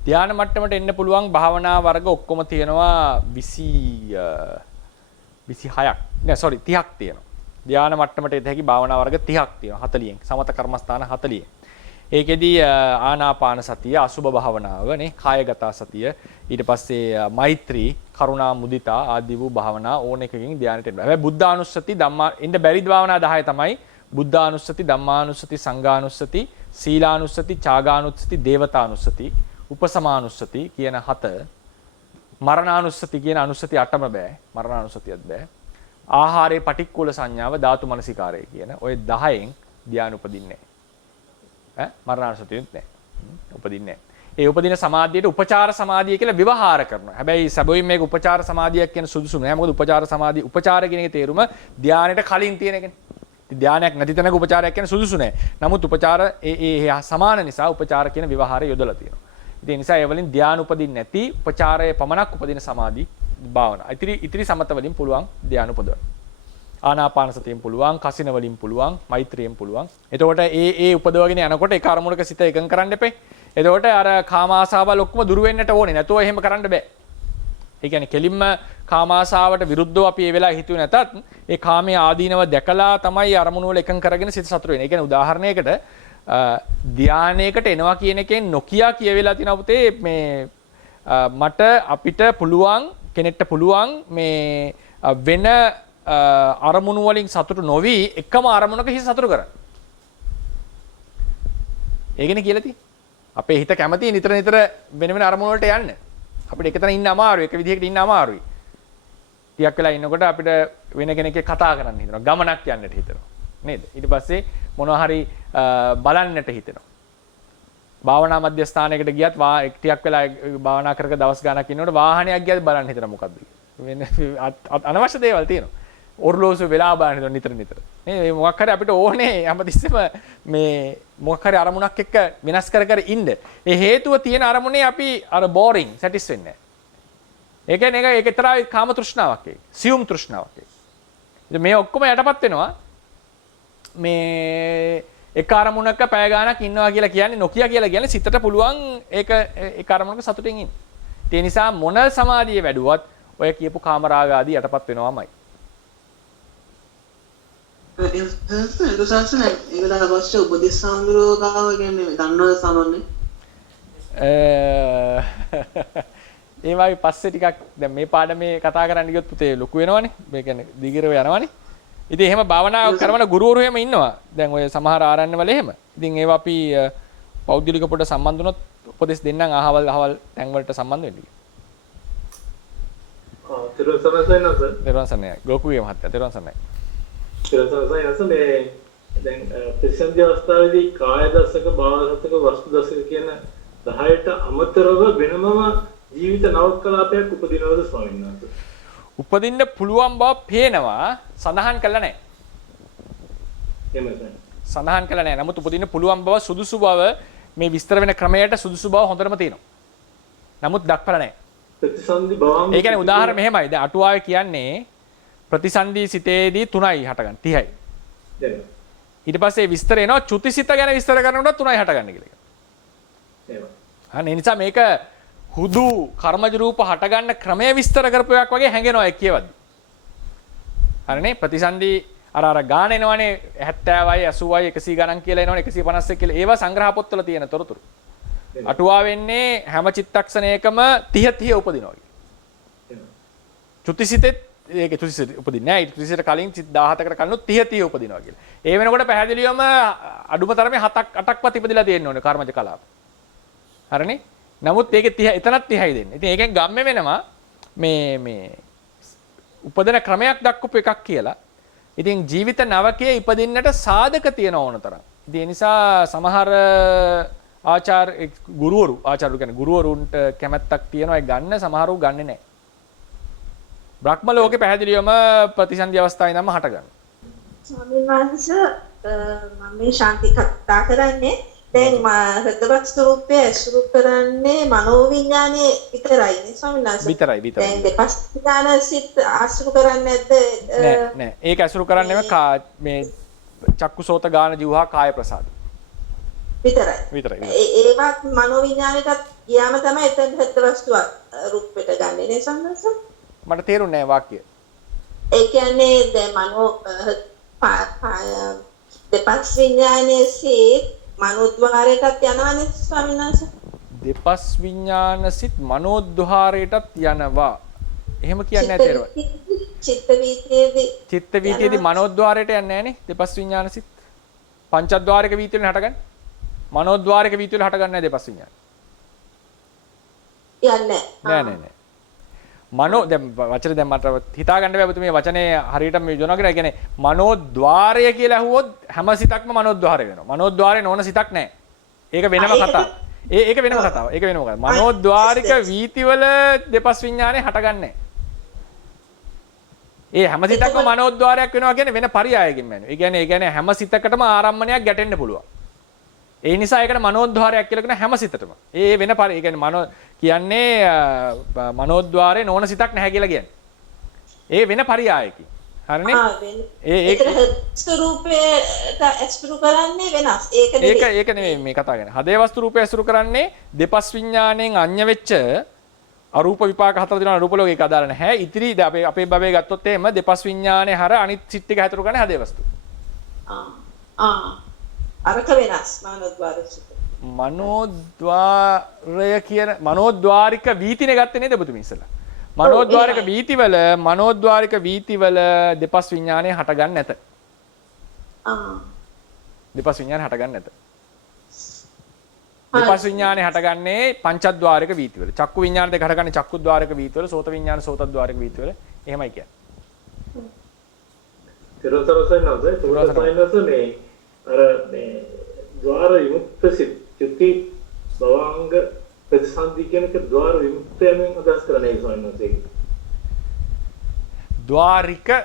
ධානය මට්ටමට එන්න පුළුවන් භාවනා වර්ග ඔක්කොම තියෙනවා 26ක් නෑ සෝරි 30ක් තියෙනවා. ධානය මට්ටමට එත හැකි භාවනා වර්ග 30ක් තියෙනවා 40න්. සමත කර්මස්ථාන 40. ඒකෙදී ආනාපාන සතිය, අසුබ භාවනාව නේ, කායගත සතිය, ඊට පස්සේ මෛත්‍රී, කරුණා, මුදිතා ආදී වූ භාවනා ඕන එකකින් ධානයට එන්න. හැබැයි බුද්ධානුස්සති ධම්මා ඉන්න බැරි භාවනා 10 තමයි බුද්ධානුස්සති, ධම්මානුස්සති, සංඝානුස්සති, සීලානුස්සති, ඡාගානුස්සති, දේවතානුස්සති, උපසමානුස්සති කියන 7. මරණානුස්සති කියන අනුස්සති 8ම බෑ. මරණානුස්සතියත් බෑ. ආහාරයේ පටික්කුල සංඥාව, ධාතු මනසිකාරය කියන ওই 10න් ධානය උපදින්නේ නැහැ. මරණානුස්සතියත් නැහැ. උපදින්නේ නැහැ. ඒ උපදින සමාධියට උපචාර සමාධිය කියලා විවහාර කරනවා. හැබැයි සැබවින් මේක උපචාර සමාධියක් කියන සුදුසු නෑ. මොකද උපචාර සමාධිය උපචාර කියන එකේ තේරුම ධානයට කලින් තියෙන එකනේ. ධානයක් නැති තැනක උපචාරයක් කියන සුදුසු නෑ. නමුත් උපචාර ඒ සමාන නිසා උපචාර කියන විවහාරය යොදලා තියෙනවා. ඒ නිසා ඒ වලින් ධාන උපදින්නේ නැති උපචාරයේ පමණක් උපදින සමාධි භාවනා. ඉතිරි සමත වලින් පුළුවන් ධාන උපදවන්න. ආනාපාන සතියෙන් පුළුවන්, කසින වලින් පුළුවන්, මෛත්‍රියෙන් පුළුවන්. එතකොට ඒ උපදවගෙන යනකොට ඒක අරමුණක සිත එකඟ කරන්න එපේ. එතකොට අර කාම ආසාවල් ඔක්කොම දුරු වෙන්නට ඕනේ. නැතුව එහෙම කරන්න බෑ. ඒ කියන්නේ කෙලින්ම කාම ආසාවට විරුද්ධව අපි ඒ වෙලාවේ හිතුවේ නැතත් ඒ කාමයේ ආදීනව දැකලා තමයි අරමුණු වල එකඟ කරගෙන සිත සතුට වෙන්නේ. ඒ කියන්නේ උදාහරණයකට ධානයකට එනවා කියන එකෙන් නොකිය කියවෙලා තියෙනවා පුතේ මේ මට අපිට පුළුවන් කෙනෙක්ට පුළුවන් මේ වෙන අරමුණු වලින් සතුටු නොවි එකම අරමුණක හිත සතුටු කරන්න. ඒකනේ කියලා තියෙන්නේ. අපේ හිත කැමති නිතර නිතර වෙන වෙන අරමුණු වලට යන්න. අපිට එකතන ඉන්න අමාරුයි, එක විදිහකට ඉන්න අමාරුයි. ටිකක් වෙලා ඉන්නකොට අපිට වෙන කෙනෙක් එක්ක කතා කරන්න හිතෙනවා, ගමනක් යන්නට හිතෙනවා. නේද? ඊට පස්සේ මොනවා හරි බලන්නට හිතෙනවා. භාවනා මධ්‍යස්ථානයකට ගියත් ටිකක් වෙලා භාවනා කරක දවස් ගාණක් ඉන්නකොට වාහනයක් ගියත් බලන්න හිතෙනවා මොකද්ද වෙන අනවශ්‍ය දේවල් තියෙනවා. ඔර්ලෝසු වෙලා බලන්න හිතෙනවා නිතර නිතර. මේ මොකක් හරි අපිට ඕනේ හැමතිස්සෙම මේ මොකක් හරි අරමුණක් එක්ක වෙනස් කර කර ඉන්න. ඒ හේතුව තියෙන අරමුණේ අපි අර බෝරින් සැටිස් වෙන්නේ නැහැ. ඒ කියන්නේ ඒක තරයි කාම තෘෂ්ණාවක් ඒක. සියුම් තෘෂ්ණාවක් ඒක. ඉතින් මේ ඔක්කොම යටපත් වෙනවා මේ එක අරමුණක පැය ගාණක් ඉන්නවා කියලා කියන්නේ නොකිය කියලා කියන්නේ සිතට පුළුවන් ඒක අරමුණක සතුටින් ඉන්න. ඒ නිසා මොන සමාධිය වැඩුවත් ඔය කියපු කාමරාග ආදී යටපත් වෙනවාමයි. ඒක සාසන ඒකට අවශ්‍ය උපදේශ සාන්දරෝ ගාව කියන්නේ දන්නවද සාමාන්‍යයෙන්? ඒ වගේ පස්සේ ටිකක් දැන් මේ පාඩමේ කතා කරන්න ගියොත් පුතේ ලොකු වෙනවනේ. මේ කියන්නේ දිගිරව යනවනේ. ඉතින් එහෙම භාවනා කරන ගුරුවරු එහෙම ඉන්නවා. දැන් ඔය සමහර ආරණ්‍ය වල එහෙම. ඉතින් ඒවා අපි පෞද්ගලික පොඩ සම්බන්ධ වුණොත් උපදෙස් දෙන්නම් අහවල් තැන් වලට සම්බන්ධ වෙන්න. තෙරුවන් සරණයි. ගෝකුගේ මහත්තයා තෙරුවන් සරණයි. මේ දැන් ප්‍රතිසන්දි අවස්ථාවේදී කාය දසක, භාව දසක, වස්තු දසක කියන 10ට අමතරව වෙනමම ජීවිත නවකලාපයක් උපදිනවද ස්වාමීන් වහන්සේ? උපදින්න පුළුවන් බව පේනවා, සඳහන් කළා නැහැ. එහෙමයි. සඳහන් කළා නැහැ. නමුත් උපදින්න පුළුවන් බව, සුදුසු බව මේ විස්තර වෙන ක්‍රමයට සුදුසු බව හොඳටම තියෙනවා. නමුත් දක්වලා නැහැ. ප්‍රතිසන්දි භවං ඒ කියන්නේ උදාහරණ මෙහෙමයි. දැන් අටුවාවේ කියන්නේ ප්‍රතිසන්දි සිතේදී 3යි හටගන්න 30යි. දැන් ඊට පස්සේ විස්තර එනවා චුතිසිත ගැන විස්තර කරනකොට 3යි හටගන්න කියලා. එහෙමයි. අනේ නිසා මේක හුදු කර්මජ රූප හටගන්න ක්‍රමය විස්තර කරපු එකක් වගේ හැඟෙනවා ඒ කියවද්දි. හරිනේ ප්‍රතිසන්දි අර ගාන එනවනේ 70යි 80යි 100 ගණන් කියලා එනවනේ 151 කියලා. ඒවා සංග්‍රහ පොත්වල තියෙන තොරතුරු. අටුවා වෙන්නේ හැම චිත්තක්ෂණයකම 30 උපදිනවා කියලා. චුතිසිතෙත් ඒක චුතිසිත උපදින්නේ නැහැ. චුතිසිතට කලින් 17කට කලින් 30 උපදිනවා කියලා. ඒ වෙනකොට පැහැදිලිවම අඩුම තරමේ 7ක් 8ක්වත් ඉපදිලා තියෙන්න ඕනේ කර්මජ කලාප. හරිනේ? නමුත් ඒකේ 30 එතනත් 30යි දෙන්නේ. ඉතින් ඒකෙන් ගම්මේ වෙනවා මේ උපදින ක්‍රමයක් දක්වපු එකක් කියලා. ඉතින් ජීවිත නවකයේ ඉපදින්නට සාධක තියෙන ඕන තරම්. ඉතින් ඒ නිසා සමහර ගුරුවරු කියන්නේ ගුරුවරුන්ට කැමැත්තක් තියෙනවා ඒ ගන්න, සමහරව ගන්නෙ නැහැ. බ්‍රහ්ම ලෝකේ පැහැදිලිවම ප්‍රතිසන්දි අවස්ථාවේ ඉඳන්ම හට ගන්නවා. ස්වාමීන් වහන්සේ මම මේ ශාන්ති කතා කරන්නේ දැන් හෘදවස්තු රූපය ඇසුරු කරන්නේ මනෝවිඤ්ඤාණය විතරයිනේ ස්වාමීන් වහන්සේ. විතරයි. දැන් දෙපස් විඥාන සිත් ආශ්‍රු කරන්නේ නැද්ද? නෑ. ඒක ඇසුරු කරන්නේ මේ චක්කුසෝත ගාන ජීවහා කාය ප්‍රසාද. විතරයි. ඒවත් මනෝවිඤ්ඤාණයටත් ගියාම තමයි එතන හෘදවස්තු රූපෙට ගන්නෙ නේ සම්මත. මට තේරුන්නේ නෑ වාක්‍යය. ඒ කියන්නේ දැන් මනෝ දෙපස් විඥානයේ සිත් මනෝද්වාරයටත් යනවනේ ස්වාමීන් වහන්සේ. දෙපස් විඥාන සිත් මනෝද්වාරයටත් යනවා. එහෙම කියන්නේ නැහැ තේරෙවල. චිත්ත වීතියේදී මනෝද්වාරයට යන්නේ නැහනේ දෙපස් විඥාන සිත්. පංචද්වාරික වීති වලින් හටගන්නේ. මනෝද්වාරික වීති වල හටගන්නේ නැහැ දෙපස් විඥාන. යන්නේ නෑ. මනෝ දැන් වචනේ දැන් මට හිතා ගන්න බෑ පුතේ මේ වචනේ හරියටම යොදනවා කියලා. ඒ කියන්නේ මනෝද්වාරය කියලා ඇහුවොත් හැම සිතක්ම මනෝද්වාරය වෙනවා. මනෝද්වාරේ නොවන සිතක් නැහැ. ඒක වෙනම කතාවක්. ඒක වෙනම කතාවක්. ඒක වෙනම කතාවක්. මනෝද්වාරික වීතිවල දෙපස් විඥානේ හටගන්නේ. ඒ හැම සිතක්ම මනෝද්වාරයක් වෙනවා කියන්නේ වෙන පරයයකින් මන්නේ. ඒ කියන්නේ හැම සිතකටම ආරම්මණයක් ගැටෙන්න පුළුවන්. ඒ නිසා ඒකට මනෝද්වාරයක් කියලා කියන හැම සිතටම. ඒ වෙන ඒ කියන්නේ මනෝ කියන්නේ මනෝද්වාරේ නොවන සිතක් නැහැ කියලා කියන්නේ. ඒ වෙන පරයයකින්. හරිනේ? ඒක ස්වරූපයට ඇසුරු කරන්නේ වෙනස්. ඒක නෙමෙයි මේ කතා කරන්නේ. හදේ වස්තු රූපය ඇසුරු කරන්නේ දෙපස් විඥාණයෙන් අඤ්ඤ වෙච්ච අරූප විපාක හතර දෙනා රූප ලෝකේ ඒක අදාළ නැහැ. ඉතිරි අපේ බබේ ගත්තොත් එහෙම දෙපස් විඥානේ හර අනිත් සිත් ටික හැතරු කරන්නේ හදේ වස්තු. අරක වෙනස් මනෝද්වාරය කියන මනෝද්වාරික වීතිනේ ගත්තේ නේද ඔබතුමී ඉස්සලා? මනෝද්වාරික වීතිවල දෙපස් විඥානේ හටගන්නේ නැත. දෙපස් විඥානේ හටගන්නේ නැත. දෙපස් විඥානේ හටගන්නේ පංචද්වාරික වීතිවල. චක්කු විඥාන දෙක හටගන්නේ චක්කුද්වාරික වීතිවල, සෝත විඥාන සෝතද්වාරික වීතිවල. එහෙමයි කියන්නේ. තිරසරසනද මේ අර මේ ద్వාර විමුක්ත සිත් චුති භවංග ප්‍රතිසන්දි කියනක ద్వාර විමුක්තයෙන් අදහස් කරන්නේ ස්වාමීන් වහන්සේ.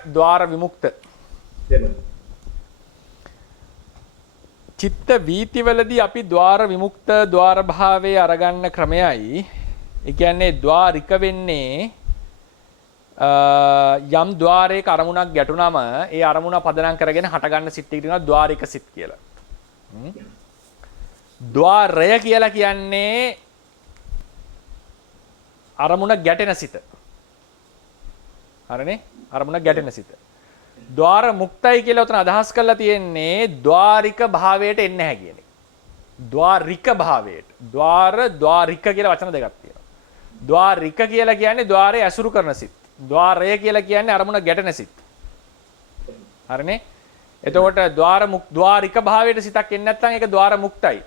ద్వාර විමුක්ත. චිත්ත වීතිවලදී අපි ద్వාර විමුක්ත ద్వාර භාවයේ අරගන්න ක්‍රමයයි. ඒ කියන්නේ ద్వාරික වෙන්නේ යම් ద్వාරයක අරමුණක් ගැටුනම ඒ අරමුණ පදනම් කරගෙන හටගන්න සිත් ටික කියනවා ద్వාරික සිත් කියලා. ద్వාරය කියලා කියන්නේ අරමුණ ගැටෙන සිත. හරිනේ? අරමුණ ගැටෙන සිත. ద్వාර මුක්තයි කියලා උතන අදහස් කරලා තියෙන්නේ ద్వාරික භාවයට එන්නේ නැහැ කියන එක. ద్వාරික භාවයට. ద్వාරික කියලා වචන දෙකක් තියෙනවා. ద్వාරික කියලා කියන්නේ ద్వාරය ඇසුරු කරන සිත්. ద్వාරය කියලා කියන්නේ අරමුණ ගැටෙන සිත්. හරිනේ? එතකොට ద్వාරික භාවයට සිතක් එන්නේ නැත්නම් ඒක ద్వාර මුක්තයි.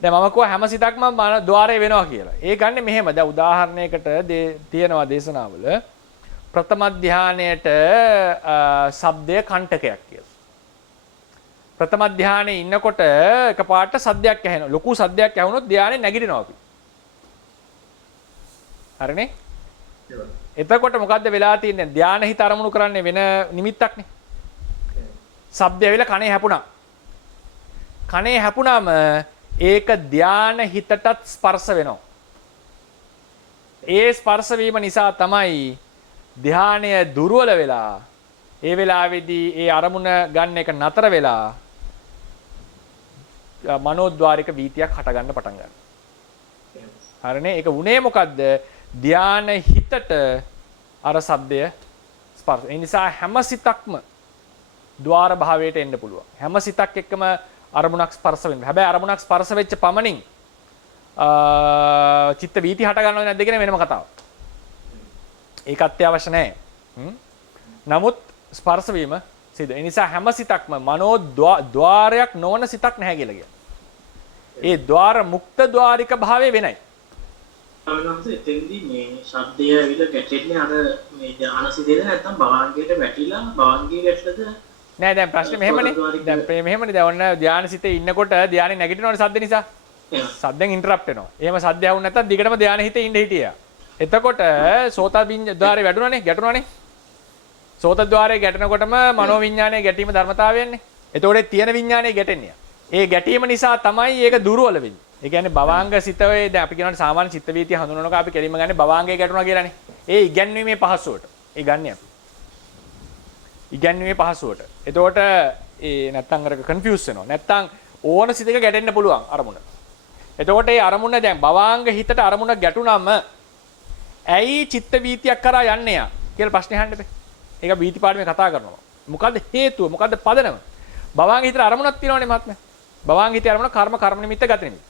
දැන් මම කිව්වා හැම සිතක්ම ద్వාරය වෙනවා කියලා. ඒ ගන්නේ මෙහෙම. දැන් උදාහරණයකට තියෙනවා දේශනාවල ප්‍රථම ධානයේට ශබ්දය කණ්ඨකයක් කියලා. ප්‍රථම ධානයේ ඉන්නකොට එකපාරට සද්දයක් ඇහෙනවා. ලොකු සද්දයක් ඇහුනොත් ධානය නැගිටිනවා අපි. හරිනේ? එතකොට මොකද්ද වෙලා තියෙන්නේ? ධානය හිත අරමුණු කරන්නේ වෙන නිමිත්තක්නේ. ශබ්දය ඇවිල්ලා කනේ හැපුණා. කනේ හැපුණාම ඒක ධාන හිතටත් ස්පර්ශ වෙනවා. ඒ ස්පර්ශ වීම නිසා තමයි ධානය දුර්වල වෙලා ඒ වෙලාවේදී ඒ අරමුණ ගන්න එක නතර වෙලා මනෝද්වාරික වීතියක් හට ගන්න පටන් ගන්නවා. හරිනේ? ඒක උනේ මොකද්ද? ධාන හිතට අර ශබ්දය ස්පර්ශ. ඒ නිසා හැම සිතක්ම ద్వාර භාවයට එන්න පුළුවන්. හැම සිතක් එක්කම අරමුණක් ස්පර්ශ වෙනවා. හැබැයි අරමුණක් ස්පර්ශ වෙච්ච පමණින් චිත්ත වීති හට ගන්නවද නැද්ද කියන වෙනම කතාවක්. ඒක අත්‍යවශ්‍ය නැහැ. නමුත් ස්පර්ශ වීම සිදු. ඒ නිසා හැම සිතක්ම මනෝ ద్వාරයක් නොවන සිතක් නැහැ කියලා කියනවා. ඒ ద్వාර මුක්ත ద్వාරික භාවය වෙනයි. අවනම්සේ එතෙන්දී මේ ශබ්දය ඇවිල්ලා ගැටෙන්නේ අර මේ ධානසිතේද නැත්නම් භවංගයට වැටිලා භවංගයේ ගැටලද නෑ දැන් ප්‍රශ්නේ මෙහෙමනේ. දැන් මෙහෙමනේ. දැන් ඔන්න ධානසිතේ ඉන්නකොට ධානය නැගිටිනවනේ සද්ද නිසා. සද්දෙන් ඉන්ටරප්ට් වෙනවා. එහෙම සද්ද ඇහුනේ නැත්තම් දිගටම ධානය හිතේ ඉඳ හිටියා. එතකොට සෝතද්වාරේ වැටුණානේ, ගැටුණානේ. සෝතද්වාරේ ගැටෙනකොටම මනෝ විඥානයේ ගැටීම ධර්මතාවයන්නේ. එතකොට තියෙන විඥානයේ ගැටෙන්නේ. ඒ ගැටීම නිසා තමයි ඒක දුර්වල වෙන්නේ. ඒ කියන්නේ භවාංග සිතවේ දැන් අපි කියනවා සාමාන්‍ය චිත්ත වීතිය හඳුනනකොට අපි කෙලින්ම ගන්නේ භවාංගය ගැටුණා කියලානේ. ඒ ඉගැන්වීමේ පහසුවට. ඒ ගන්න අපි. ඉගැන්වීමේ පහසුවට. එතකොට ඒ නැත්තම් අර කන්ෆියුස් වෙනවා. නැත්තම් ඕන සිතක ගැටෙන්න පුළුවන් අරමුණ. එතකොට ඒ අරමුණ දැන් භවාංග හිතට අරමුණ ගැටුණම ඇයි චිත්ත වීතියක් කරා යන්නේ යා කියලා ප්‍රශ්නේ අහන්න බෑ. ඒක වීති පාඩමේ කතා කරනවා. මොකද්ද හේතුව? මොකද්ද පදනම? භවාංග හිතේ අරමුණක් තියෙනවනේ මහත්මයා. භවාංග හිතේ අරමුණ කර්ම නිමිත්ත ගත නිමිත්ත.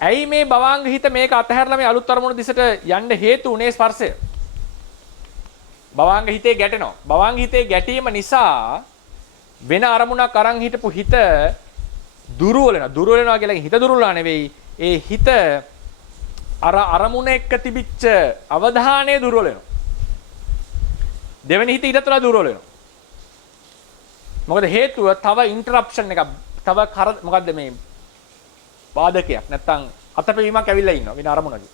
ඇයි මේ භවාංග හිත මේක අතහැරලා මේ අලුත් අරමුණ දිසට යන්න හේතු උනේ ස්පර්ශය? භවාංග හිතේ ගැටෙනවා. භවාංග හිතේ ගැටීම නිසා වෙන අරමුණක් අරන් හිටපු හිත දුර්වල වෙනවා. දුර්වල වෙනවා කියලා හිත දුර්වලලා නෙවෙයි. ඒ හිත අර අරමුණ එක්ක තිබිච්ච අවධානය දුර්වල වෙනවා. දෙවෙනි හිත ඊටත් වඩා දුර්වල වෙනවා. මොකද හේතුව තව ඉන්ටරප්ෂන් එකක් තව මොකද්ද මේ බාධකයක් නැත්තම් අතපෙවීමක් ඇවිල්ලා ඉන්නවා වෙන අරමුණක.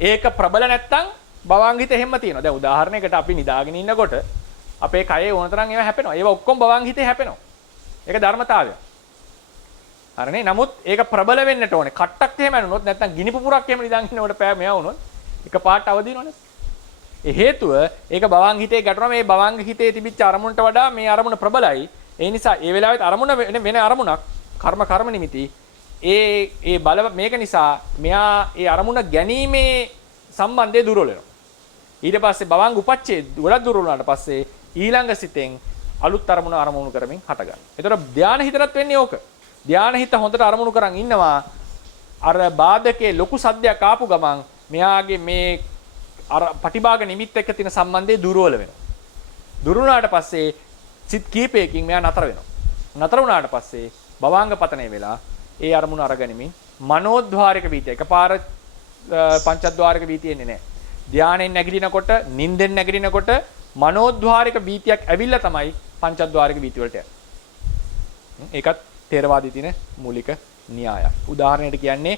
ඒක ප්‍රබල නැත්තම් භවාංගිත හැම තියෙනවා. දැන් උදාහරණයකට අපි නිදාගෙන ඉන්නකොට අපේ කයේ ඕන තරම් ඒවා හැපෙනවා. ඒවා ඔක්කොම භවාංගිතේ හැපෙනවා. ඒක ධර්මතාවය. හරිනේ. නමුත් ඒක ප්‍රබල වෙන්නට ඕනේ. කට්ටක් එහෙම ඇනුනොත් නැත්තම් ගිනි පුපුරක් එහෙම නිදාගෙන ඉන්නකොට පෑ මෙයා වුණොත් එක පාට අවදි වෙනවනේ. ඒ හේතුව ඒක භවාංග හිතේ ගැටුණා. මේ භවාංග හිතේ තිබිච්ච අරමුණට වඩා මේ අරමුණ ප්‍රබලයි. ඒ නිසා ඒ වෙලාවෙත් අරමුණ වෙන අරමුණක් කර්ම නිමිති ඒ බල මේක නිසා මෙයා ඒ අරමුණ ගැනීමේ සම්බන්ධය දුර්වල වෙනවා. ඊට පස්සේ භවාංග උපච්ඡේද ගොඩක් දුර්වල වුණාට පස්සේ ඊළඟ සිතෙන් අලුත් අරමුණු කරමින් හට ගන්නවා. ඒතර ධානය හිතරත් වෙන්නේ ඕක. ධානය හිත හොඳට අරමුණු කරන් ඉන්නවා. අර බාධකේ ලොකු සද්දයක් ආපු ගමන් මෙයාගේ මේ අර පටිභාග නිමිත්ත එක්ක තියෙන සම්බන්ධය දුර්වල වෙනවා. දුර්වල වුණාට පස්සේ සිත් කීපයකින් මෙයා නතර වෙනවා. නතර වුණාට පස්සේ භවාංග පතනය වෙලා ඒ අරමුණ අරගෙනමින් මනෝද්වාරික වීතිය එකපාර පංචද්වාරික වීතිය එන්නේ නැහැ. ධානයෙන් නැගිටිනකොට, නිින්දෙන් නැගිටිනකොට මනෝද්වාරික වීතියක් ඇවිල්ලා තමයි පංචද්වාරික වීතිය වලට යන්නේ. ඒකත් තේරවාදී තියෙන මූලික න්‍යායක්. උදාහරණයක් කියන්නේ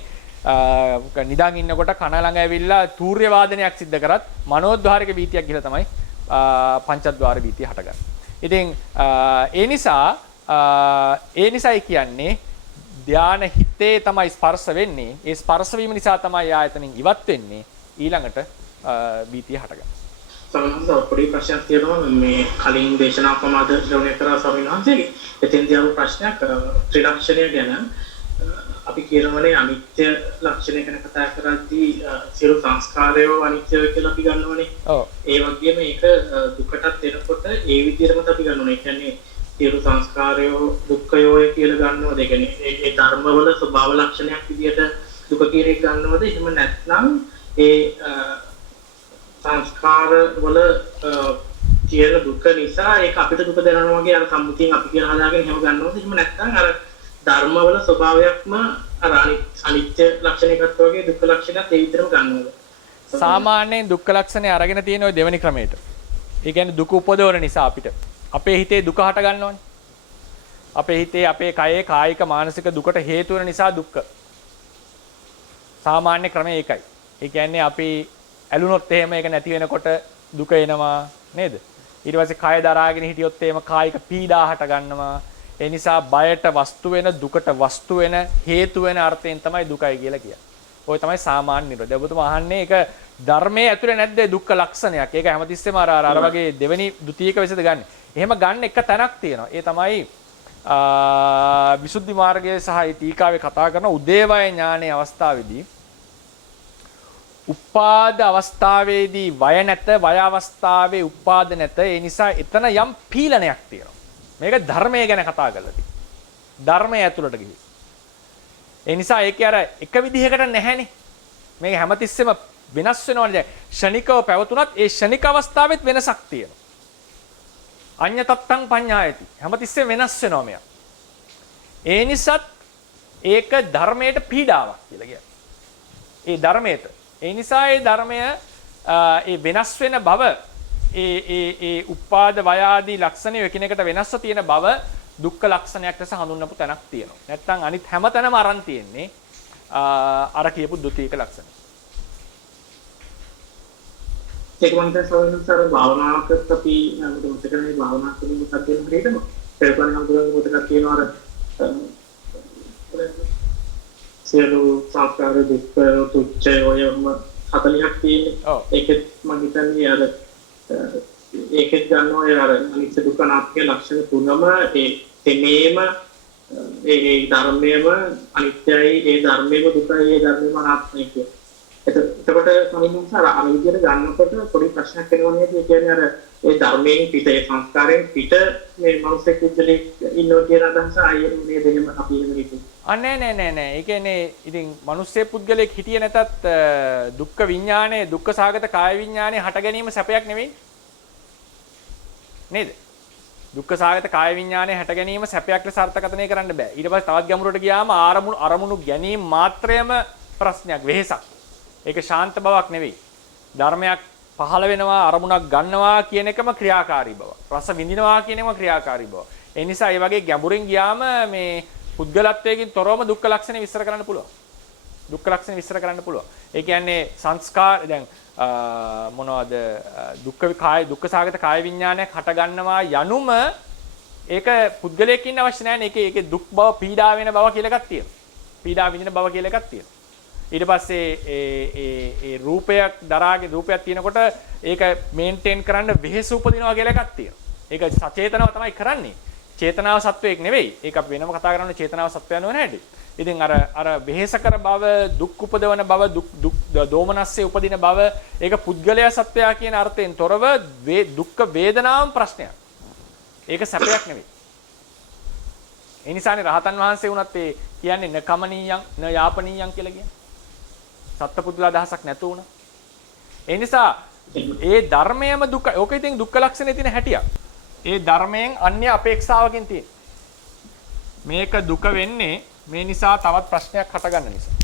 නිදාගෙන ඉන්නකොට කන ළඟ ඇවිල්ලා තූර්ය වාදනයක් සිද්ධ කරත් මනෝද්වාරික වීතියක් ගිහලා තමයි පංචද්වාර වීතිය හටගන්නේ. ඉතින් ඒ නිසායි කියන්නේ ධාන හිතේ තමයි ස්පර්ශ වෙන්නේ. ඒ ස්පර්ශ වීම නිසා තමයි ආයතනින් ඉවත් වෙන්නේ. ඊළඟට වීතිය හටගන්නේ. සමහරවිට පොඩි ප්‍රශ්නයක් තියෙනවා මේ කලින් දේශනා ප්‍රමාද ශ්‍රවණය කරා ස්වාමීන් වහන්සේගේ. එතෙන්දී ආපු ප්‍රශ්නයක් ත්‍රිලක්ෂණය ගැන අපි කියනවනේ අනිත්‍ය ලක්ෂණය ගැන කතා කරද්දී සියලු සංස්කාරය අනිත්‍ය කියලා අපි ගන්නවනේ. ඔව්. ඒ වගේම ඒක දුකටත් එනකොට ඒ විදිහටම අපි ගන්නවනේ. ඒ කියන්නේ සියලු සංස්කාරය දුක්ඛයෝය කියලා ගන්නවද? ඒ කියන්නේ ඒ ධර්මවල ස්වභාව ලක්ෂණයක් විදිහට දුක කියන එක ගන්නවද? එහෙම නැත්නම් ඒ සංස්කාර වල තියෙන දුක නිසා ඒක අපිට දුක දැනෙනවා වගේ අර සම්මුතියෙන් අපි කියන හදාගෙන එහෙම ගන්නවද? එහෙම නැත්නම් අර ධර්මවල ස්වභාවයක්ම අර අනිත්‍ය ලක්ෂණයකට වගේ දුක්ඛ ලක්ෂණයත් ඒ විතරම ගන්නවද? සාමාන්‍යයෙන් දුක්ඛ ලක්ෂණය අරගෙන තියෙන ওই දෙවෙනි ක්‍රමයට. ඒ කියන්නේ දුක උපදවන නිසා අපිට අපේ හිතේ දුක හට ගන්නවනේ. අපේ හිතේ අපේ කයේ කායික මානසික දුකට හේතු වෙන නිසා දුක්ඛ. සාමාන්‍ය ක්‍රමය ඒකයි. ඒ කියන්නේ අපි ඇලුනොත් එහෙම ඒක නැති වෙනකොට දුක එනවා නේද? ඊට පස්සේ කය දරාගෙන හිටියොත් එහෙම කායික පීඩා හට ගන්නවා. ඒ නිසා බයට වස්තු වෙන දුකට වස්තු වෙන හේතු වෙන අර්ථයෙන් තමයි දුකයි කියලා කියන්නේ. ඔය තමයි සාමාන්‍ය නිරෝධය. ඔබතුමා අහන්නේ ඒක ධර්මයේ ඇතුලේ නැද්ද දුක්ඛ ලක්ෂණයක්? ඒක හැමතිස්සෙම අර වගේ දෙවෙනි ද්විතීයික වෙසද ගන්න. එහෙම ගන්න එක තැනක් තියෙනවා. ඒ තමයි විසුද්ධි මාර්ගයේ සහ ටීකාවේ කතා කරන උදේවය ඥානයේ අවස්ථාවේදී උපාද අවස්ථාවේදී වය නැත, වය අවස්ථාවේ උපාද නැත. ඒ නිසා එතන යම් පීලනයක් තියෙනවා. මේක ධර්මය ගැන කතා කරලා තියෙනවා. ධර්මය ඇතුළට ගිහින්. ඒ නිසා ඒකේ අර එක විදිහකට නැහැනේ. මේක හැමතිස්සෙම වෙනස් වෙනවනේ. දැන් ෂණිකව පැවතුනත් ඒ ෂණික අවස්ථාවෙත් වෙනසක් තියෙනවා. අඤ්ඤ තත්තං පඤ්ඤායති. හැමතිස්සෙම වෙනස් වෙනවා මෙයා. ඒ නිසාත් ඒක ධර්මයට පීඩාවක් කියලා කියන්නේ. ඒ ධර්මයට. ඒ නිසා ඒ ධර්මය ඒ වෙනස් වෙන බව ඒ උපාද වය ආදී ලක්ෂණ එකිනෙකට වෙනස්ව තියෙන බව දුක්ඛ ලක්ෂණයක් ලෙස හඳුන්වපු තැනක් තියෙනවා. නැත්නම් අනිත් හැමතැනම අරන් තියෙන්නේ අර කියපු ද්විතීයික ලක්ෂණ. ඒක මම දැන් සෝවින්සාර භාවනාවකට අපි මතකනේ භාවනා කරන මොකක්ද කියන හරියටම පෙරපණ හඳුනන මොකක්ද කියනවා අර සියලු සංස්කාර දුක් තුච්ඡය ඔයම 40ක් තියෙන්නේ. ඔව්. ඒකෙත් මම හිතන්නේ අර ඒකෙත් ගන්නවා ඔය අර අනිත්‍ය දුක්ඛ අනාත්මයේ ලක්ෂණ තුනම ඒ තෙමේම ඒ ධර්මයේම අනිත්‍යයි ඒ ධර්මයේම දුකයි ඒ ධර්මයේම අනාත්මයි කියන. එතකොට සමිනුත් අර විදියට ගන්නකොට පොඩි ප්‍රශ්නයක් එනවා නේද? ඒ කියන්නේ අර ඒ ධර්මයෙන් පිට ඒ සංස්කාරයෙන් පිට මේ මනුස්ස කුජලේ ඉන්නවා කියන අදහස ආයෙත් මේ දෙහෙම අපි එහෙම හිතුවා. නෑ. ඒ කියන්නේ ඉතින් මිනිස්සේ පුද්ගලයෙක් හිටියේ නැතත් දුක්ඛ විඥානයේ දුක්ඛ සාගත කාය විඥානයේ හට ගැනීම සැපයක් නෙවෙයි. නේද? දුක්ඛ සාගත කාය විඥානයේ හට ගැනීම සැපයක් ලෙස අර්ථකථනය කරන්න බෑ. ඊට පස්සේ තවත් ගැඹුරට ගියාම අරමුණු ගැනීම මාත්‍රයම ප්‍රශ්නයක් වෙහෙසක්. ඒක ශාන්ත බවක් නෙවෙයි. ධර්මයක් පහළ වෙනවා අරමුණක් ගන්නවා කියන එකම ක්‍රියාකාරී බව. රස විඳිනවා කියන එකම ක්‍රියාකාරී බව. ඒ නිසා මේ වගේ ගැඹුරින් ගියාම මේ පුද්ගලත්වයෙන් තොරවම දුක්ඛ ලක්ෂණ විස්තර කරන්න පුළුවන්. දුක්ඛ ලක්ෂණ විස්තර කරන්න පුළුවන්. ඒ කියන්නේ සංස්කාර දැන් මොනවද දුක්ඛ සාගත කාය විඥානයක් හට ගන්නවා යනුම ඒක පුද්ගලයෙක් ඉන්න අවශ්‍ය නැහැ නේ. ඒකේ දුක් බව පීඩා වෙන බව කියලා එකක් තියෙනවා. පීඩා විඳින බව කියලා එකක් තියෙනවා. ඊට පස්සේ ඒ රූපයක් දරාගේ රූපයක් තියෙනකොට ඒක මේන්ටේන් කරන්න වෙහෙස උපදිනවා කියලා එකක් තියෙනවා. ඒක සචේතනව තමයි කරන්නේ. චේතනාව සත්වයක් නෙවෙයි. ඒක අපි වෙනම කතා කරන්නේ චේතනාව සත්වයන් වෙන හැටි. ඉතින් අර වෙහෙසකර බව, දුක් උපදවන බව, දුක් දෝමනස්සේ උපදින බව, ඒක පුද්ගලයා සත්වයා කියන අර්ථයෙන් තොරව දුක්ඛ වේදනාවම ප්‍රශ්නයක්. ඒක සැපයක් නෙවෙයි. ඒ නිසානේ රහතන් වහන්සේ වුණත් ඒ කියන්නේ න කමනීයං න යාපනීයං කියලා කියන්නේ. සත්පුද්ගල අදහසක් නැතු වුණා. ඒ නිසා ඒ ධර්මයේම දුක. ඕක ඉතින් දුක්ඛ ලක්ෂණේ තියෙන හැටියක්. ඒ ධර්මයෙන් අන්‍ය අපේක්ෂාවකින් තියෙන. මේක දුක වෙන්නේ මේ නිසා තවත් ප්‍රශ්නයක් හටගන්න නිසා.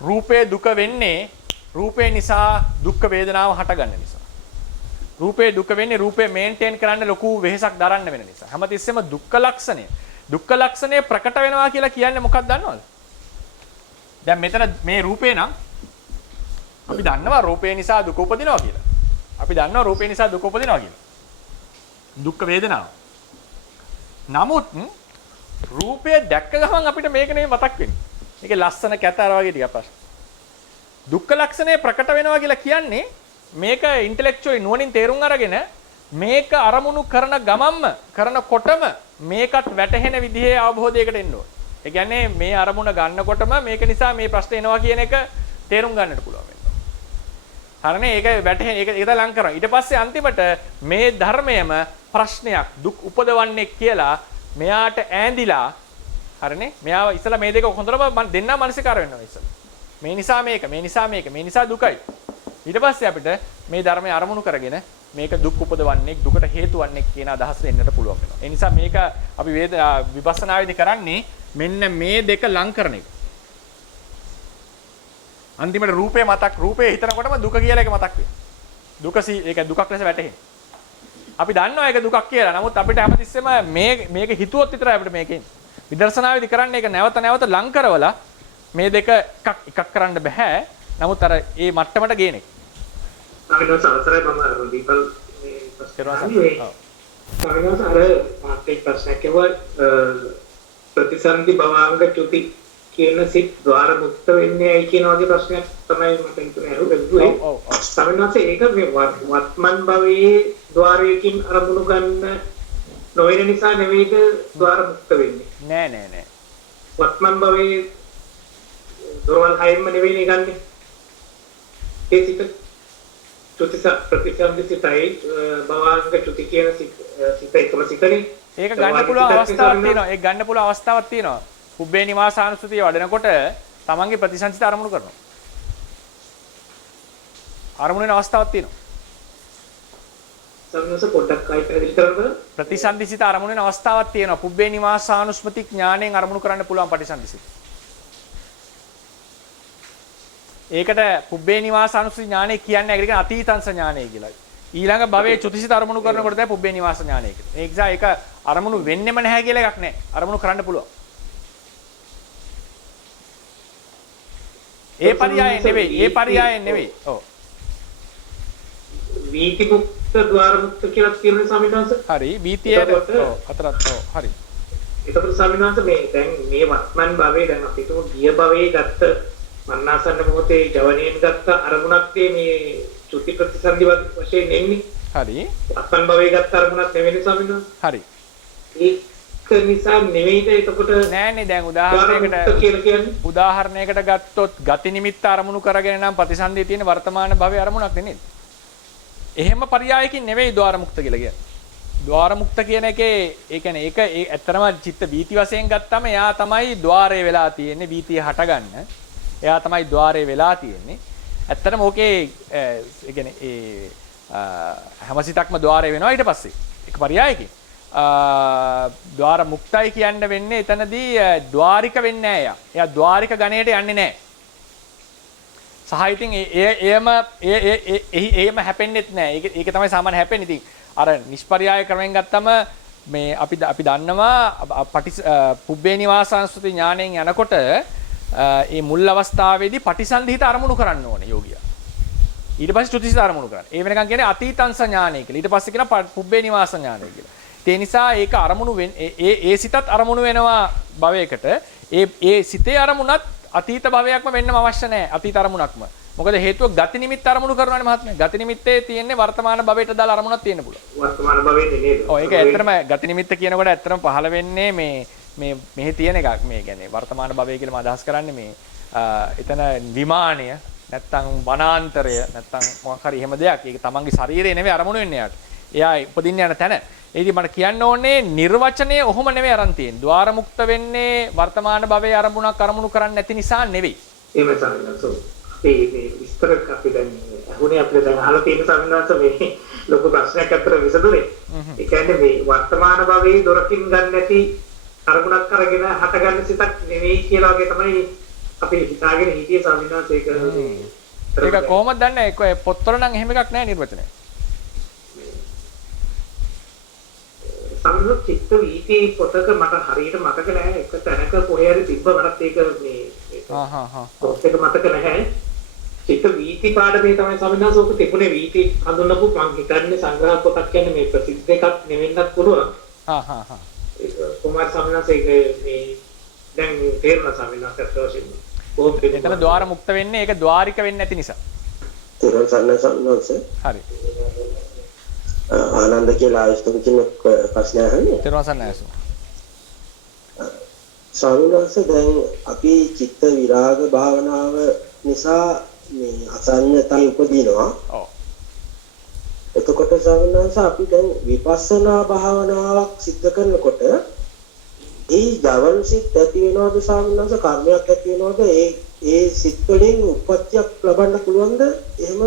රූපේ දුක වෙන්නේ රූපේ නිසා දුක්ඛ වේදනාව හටගන්න නිසා. රූපේ දුක වෙන්නේ රූපේ මේන්ටේන් කරන්න ලොකු වෙහෙසක් දරන්න වෙන නිසා. හැමතිස්සෙම දුක්ඛ ලක්ෂණය ප්‍රකට වෙනවා කියලා කියන්නේ මොකක්ද දන්නවද? දැන් මෙතන මේ රූපේ නම් අපි දන්නවා රූපේ නිසා දුක උපදිනවා කියලා. අපි දන්නවා රූපේ නිසා දුක උපදිනවා කියලා. දුක්ඛ වේදනාව. නමුත් රූපය දැක්ක ගමන් අපිට මේක නෙමෙයි මතක් වෙන්නේ. මේකේ ලස්සන කැතර වගේ ටිකක් ප්‍රශ්න. දුක්ඛ ලක්ෂණය ප්‍රකට වෙනවා කියලා කියන්නේ මේක ඉන්ටෙලෙක්චුවලි නුවණින් තේරුම් අරගෙන මේක අරමුණු කරන ගමන්ම කරනකොටම මේකත් වැටහෙන විදිහේ අවබෝධයකට එන්න ඕනේ. ඒ කියන්නේ මේ අරමුණ ගන්නකොටම මේක නිසා මේ ප්‍රශ්න එනවා කියන එක තේරුම් ගන්නට පුළුවන් වෙනවා. හරිනේ ඒක වැටහෙන ඒක ලං කරනවා. ඊට පස්සේ අන්තිමට මේ ධර්මයේම ප්‍රශ්නයක් දුක් උපදවන්නේ කියලා මෙයාට ඈඳිලා හරිනේ මෙයාව ඉස්සලා මේ දෙක හොඳටම මම දෙන්නා මානසිකාර වෙනවා ඉස්සලා. මේ නිසා දුකයි. ඊට පස්සේ අපිට මේ ධර්මයේ අරමුණු කරගෙන මේක දුක් උපදවන්නේ දුකට හේතු වන්නේ කියන අදහසට එන්නට පුළුවන් වෙනවා. ඒ නිසා මේක අපි විපස්සනාවේදී කරන්නේ මෙන්න මේ දෙක ලං කරන එක. අන්තිමට රූපේ හිතනකොටම දුක කියලා එක මතක් වෙනවා. ඒක දුකක් ලෙස වැටහෙන්නේ. අපි දන්නවා ඒක දුකක් කියලා. නමුත් අපිට හැමතිස්සෙම මේක හිතුවොත් විතරයි අපිට මේකෙන් විදර්ශනාවේදී කරන්නේ ඒක නැවත ලං කරවලා මේ දෙක එකක් කරන්න බෑ. නමුත් අර ඒ මට්ටමට ගේන එක. අනිත් සමහරයි මම දීපල් මේ ප්‍රශ්නයක් ප්‍රතිසන්දි භවාංග චුති කියන සිත් ద్వාර මුක්ත වෙන්නේ ඇයි කියන වගේ ප්‍රශ්නයක් තමයි මට හිතුනේ අහුවෙන්නේ. සමහරවිට ඒක මේ වත්මන් භවයේ ద్వාරයකින් අරමුණු ගන්න නොවන නිසා නෙවෙයිද ద్వාර මුක්ත වෙන්නේ. නෑ. වත්මන් භවයේ දොරවල් හයෙම නෙවෙයිනේ ගන්නෙ. ඒ සිත ප්‍රතිසන්දි සිතයි භවාංග චුති කියන සිත එකම සිතනේ. ඒක ගන්න පුළුවන් අවස්ථාවක් තියෙනවා. පුබ්බේ නිවාසානුස්සතිය වඩනකොට තමන්ගේ ප්‍රතිසංසිත අරමුණු කරනවා. අරමුණු වෙන අවස්ථාවක් තියෙනවා. සම්මත පොඩ්ඩක් ආයි පැහැදිලි කරන්න. ප්‍රතිසන්දිසිත අරමුණු වෙන අවස්ථාවක් තියෙනවා. පුබ්බේ නිවාසානුස්මති ඥාණයෙන් අරමුණු කරන්න පුළුවන් ප්‍රතිසන්දිසිත. ඒකට පුබ්බේ නිවාසානුස්සති ඥාණය කියන්නේ ඒකට අතීතංස ඥාණය කියලා. ඊළඟ භවයේ චුතිසිත අරමුණු කරනකොට තමයි පුබ්බේ නිවාස ඥාණය කියන්නේ. ඒ නිසා ඒක අරමුණු වෙන්නෙම නැහැ කියලා එකක් නැහැ. අරමුණු කරන්න පුළුවන්. ඒ පරියායෙන් නෙවෙයි. ඔව්. වීති මුක්ත ద్వాර මුක්ත කියලා කියන ස්වාමීන් වහන්සේ. හරි බීතියේ ඔව් හතරක් ඔව් හරි. ඒකට ස්වාමීන් වහන්සේ මේ දැන් මේ වත්මන් භවයේ දැන් අපි තුමු ගිය භවයේ ගත්ත මන්නාසන්න මොහොතේ ජවණයෙන් ගත්ත අරමුණක් මේ චුති ප්‍රතිසන්දි වශයෙන් එන්නේ. හරි. වත්මන් භවයේ ගත්ත අරමුණක් නෙවෙයි ස්වාමීන් වහන්සේ. හරි. ඒක නිසා නෙවෙයිද එතකොට නෑනේ දැන් උදාහරණයකට ගත්තොත් ගති නිමිත්ත අරමුණු කරගෙන නම් ප්‍රතිසන්දියේ තියෙන වර්තමාන භවයේ අරමුණක් නෙන්නේ. එහෙම පරියායකින් නෙවෙයි ద్వාර මුක්ත කියලා කියන්නේ. ద్వාර මුක්ත කියන එකේ ඒ කියන්නේ ඒක ඇත්තටම චිත්ත වීති වශයෙන් ගත්තම එයා තමයි ద్వාරය වෙලා තියෙන්නේ වීතිය හටගන්න. එයා තමයි ద్వාරය වෙලා තියෙන්නේ. ඇත්තටම ඕකේ ඒ කියන්නේ හැමසිතක්ම ద్వාරය වෙනවා ඊට පස්සේ. ඒක පරියායකින්. ద్వාර මුක්තයි කියන්න වෙන්නේ එතනදී ద్వාරික වෙන්නේ නැහැ එයා. එයා ద్వාරික ගණයට යන්නේ නැහැ. සහ ඉතින් එහෙම හැපෙන්නෙත් නැහැ. ඒක තමයි සාමාන්‍ය හැපෙන්නේ. ඉතින් අර නිෂ්පර්යාය ක්‍රමෙන් ගත්තම මේ අපි දන්නවා පුබ්බේ නිවාසානුස්සති ඥාණයෙන් යනකොට මේ මුල් අවස්ථාවේදී පටිසන්ධිත අරමුණු කරන්න ඕනේ යෝගියා. ඊට පස්සේ චුතිසිත අරමුණු කරන්න. ඒ වෙනකන් කියන්නේ අතීතංස ඥානය කියලා. ඊට පස්සේ කියනවා පුබ්බේ නිවාස ඥානය කියලා. ඒ නිසා ඒක අරමුණු ඒ සිතත් අරමුණු වෙනවා භවයකට. ඒ සිතේ අරමුණත් අතීත භවයක්ම වෙන්නම අවශ්‍ය නැහැ. අතීත අරමුණක්ම. මොකද හේතුව ගති නිමිත්ත අරමුණු කරනවානේ මහත්මයා. ගති නිමිත්තේ තියෙන්නේ වර්තමාන භවයට දාලා අරමුණක් තියෙන්න පුළුවන්. වර්තමාන භවයේ නේද? ඔව් ඒක ඇත්තටම ගති නිමිත්ත කියනකොට ඇත්තටම පහළ වෙන්නේ මෙහි තියෙන එකක්. මේ කියන්නේ වර්තමාන භවය කියලා මම අදහස් කරන්නේ මේ එතන විමානය නැත්තම් වනාන්තරය නැත්තම් මොකක් හරි එහෙම දෙයක්. ඒක තමන්ගේ ශරීරය නෙවෙයි අරමුණු වෙන්නේ යාට. එයා උපදින්න යන තැන. ඒකයි මට කියන්න ඕනේ නිර්වචනය ඔහොම නෙවෙයි අරන් තියෙන්නේ. ద్వාර මුක්ත වෙන්නේ වර්තමාන භවයේ අරමුණක් අරමුණු කරන්නේ නැති නිසා නෙවෙයි. එහෙම සම්මතසෝ. මේ විස්තර අපි දැන් අහුනේ අපිට දැන් අහලා තියෙන සම්මතස මේ ලොකු ප්‍රශ්නයක් අතර විසඳුනේ. ඒ කියන්නේ මේ වර්තමාන භවයේ දොරකින් ගන්න නැති අරමුණක් අරගෙන හටගන්න සිතක් නෙවෙයි කියලා වගේ තමයි අපි හිතාගෙන හිටියේ සම්මතස ඒක. ඒක කොහොමද දන්නේ? ඒක පොත්වල නම් එහෙම එකක් නැහැ නිර්වචනය. සම්මුත චිත්ත වීති පොතක මට හරියට මතක නැහැ. එක තැනක කොහේ හරි තිබ්බ මටත් ඒක මේ පොතක මතක නැහැ. චිත්ත වීති පාඩමේ තමයි සමිනාසෝක තිබුණේ වීති හඳුන්වපු මම හිතන්නේ සංග්‍රහ පොතක් කියන්නේ මේ ප්‍රසිද්ධ එකක් නෙවෙන්නත් පුළුවන්. ඒක කුමාර සමිනාස ඒක මේ දැන් තේරෙන සමිනාසත් වශයෙන් කොහොමද එතන ద్వාර මුක්ත වෙන්නේ ඒක ద్వාරික වෙන්නේ නැති නිසා. තේරුම් ගන්න සමිනාස. හරි. ආනන්ද කියලා ආයතන කියන ප්‍රශ්නය අහන්නේ. තේරුම් ගන්න ඇසු. සමිනාස දැන් අපි චිත්ත විරාග භාවනාව නිසා මේ අසඤ්ඤතයි උපදිනවා. ඔව්. එතකොට සමිනාස අපි දැන් විපස්සනා භාවනාවක් සිද්ධ කරනකොට ඒ ජවන් සිත් ඇති වෙනවද සමිනාස කර්මයක් ඇති වෙනවද ඒ සිත් වලින් උප්පත්තියක් ලබන්න පුළුවන්ද එහෙම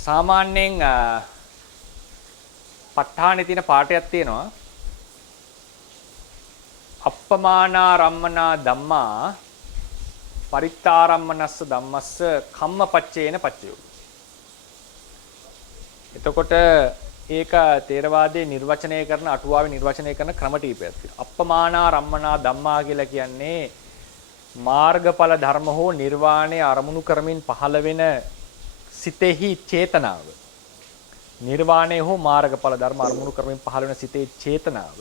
සාමාන්‍යයෙන් ප ဋ ාණේ තියෙන පාඩයක් තියෙනවා අප්පමානා රම්මනා ධම්මා පරිත්තාරම්මනස්ස ධම්මස්ස කම්මපච්චේන පච්චයෝ. එතකොට ඒක තේරවාදයේ නිර්වචනය කරන අටුවාවේ නිර්වචනය කරන ක්‍රම ටීපයක් තියෙනවා. අප්පමානා රම්මනා ධම්මා කියලා කියන්නේ මාර්ගඵල ධර්ම හෝ නිර්වාණය අරමුණු කරමින් පහළ වෙන සිතෙහි චේතනාව. නිර්වාණය හෝ මාර්ගඵල ධර්ම අරමුණු කරමින් පහළ වෙන සිතේ චේතනාව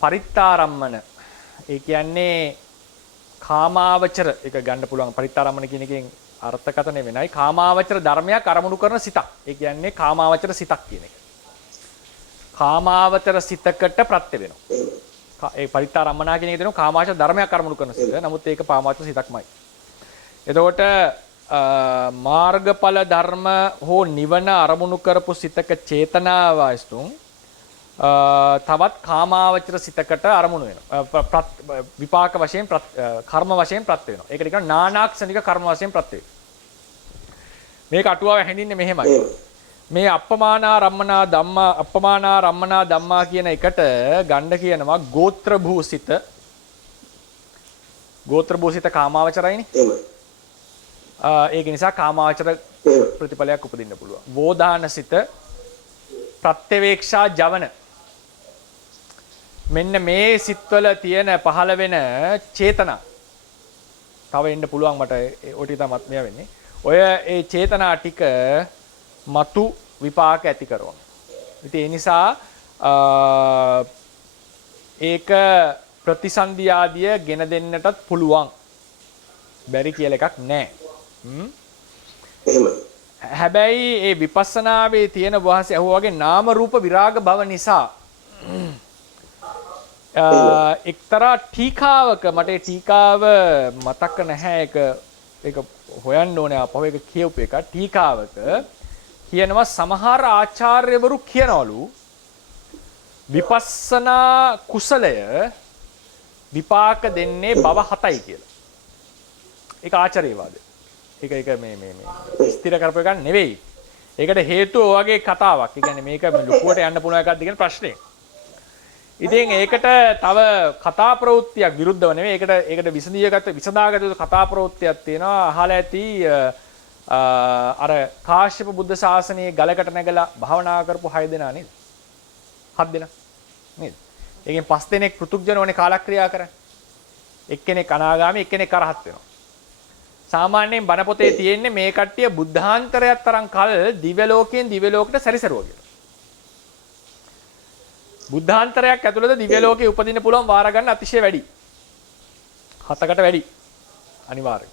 පරිත්තාරම්මන. ඒ කියන්නේ කාමාවචර එක ගන්න පුළුවන් පරිත්තාරම්මන කියන එකෙන් අර්ථකථනය වෙනයි. කාමාවචර ධර්මයක් අරමුණු කරන සිතක්. ඒ කියන්නේ කාමාවචර සිතක් කියන එක. කාමාවචර සිතකට ප්‍රත්‍ය වෙනවා. ඒ පරිත්තාරම්මනා කියන එක දෙනවා කාමාවචර ධර්මයක් අරමුණු කරන සිත. නමුත් ඒක කාමාවචර සිතක්මයි. එතකොට මාර්ගඵල ධර්ම හෝ නිවන අරමුණු කරපු සිතක චේතනාව වස්තුන් තවත් කාමාවචර සිතකට අරමුණු වෙනවා. විපාක වශයෙන් කර්ම වශයෙන් ප්‍රත්‍ය වෙනවා. ඒකට කියනවා නානාක්ෂණික කර්ම වශයෙන් ප්‍රත්‍ය වෙනවා. මේක අටුවාව හැඳින්නේ මෙහෙමයි. මේ අප්පමානා රම්මනා ධම්මා කියන එකට ගණ්ඩ කියනවා ගෝත්‍ර භූසිත. ගෝත්‍ර භූසිත කාමාවචරයිනේ. ඒක නිසා කාමාවචර ප්‍රතිඵලයක් උපදින්න පුළුවන්. වෝදානසිත ප්‍රත්‍යවේක්ෂා ජවන. මෙන්න මේ සිත්වල තියෙන පහළ වෙන චේතනා. තව එන්න පුළුවන් මට ඔය ටික තමයි මෙයා වෙන්නේ. ඔය ඒ චේතනා ටික මතු විපාක ඇති කරනවා. ඉතින් ඒ නිසා ඒක ප්‍රතිසන්දි ආදිය ගෙන දෙන්නටත් පුළුවන්. බැරි කියලා එකක් නැහැ. එහෙමයි. හැබැයි ඒ විපස්සනාවේ තියෙන වහන්සේ අහුවා වගේ නාම රූප විරාග භව නිසා එක්තරා ටීකාවක මට ඒ ටීකාව මතක නැහැ ඒක හොයන්න ඕනේ අපව ඒක කියවපු එක ටීකාවක කියනවා සමහර ආචාර්යවරු කියනවලු විපස්සනා කුසලය විපාක දෙන්නේ භව 7යි කියලා. ඒක ආචාර්යවාදය. ඒක මේ ස්ථිර කරපු එකක් නෙවෙයි. ඒකට හේතුව ඔයගේ කතාවක්. ඒ කියන්නේ මේක ලොකුවට යන්න පුළුවන් එකක්ද කියන ප්‍රශ්නේ. ඉතින් ඒකට තව කතා ප්‍රවෘත්තියක් විරුද්ධව නෙවෙයි. ඒකට විසඳාගත යුතු කතා ප්‍රවෘත්තියක් තියෙනවා. අහලා ඇති අර කාශ්‍යප බුද්ධ ශාසනයේ ගලකට නැගලා භාවනා කරපු 6 දෙනා නේද? 7 දෙනා නේද? ඒකෙන් 5 දෙනෙක් පෘතුග්ජනෝනේ කාලක්‍රියා කරන්නේ. එක්කෙනෙක් අනාගාමී එක්කෙනෙක් අරහත් වෙනවා. සාමාන්‍යයෙන් බණ පොතේ තියෙන්නේ මේ කට්ටිය බුද්ධාන්තරයක් තරම් කල් දිව්‍ය ලෝකයෙන් දිව්‍ය ලෝකයට සැරිසරුවා කියලා. බුද්ධාන්තරයක් ඇතුළත දිව්‍ය ලෝකේ උපදින්න පුළුවන් වාර ගන්න අතිශය වැඩි. 7කට වැඩි. අනිවාර්යයෙන්.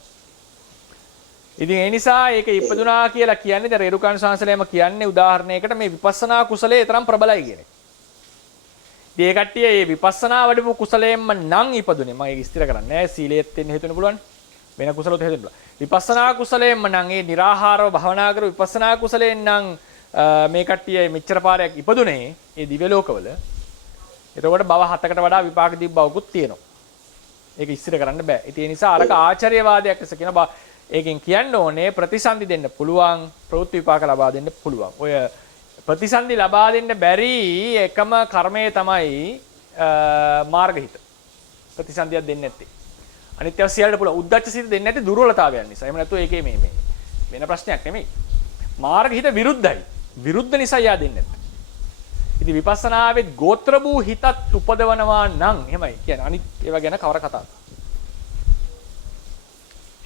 ඉතින් ඒ නිසා ඒක ඉපදුනා කියලා කියන්නේ දැන් රේරුකාණ සංසලයම කියන්නේ උදාහරණයකට මේ විපස්සනා කුසලයේ තරම් ප්‍රබලයි කියන එක. ඉතින් ඒ කට්ටිය මේ විපස්සනා වඩපු කුසලයෙන්ම නම් ඉපදුනේ. මම ඒක විස්තර කරන්නේ නැහැ. සීලයේත් වෙන්න හේතුන පුළුවන්. වෙන කුසලොත් හේතුන පුළුවන්. විපස්සනා කුසලයෙන්ම නම් ඒ निराහාරව භවනා කර විපස්සනා කුසලයෙන් නම් මේ කට්ටිය මෙච්චර පාරයක් ඉපදුනේ ඒ දිව්‍ය ලෝකවල. එතකොට භව 7කට වඩා විපාක දීබ්බවකුත් තියෙනවා. ඒක ඉස්තිර කරන්න බෑ. ඒ නිසා අරක ආචාර්යවාදයක් ලෙස කියනවා. ඒකෙන් කියන්න ඕනේ ප්‍රතිසන්දි දෙන්න පුළුවන් ප්‍රවෘත්ති විපාක ලබා දෙන්න පුළුවන්. ඔය ප්‍රතිසන්දි ලබා දෙන්න බැරි එකම කර්මය තමයි මාර්ගහිත. ප්‍රතිසන්දියක් දෙන්නේ නැත්තේ. අනිත් ඒවා සියල්ලට පුළුවන්. උද්දච්ච සිත දෙන්නේ නැති දුර්වලතාවයන් නිසා. එහෙම නැත්නම් ඒකේ මේ වෙන ප්‍රශ්නයක් නෙමෙයි. මාර්ගහිත විරුද්ධයි. විරුද්ධ නිසා යා දෙන්නේ නැත්තේ. ඉතින් විපස්සනාවෙත් ගෝත්‍ර වූ හිතත් උපදවනවා නම් එහෙමයි කියන්නේ. අනිත් ඒවා ගැන කවර කතාවද?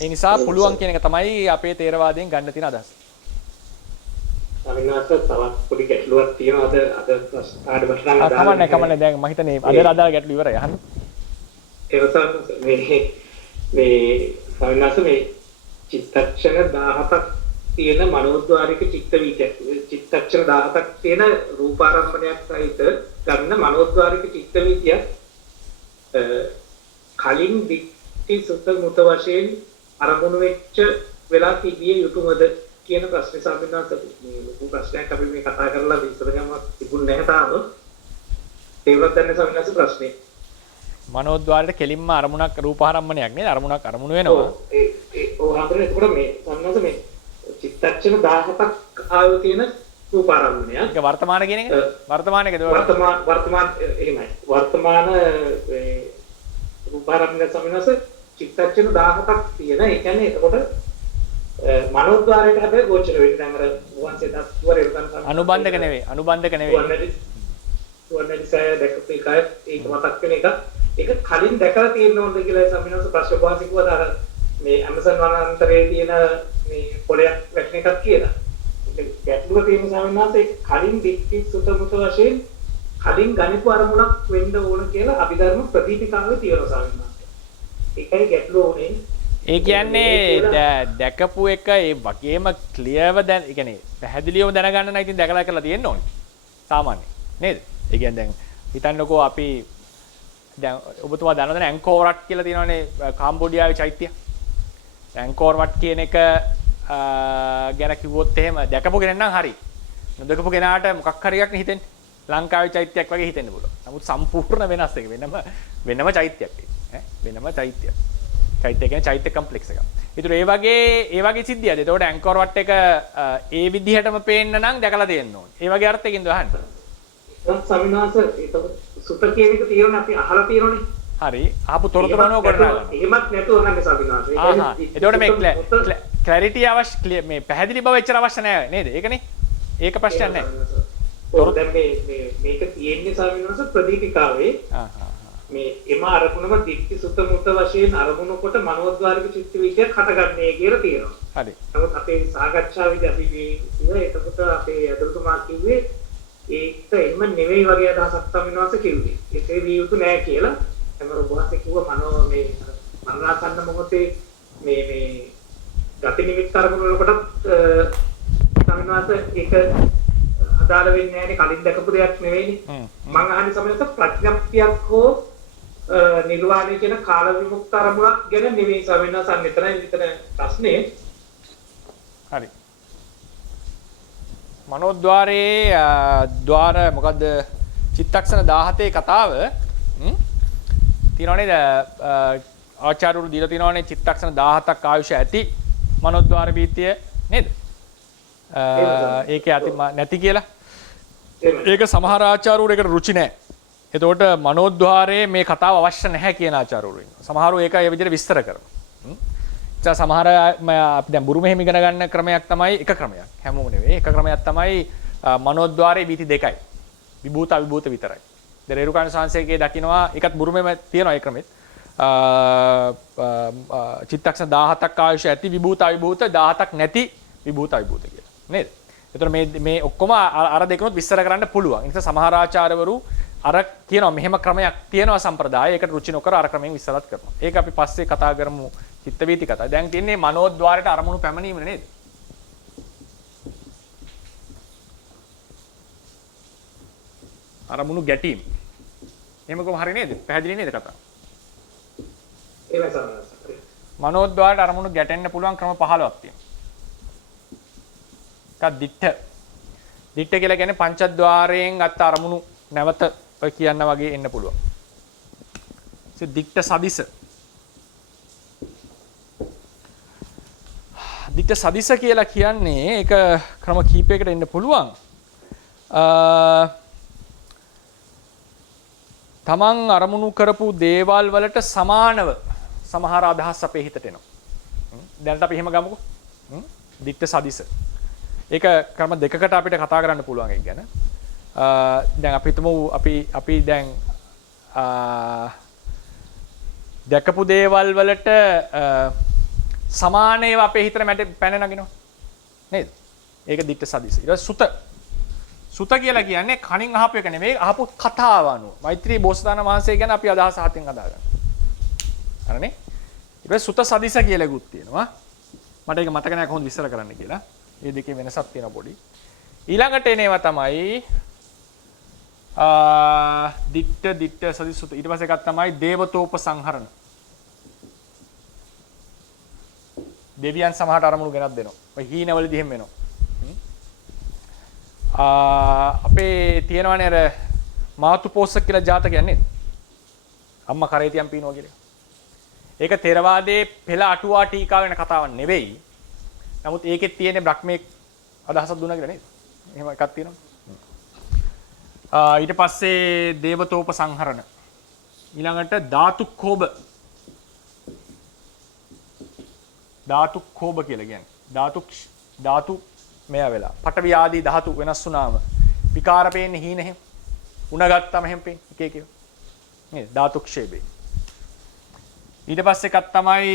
ඒ නිසා පුළුවන් කියන එක තමයි අපේ තේරවාදයෙන් ගන්න තියෙන අදහස. අවිනාශ තවත් පොඩි ගැටලුවක් තියෙනවා අද පාඩමට නම් කමන්නේ දැන් මම හිතන්නේ අදාළ ගැටලු ඉවරයි අහන්න. මේ අවිනාශ මේ චිත්තක්ෂණ 17ක් තියෙන මනෝද්වාරික චිත්තක්ෂණ 17ක් තියෙන රූපාරම්භණයක් සහිත ගන්න මනෝද්වාරික චිත්ත වීතිය කලින් දික්ටි සුත මුත වශයෙන් අරමුණු වෙච්ච වෙලා තිබිය යුතුමද කියන ප්‍රශ්නේ සාපේක්ෂව ලොකු ප්‍රශ්නයක් අපි මේ කතා කරලා විස්තර ගන්නවත් තිබුණ නැහැ තාම. ඒවත් දැන් සමිනාස ප්‍රශ්නේ. මනෝද්වාරයට කෙලින්ම අරමුණක් රූපාරම්මණයක් නේද? අරමුණක් අරමුණු වෙනවා. ඔව් හතරේ එතකොට මේ සමිනාස මේ චිත්තක්ෂණ 17ක් ආයු තියෙන රූපාරම්මණයක්. ඒක වර්තමාන කියන එක? වර්තමාන එකද? වර්තමාන එහෙමයි. වර්තමාන රූපාරම්මණය සමිනාස චිත්තක්ෂණ 17ක් තියෙන. ඒ කියන්නේ එතකොට මනෝද්වාරයට හැබැයි ගෝචර වෙන්නේ දැන් අර වංශේ දස්වර එරුකන් අනුබන්ධක නෙවෙයි. වන්නදිසය දැකපු එකයි ඒක මතක් වෙන එක. ඒක කලින් දැකලා තියෙන්න ඕනද කියලා සම්මිනස ප්‍රශ්න වාසිකුවද අර මේ ඇමසන් වනාන්තරයේ තියෙන මේ පොළයක් වැටෙන එකක් කියලා. ඒක ගැටලුව තියෙන සම්මිනස ඒක කලින් දික්ටි සුතමුත වශයෙන් කලින් ගණිත අරමුණක් වෙන්න ඕන කියලා අභිධර්ම ප්‍රදීපිකාවේ තියෙනවා සම්මිනස. ඒකයි ගැටලුව උනේ. ඒ කියන්නේ දැකපු එක ඒ වගේම ක්ලියර්ව දැන් ඒ කියන්නේ පැහැදිලිවම දැනගන්න නම් ඉතින් දැකලා කරලා තියෙන්න ඕනේ. සාමාන්‍ය නේද? ඒ කියන්නේ දැන් හිතන්නකෝ අපි දැන් ඔබතුමා දන්නවද ඇන්කෝර් වට් කියලා තියෙනවානේ කාම්බෝඩියාවේ චෛත්‍යය. ඇන්කෝර් වට් කියන එක ගැන කිව්වොත් එහෙම දැකපු කෙනෙක් නම් හරි. නොදකපු කෙනාට මොකක් හරි එකක් නේ හිතෙන්නේ. ලංකාවේ චෛත්‍යයක් වගේ හිතෙන්න පුළුවන්. නමුත් සම්පූර්ණ වෙනස් එක වෙනම චෛත්‍යයක් ඒක. වෙනම චෛත්‍යයක්. චෛත්‍ය කියන්නේ චෛත්‍ය කම්ප්ලෙක්ස් එකක්. ඒතර ඒ වගේ සිද්ධියද? ඒතකොට ඇන්කෝර් වට් එක ඒ විදිහටම පේන්න නම් දැකලා තියෙන්න ඕනේ. ඒ වගේ අර්ථයකින්ද අහන්නේ. සමිනාස ඒක සුත කියන එක තියෙනවා අපි අහලා තියෙනනේ. හරි. ආපු තොරතුරු අනුව ගොඩනගනවා. එහෙමත් නැතුව නම් සමිනාස. ඒතකොට මේ ක්ලැරිටි අවශ්‍ය මේ පැහැදිලි බව එච්චර අවශ්‍ය නැහැ නේද? ඒකනේ. ඒක ප්‍රශ්නයක් නැහැ. ඔව් දැන් මේක තියෙන්නේ සමිනාස ප්‍රදීපිකාවේ. මේ එම අරමුණම දික්ටි සුත මුත වශයෙන් අරමුණු කොට මනෝද්වාරික චිත්ත වීතියක් හටගන්නේ කියලා තියෙනවා. හරි. නමුත් අපේ සාකච්ඡාවේදී අපි කිව්වේ එතකොට අපේ අදතුමා කිව්වේ ඒක එන්න නෙවෙයි වගේ අදහසක් තමයි කිව්වේ. ඒකේ විය යුතු නෑ කියලා. එමර ඔබවහන්සේ කිව්ව මනෝ මේ මරණාසන්න මොහොතේ මේ ගති නිමිත්ත අරමුණු වලකට සමිනවාස ඒක අදාළ වෙන්නේ නැහැනේ කලින් දැකපු දෙයක් නෙවෙයිනේ. මම අහන්නේ සමිනවාස ප්‍රඥප්තියක් හෝ නිර්වාණය කියන කාල විමුක්ත අරමුණක් ගැන නෙවෙයි සමිනවාස මෙතන ප්‍රශ්නේ. හරි. මනෝද්වාරයේ ద్వාර මොකද්ද චිත්තක්ෂණ 17 කතාව තියෙනවනේ ආචාර්යවරු දීලා තියෙනවනේ චිත්තක්ෂණ 17ක් ආයුෂ ඇති මනෝද්වාර බීතිය නේද? ඒකේ ඇති නැති කියලා. ඒක සමහර ආචාර්යවරු ඒකට රුචි නැහැ. එතකොට මනෝද්වාරයේ මේ කතාව අවශ්‍ය නැහැ කියන ආචාර්යවරු ඉන්නවා. සමහරව ඒක ඒ විදිහට විස්තර කරනවා. සමහර අපි දැන් බුරු මෙහෙම ඉගෙන ගන්න ක්‍රමයක් තමයි එක ක්‍රමයක්. හැමෝම නෙවෙයි. එක ක්‍රමයක් තමයි මනෝද්වාරයේ බීති දෙකයි. විභූත අවිභූත විතරයි. දැන් රේරුකාණ සංසේකේ දකින්නවා ඒකත් බුරු මෙහෙම තියෙනවා ඒ ක්‍රමෙත්. චිත්තක්ෂණ 17ක් ආයුෂ ඇති විභූත අවිභූත 17ක් නැති විභූත අවිභූත කියලා. නේද? ඒතර මේ ඔක්කොම අර දෙකනොත් විස්තර කරන්න පුළුවන්. ඒ නිසා සමහර ආචාර්යවරු අර කියනවා මෙහෙම ක්‍රමයක් තියෙනවා සම්ප්‍රදාය. ඒකට රුචි නොකර අර ක්‍රමයෙන් විස්තරත් කරනවා. ඒක අපි පස්සේ කතා කරමු. චිත්ත වීති කතා. දැන් තියන්නේ මනෝද්වාරයට අරමුණු පැමිණීම නේද? අරමුණු ගැටීම. එහෙම කොහොම හරි නේද? පැහැදිලි නේද කතාව? ඒවයි සමහරවිට. මනෝද්වාරයට අරමුණු ගැටෙන්න පුළුවන් ක්‍රම 15ක් තියෙනවා. එකක් දිට්ඨ. දිට්ඨ කියලා කියන්නේ පංචද්වාරයෙන් ගත්ත අරමුණු නැවත ඔය කියන්න වගේ එන්න පුළුවන්. ඒ දිට්ඨ සදිස. දිට්ඨ සදිස කියලා කියන්නේ ඒක ක්‍රම කීපයකට එන්න පුළුවන්. තමන් අරමුණු කරපු දේවල් වලට සමානව සමහර අදහස් අපේ හිතට එනවා. දැනට අපි එහෙම ගමුකෝ. දිට්ඨ සදිස. ඒක ක්‍රම දෙකකට අපිට කතා කරන්න පුළුවන් ඒක ගැන. දැන් අපි හිතමු අපි දැන් දැකපු දේවල් වලට සමාන ඒවා අපේ හිතට පැන නගිනවා. නේද? ඒක දිට්ඨ සදිස. ඊට පස්සේ සුත කියලා කියන්නේ කනින් අහපු එක නෙවෙයි අහපු කතාව අනුව. මෛත්‍රී බෝසතාණන් වහන්සේ ගැන අපි අදහස හතින් හදාගන්න. හරිනේ? ඊට පස්සේ සුත සදිස කියලා එකක් තියෙනවා. මට ඒක මතක නැහැ කොහොමද විස්තර කරන්න කියලා. මේ දෙකේ වෙනසක් තියෙනවා පොඩි. ඊළඟට එනේවා තමයි දිට්ඨ සදිස සුත. ඊට පස්සේ එකක් තමයි දේවතෝපසංහරණ. දෙවියන් සමහරට අරමුණු ගෙනත් දෙනවා. ඔය හීනවලදී එහෙම වෙනවා. අපේ තියෙනවනේ අර මාතුපෝසක කියලා ජාතකයක් නේද? අම්මා කරේ තියන් පීනවා කියලා. ඒක ථෙරවාදයේ පෙළ අටුවා ටීකා වෙන කතාවක් නෙවෙයි. නමුත් ඒකෙත් තියෙන බ්‍රහ්මයේ අදහසක් දුන්නා කියලා නේද? එහෙම එකක් තියෙනවා. ඊට පස්සේ දේවතෝප සංහරණ. ඊළඟට ධාතුක්ඛෝබ. ධාතුක්ඛෝබ කියලා කියන්නේ. ධාතු මෙයා වෙලා පඨවි ආදී ධාතු වෙනස් වුණාම විකාර පේන්නේ හීන එහෙම උණ ගත්තම එහෙම පේන්නේ එක එක නේද ධාතුක්ෂේපේ ඊට පස්සේ එකක් තමයි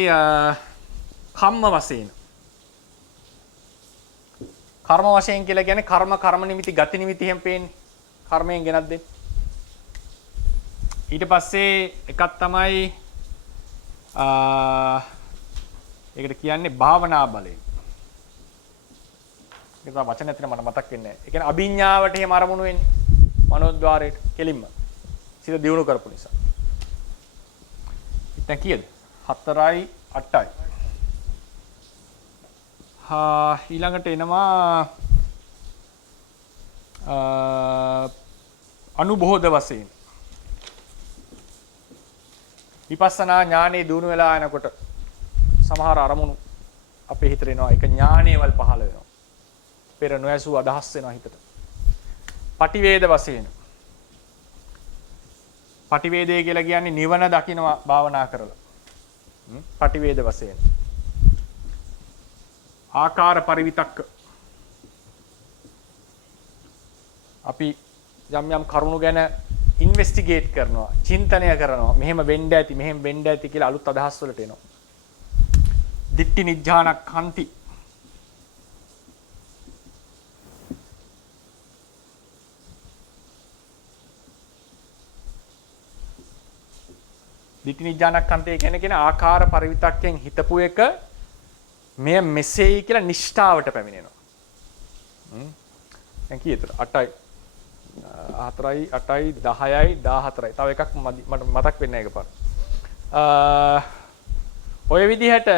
කම්ම වශයෙන් කර්ම වශයෙන් කියලා කියන්නේ කර්ම නිමිති ගති නිමිති එහෙම පේන්නේ කර්මයෙන් ගෙනත් දෙන්නේ ඊට පස්සේ එකක් තමයි ඒකට කියන්නේ භාවනා බලය ඒක තමයි වචන ඇතුලේ මට මතක් වෙන්නේ නැහැ. ඒ කියන්නේ අභිඥාවට එහෙම අරමුණු වෙන්නේ. මනෝද්වාරයට කෙලින්ම. සිත දියුණු කරපු නිසා. ඉතින් කීයද? 4යි 8යි. ඊළඟට එනවා අනුබෝධ වශයෙන්. විපස්සනා ඥානෙ දියුණු වෙලා යනකොට සමහර අරමුණු අපේ හිතේ එනවා. ඒක ඥානෙවල් පහළ වෙනවා. පෙර නොඇසූ අදහස් වෙනවා හිතට. පටිවේද වශයෙන්. පටිවේදය කියලා කියන්නේ නිවන දකින්නවා භාවනා කරලා. පටිවේද වශයෙන්. ආකාර පරිවිතක්ක. අපි යම් කරුණු ගැන ඉන්වෙස්ටිගේට් කරනවා, චින්තනය කරනවා. මෙහෙම වෙන්න ඇති, මෙහෙම වෙන්න ඇති කියලා අලුත් අදහස් වලට එනවා. දිට්ඨි නිජ්ජානක්ඛන්ති. දිට්ඨි නිජ්ජානක්ඛන්තය කියන ආකාර පරිවිතක්යෙන් හිතපු එක මෙය මෙසේයි කියලා නිෂ්ඨාවට පැමිණෙනවා. දැන් කීයද? 8යි 4යි 8යි 10යි 14යි. තව එකක් මට මතක් වෙන්නේ නැහැ එකපාර. ඔය විදිහට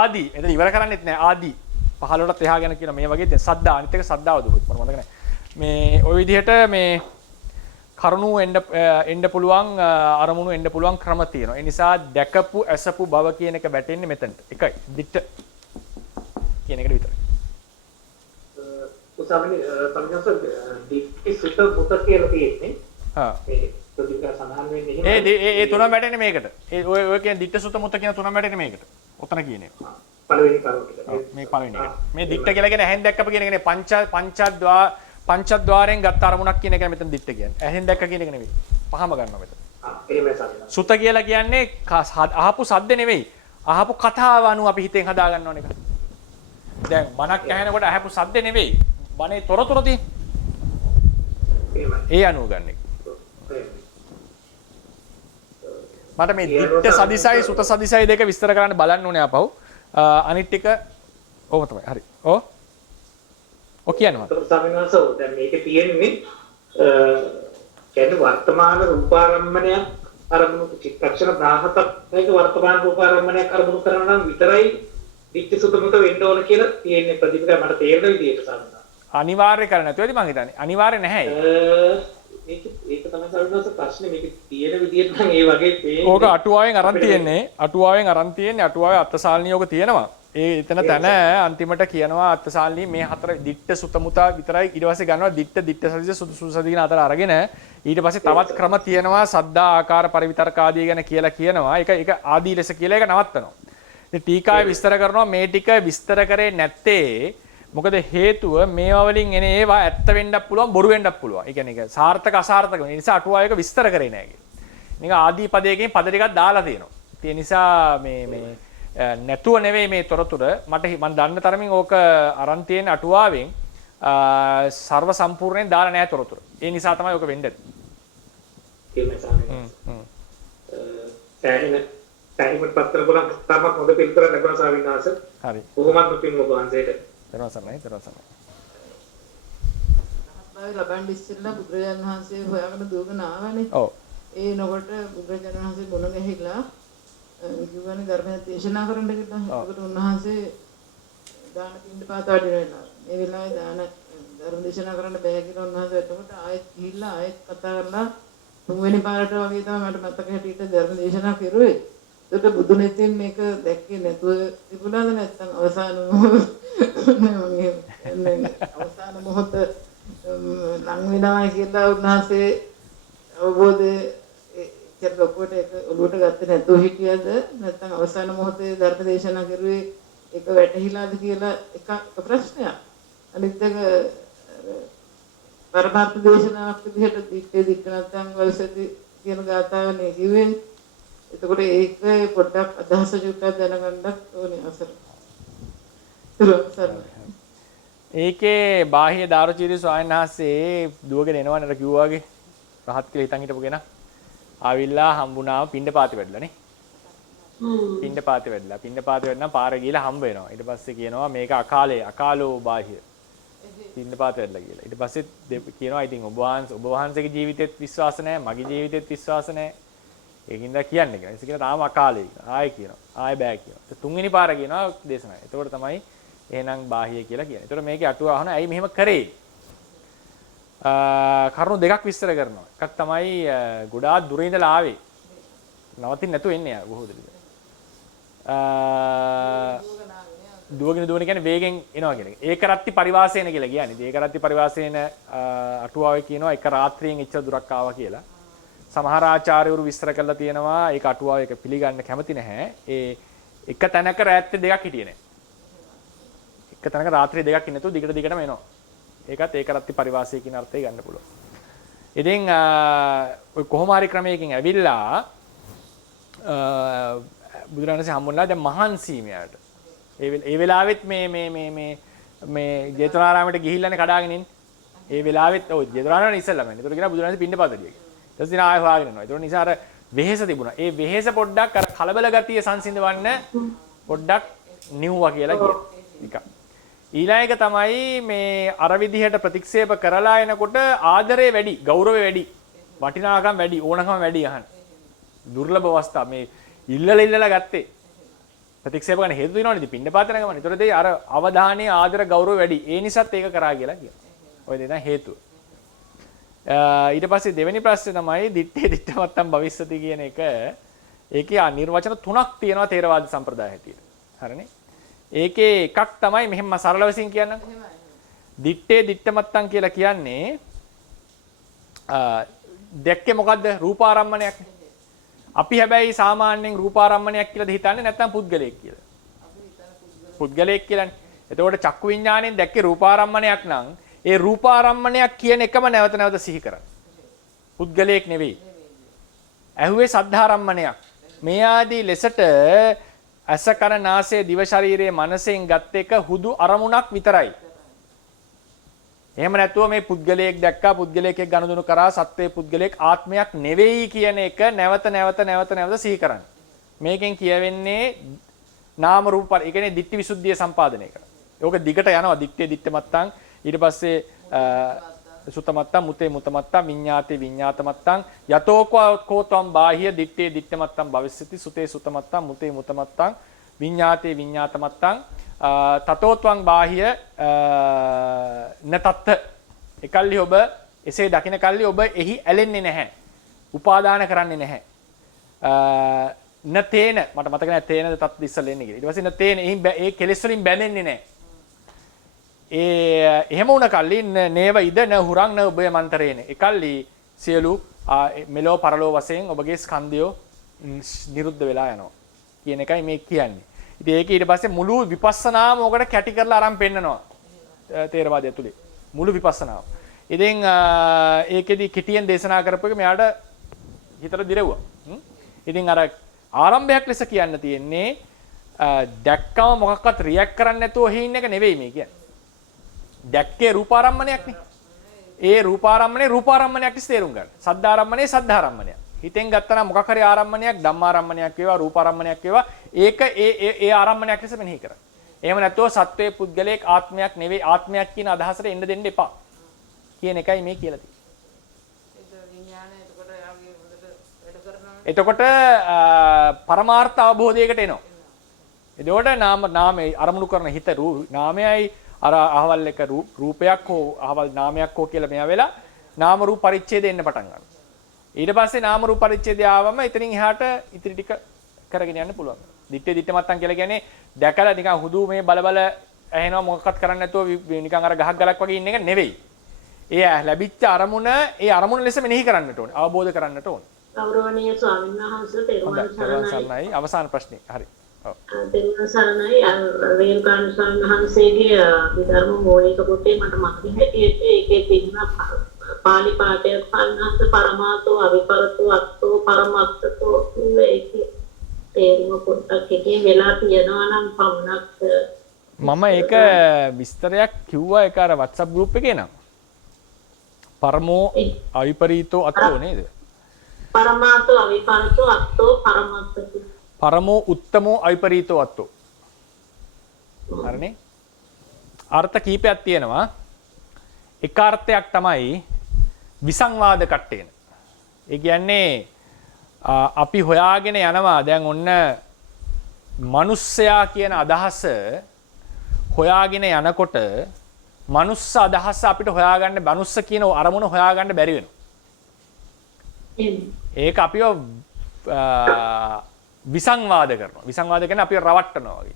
ආදී එතන ඉවර කරන්නෙත් නැහැ ආදී 15ට එහා ගැන කියන මේ වගේ දැන් සද්දා අනිත් එක සද්දාව දුකුත් මට මතක නැහැ. මේ ඔය විදිහට මේ කරුණු එන්න පුළුවන් අරමුණු එන්න පුළුවන් ක්‍රම තියෙනවා. ඒ නිසා දැකපු ඇසපු බව කියන එක වැටෙන්නේ මෙතනට. එකයි දිට්ඨ කියන එකට විතරයි. උසාවිනි සම්ඥාස දික්ටි සුත මුත කියලා තියෙන්නේ. හා. ඒ ප්‍රතිකාර සඳහන් වෙන්නේ එහෙම. ඒ තුනම වැටෙන්නේ මේකට. ඒ ඔය කියන දිට්ඨ සුත මුත කියන තුනම වැටෙන්නේ මේකට. ඔතන කියන්නේ. පළවෙනි කරුණ ටික. මේ පළවෙනි එක. මේ දිට්ඨ කියලා කියන්නේ ඇහෙන් දැක්කප කියන එකනේ පංචද්වාරයෙන් ගත්ත අරමුණක් කියන එක මෙතන දිට්ඨ කියන්නේ. ඇහෙන් දැක්ක කියන එක නෙවෙයි. පහම ගන්නවා මෙතන. එහෙමයි සම්ඥා. සුත කියලා කියන්නේ අහපු සද්ද නෙවෙයි. අහපු කතාව අනුව අපි හිතෙන් හදා ගන්න ඕන එක. දැන් බණක් ඇහෙනකොට අහපු සද්ද නෙවෙයි. බණේ තොරතුරු තියෙන. ඒ අනුව ගන්න එක. මට මේ දිට්ඨ සදිසයි සුත සදිසයි දෙක විස්තර කරන්න බලන්න ඕනේ ආපහු. අනිත් ටික ඕම තමයි. හරි. ඔව්. ඔක් කියනවා. සමිනාසෝ දැන් මේකේ තියෙන්නේ කියන්නේ වර්තමාන රූපාරම්මණයක් අරමුණු චිත්තක්ෂණ 17ක් මේක වර්තමාන රූපාරම්මණයක් අරමුණු කරනවා නම් විතරයි දික්ක සුතමත වෙන්න ඕන කියලා තියෙන්නේ ප්‍රතිපදා මට තේරෙන විදිහට සමිනා. අනිවාර්ය කරන්න නැතුවද මං හිතන්නේ. අනිවාර්ය නැහැ. මේක තමයි සමිනාස ප්‍රශ්නේ මේක තියෙන විදිහට නම් ඒ වගේ පේන්නේ. ඕක අටුවාවෙන් අරන් තියෙන්නේ. අටුවාවේ අත්සාල්නියෝක තියෙනවා. ඒ එතන තැන අන්තිමට කියනවා අත්සාල්නී මේ හතර දිට්ඨ සුතමුතා විතරයි ඊට පස්සේ ගන්නවා දිට්ඨ සදිස සුසුසදි කියන අතර අරගෙන ඊට පස්සේ තවත් ක්‍රම තියෙනවා සද්දා ආකාර පරිවිතර්ක ආදී ගැන කියලා කියනවා ඒක ආදී ලෙස කියලා ඒක නවත්තනවා ඉතින් ටීකාවේ විස්තර කරනවා මේ ටික විස්තර කරේ නැත්තේ මොකද හේතුව මේවා වලින් එන ඒවා ඇත්ත වෙන්නත් පුළුවන් බොරු වෙන්නත් පුළුවන් ඒ කියන්නේ ඒක සාර්ථක අසාර්ථක වෙන නිසා අටුවා එක විස්තර කරේ නැහැ කියන්නේ නිකන් ආදී පදයකින් පද ටිකක් දාලා තියෙනවා ඒ නිසා මේ නැතුව නෙවෙයි මේ තොරතුර මම දන්න තරමින් ඕක අරන් තියෙන අටුවාවෙන් සර්ව සම්පූර්ණයෙන් දාලා නැහැ තොරතුර. ඒ නිසා තමයි ඕක වෙන්නේ. සෑහීමට පත්‍ර බලන් තාමත් හොඳ පිළිතුරක් ලැබුණා ස්වාමීනාස. හරි. කොහොමද පින් ඔබ වහන්සේට? දරවසන්නයි. ආත්මාවේ ලබන් ඉස්සෙල්ලා බුදුරජාණන් වහන්සේ හොයාගෙන දුවගෙන ආවනේ. ඔව්. ඒ නකොට බුදුරජාණන් වහන්සේ මොන ගහිලා කිව්වනේ ධර්මය දේශනා කරන්න කියලා. ඒකට උන්වහන්සේ දාන පින්න පාත වඩිනවා. මේ වෙලාවේ දාන ධර්ම දේශනා කරන්න බෑ කියලා උන්වහන්සේ එතකොට ආයෙත් ගිහිල්ලා ආයෙත් කතා කරලා තුන්වෙනි පාරට වගේ තමයි මට මතක හැටියට ධර්ම දේශනා කරුවේ. ඒකට බුදුනෙතින් මේක දැක්කේ නැතුව තිබුණාද නැත්නම් අවසාන මොහොත ලං වෙනවා කියලා උන්වහන්සේ අවබෝධය ලොකුවට ඒක ඔළුවට ගත්තේ නැතුව හිටියද නැත්නම් අවසාන මොහොතේ ධර්ම දේශනා කරුවේ ඒක වැටහිලාද කියලා එක ප්‍රශ්නයක්. අනිත් එක පරමාර්ථ දේශනාවක් විදිහට දික්ක නැත්නම් වයසදී කියන ගාථාවනේ කිව්වේ. එතකොට ඒක පොඩ්ඩක් අදහස චුට්ටක් දැනගන්නත් ඕනේ අවසර. ඒකේ බාහ්‍ය දාරුචීරි ස්වාමීන් වහන්සේ දුවගෙන එනවනේ අර කිව්වා වගේ රහත් කියලා හිතන් හිටපු කෙනා ආවිල්ලා හම්බුනාම පිණ්ඩපාතේ වැඩිලානේ. පිණ්ඩපාතේ වැඩිලා පාර ගිහලා හම්බ වෙනවා. ඊට පස්සේ කියනවා මේක අකාලෝ බාහ්‍ය. පිණ්ඩපාතේ වැඩිලා කියලා. ඊට පස්සේ කියනවා ඉතින් ඔබ වහන්සේගේ ජීවිතෙත් විශ්වාස නැහැ, මගේ ජීවිතෙත් විශ්වාස නැහැ. ඒකින්ද කියන්නේ කියලා. ඒක කියන තාම අකාලේ. ආයෙ කියනවා. ආයෙ බෑ කියනවා. තුන්වෙනි පාර කියනවා දේශනාව. එතකොට තමයි එහෙනම් බාහ්‍ය කියලා කියන්නේ. එතකොට මේකේ අටුවා අහන ඇයි මෙහෙම කරේ? කරුණු දෙකක් විස්තර කරනවා. එකක් තමයි ගොඩාක් දුර ඉඳලා ආවේ. නවතින්න නැතුව එන්නේ ආ බොහෝ දෙනෙක්. දුවගෙන කියන්නේ වේගෙන් එනවා කියන එක. ඒකරත්ති පරිවාසේන කියලා කියන්නේ. ඒකරත්ති පරිවාසේන අටුවාවේ කියනවා එක රාත්‍රියෙන් එච්චර දුරක් ආවා කියලා. සමහර ආචාර්යවරු විස්තර කරලා තියෙනවා ඒක අටුවාව එක පිළිගන්න කැමති නැහැ. ඒ එක තැනක රාත්‍රී දෙකක් හිටියේ නැහැ. එක තැනක රාත්‍රී දෙකක් ඉන්නතු දිගටම එනවා. ඒකත් ඒකරත්ති පරිවාසය කියන අර්ථය ගන්න පුළුවන්. ඉතින් ඔය කොහොම හරි ක්‍රමයකින් ඇවිල්ලා බුදුරණන්සේ හම්බුණා දැන් මහන්සි මෙයාට. ඒ වෙලාවෙත් මේ ජේතවනාරාමයට ගිහිල්ලානේ කඩාගෙන ඉන්නේ. ඒ වෙලාවෙත් ඔය ජේතවනාරාමේ ඉස්සෙල්ලාම එන්නේ. ඒතකොට කියනවා බුදුරණන්සේ පින්නපාතට ගියා. ඊට පස්සේ ආයෙ හොයාගෙන යනවා. ඒතකොට නිසා අර වෙහෙස තිබුණා. ඒ වෙහෙස පොඩ්ඩක් අර කලබල ගතිය සංසිඳවන්න පොඩ්ඩක් නිව්වා කියලා කියනවා. ඊළඟ එක තමයි මේ අර විදිහට ප්‍රතික්ෂේප කරලා එනකොට ආදරේ වැඩි, ගෞරවය වැඩි, වටිනාකම් වැඩි, ඕනකම වැඩි අහන්න. දුර්ලභ අවස්ථා මේ ඉල්ලලා ගත්තේ. ප්‍රතික්ෂේප කරන හේතු වෙනවනේ ඉතින් පින්නපාතන ගමන. ඒතකොට ඒ අර අවධානයේ ආදර ගෞරව වැඩි. ඒ නිසාත් ඒක කරා කියලා කියනවා. ඔය දෙන හේතුව. ඊට පස්සේ දෙවෙනි ප්‍රශ්නේ තමයි දිත්තේ දිත්තමත්තම් භවිස්සති කියන එක. ඒකේ නිර්වචන තුනක් තියෙනවා ථේරවාද සම්ප්‍රදාය හැටියට. හරිනේ? ඒකේ එකක් තමයි මෙහෙම සරල වශයෙන් කියන්නම්. දිත්තේ දිත්තමත්තම් කියලා කියන්නේ දැක්කේ මොකද්ද? රූපාරම්මණයක්. අපි හැබැයි සාමාන්‍යයෙන් රූපාරම්මණයක් කියලාද හිතන්නේ නැත්නම් පුද්ගලයෙක් කියලා. පුද්ගලයෙක් කියලානේ. එතකොට චක්කු විඥාණයෙන් දැක්කේ රූපාරම්මණයක් නම් ඒ රූපාරම්මණයක් කියන එකම නැවත නැවත සිහි කරන්න. පුද්ගලයෙක් නෙවෙයි. ඇහුවේ සද්ධාරම්මණයක්. මේ ආදී ලෙසට ඇස කන නාසය දිව ශරීරයේ මනසෙන් ගත් එක හුදු අරමුණක් විතරයි. එහෙම නැතුව මේ පුද්ගලයෙක් දැක්කා පුද්ගලයෙක් එක්ක ගනුදෙනු කරා සත්වයේ පුද්ගලයෙක් ආත්මයක් නෙවෙයි කියන එක නැවත නැවත සිහි කරන්න. මේකෙන් කියවෙන්නේ නාම රූප ඒ කියන්නේ ditthi visuddhiය සම්පාදනය කරන. ඒක දිගට යනවා දිත්තේ දිත්තමත්තං ඊට පස්සේ සුතමත්තං මුතේ මුතමත්තං විඤ්ඤාතේ විඤ්ඤාතමත්තං යතෝ කෝ ත්වම් බාහිය දිත්තේ දිත්තමත්තං භවිස්සති සුතේ සුතමත්තං මුතේ මුතමත්තං විඤ්ඤාතේ විඤ්ඤාතමත්තං තතෝ ත්වං බාහිය නතත්ත එකල්ලි ඔබ එසේ දකින කල්ලි ඔබ එහි ඇලෙන්නේ නැහැ උපාදාන කරන්නේ නැහැ නතේන මට මතක නැහැ තේනද තත් ඉස්සෙල්ලා එන්නේ කියලා ඊට පස්සේ නතේන ඒ කෙලෙස් වලින් බැඳෙන්නේ නැහැ එහෙම වුණ කල්ලි නේව ඉද න හුරං න උභය මන්තරේන එකල්ලි සියලු මෙලෝ පරලෝ වශයෙන් ඔබගේ ස්කන්ධය නිරුද්ධ වෙලා යනවා කියන එකයි මේ කියන්නේ. ඉතින් ඒක ඊට පස්සේ මුළු විපස්සනාම ඔකට කැටි කරලා අරන් පෙන්නනවා තේරවාදය ඇතුලේ මුළු විපස්සනාව. ඉතින් ඒකෙදි කිටියෙන් දේශනා කරපු එක මෙයාට හිතට දිරෙව්වා. ඉතින් අර ආරම්භයක් ලෙස කියන්න තියෙන්නේ දැක්කම මොකක්වත් රියැක්ට් කරන්නේ නැතුව හිින්න එක නෙවෙයි මේ කියන්නේ. දැක්කේ රූපාරම්මණයක්නේ. ඒ රූපාරම්මණයක් ඉස් තේරුම් ගන්න. සද්ධාරම්මණය සද්ධාරම්මණයක්. හිතෙන් ගත්තා නම් මොකක් හරි ආරම්මණයක් ධම්මාරම්මණයක් වේවා රූපාරම්මණයක් වේවා ඒක ඒ ආරම්මණයක් ලෙස මෙනෙහි කරන්න. එහෙම නැත්නම් සත්වයේ පුද්ගලයෙක් ආත්මයක් නෙවෙයි ආත්මයක් කියන අදහසට එන්න දෙන්න එපා. කියන එකයි මේ කියලා තියෙන්නේ. එතකොට පරමාර්ථ අවබෝධයකට එනවා. එතකොට නාමයේ අරමුණු කරන හිත නාමයයි අර අහවල් එක රූපයක් හෝ අහවල් නාමයක් හෝ කියලා මෙයා වෙලා නාම රූප පරිච්ඡේදය එන්න පටන් ගන්නවා. ඊට පස්සේ නාම රූප පරිච්ඡේදය ආවම එතනින් එහාට ඉතිරි ටික කරගෙන යන්න පුළුවන්. දිත්තේ දිත්තමත්තන් කියලා කියන්නේ දැකලා නිකන් හුදු මේ බල ඇහෙනවා මොකක්වත් කරන්නේ නැතුව නිකන් අර ගහක් ගලක් වගේ ඉන්න එක නෙවෙයි. ඒ ලැබිච්ච අරමුණ ඒ අරමුණ ලෙස මෙනෙහි කරන්නට ඕනේ. අවබෝධ කරන්නට ඕනේ. ගෞරවනීය ස්වාමීන් වහන්සේ තෙරුවන් සරණයි. අවසාන ප්‍රශ්නේ. හරි. තෙරුවන් සරණයි. රේණුකාණ ස්වාමීන් වහන්සේගේ ධර්ම මූලික පොතේ මට මතක හැටියට ඒකේ තිබුණ පාලි පාඨයක් පන්නස්ස පරමාතෝ අවිපරතෝ අත්තෝ පරමත්තෝ ඒකේ තේරුම පොඩ්ඩක් එකේ වෙලා තියෙනවා නම් පමණක් මම ඒක විස්තරයක් කිව්වා ඒක අර WhatsApp group එකේ නම් පරමෝ අවිපරීතෝ අත්තෝ නේද? පරමාතෝ අවිපරතෝ අත්තෝ පරමත්තෝ පරමෝ උත්තමෝ අවිපරීතෝ අත්තෝ. හරිනේ? අර්ථ කීපයක් තියෙනවා. එක අර්ථයක් තමයි විසංවාද කට්ටේන. ඒ කියන්නේ අපි හොයාගෙන යනවා දැන් ඔන්න මිනිස්සයා කියන අදහස හොයාගෙන යනකොට මනුස්ස අදහස අපිට හොයාගන්න මනුස්ස කියන අරමුණ හොයාගන්න බැරි වෙනවා. ඒක අපිව විසංවාද කරනවා. විසංවාද කියන්නේ අපිව රවට්ටනවා වගේ.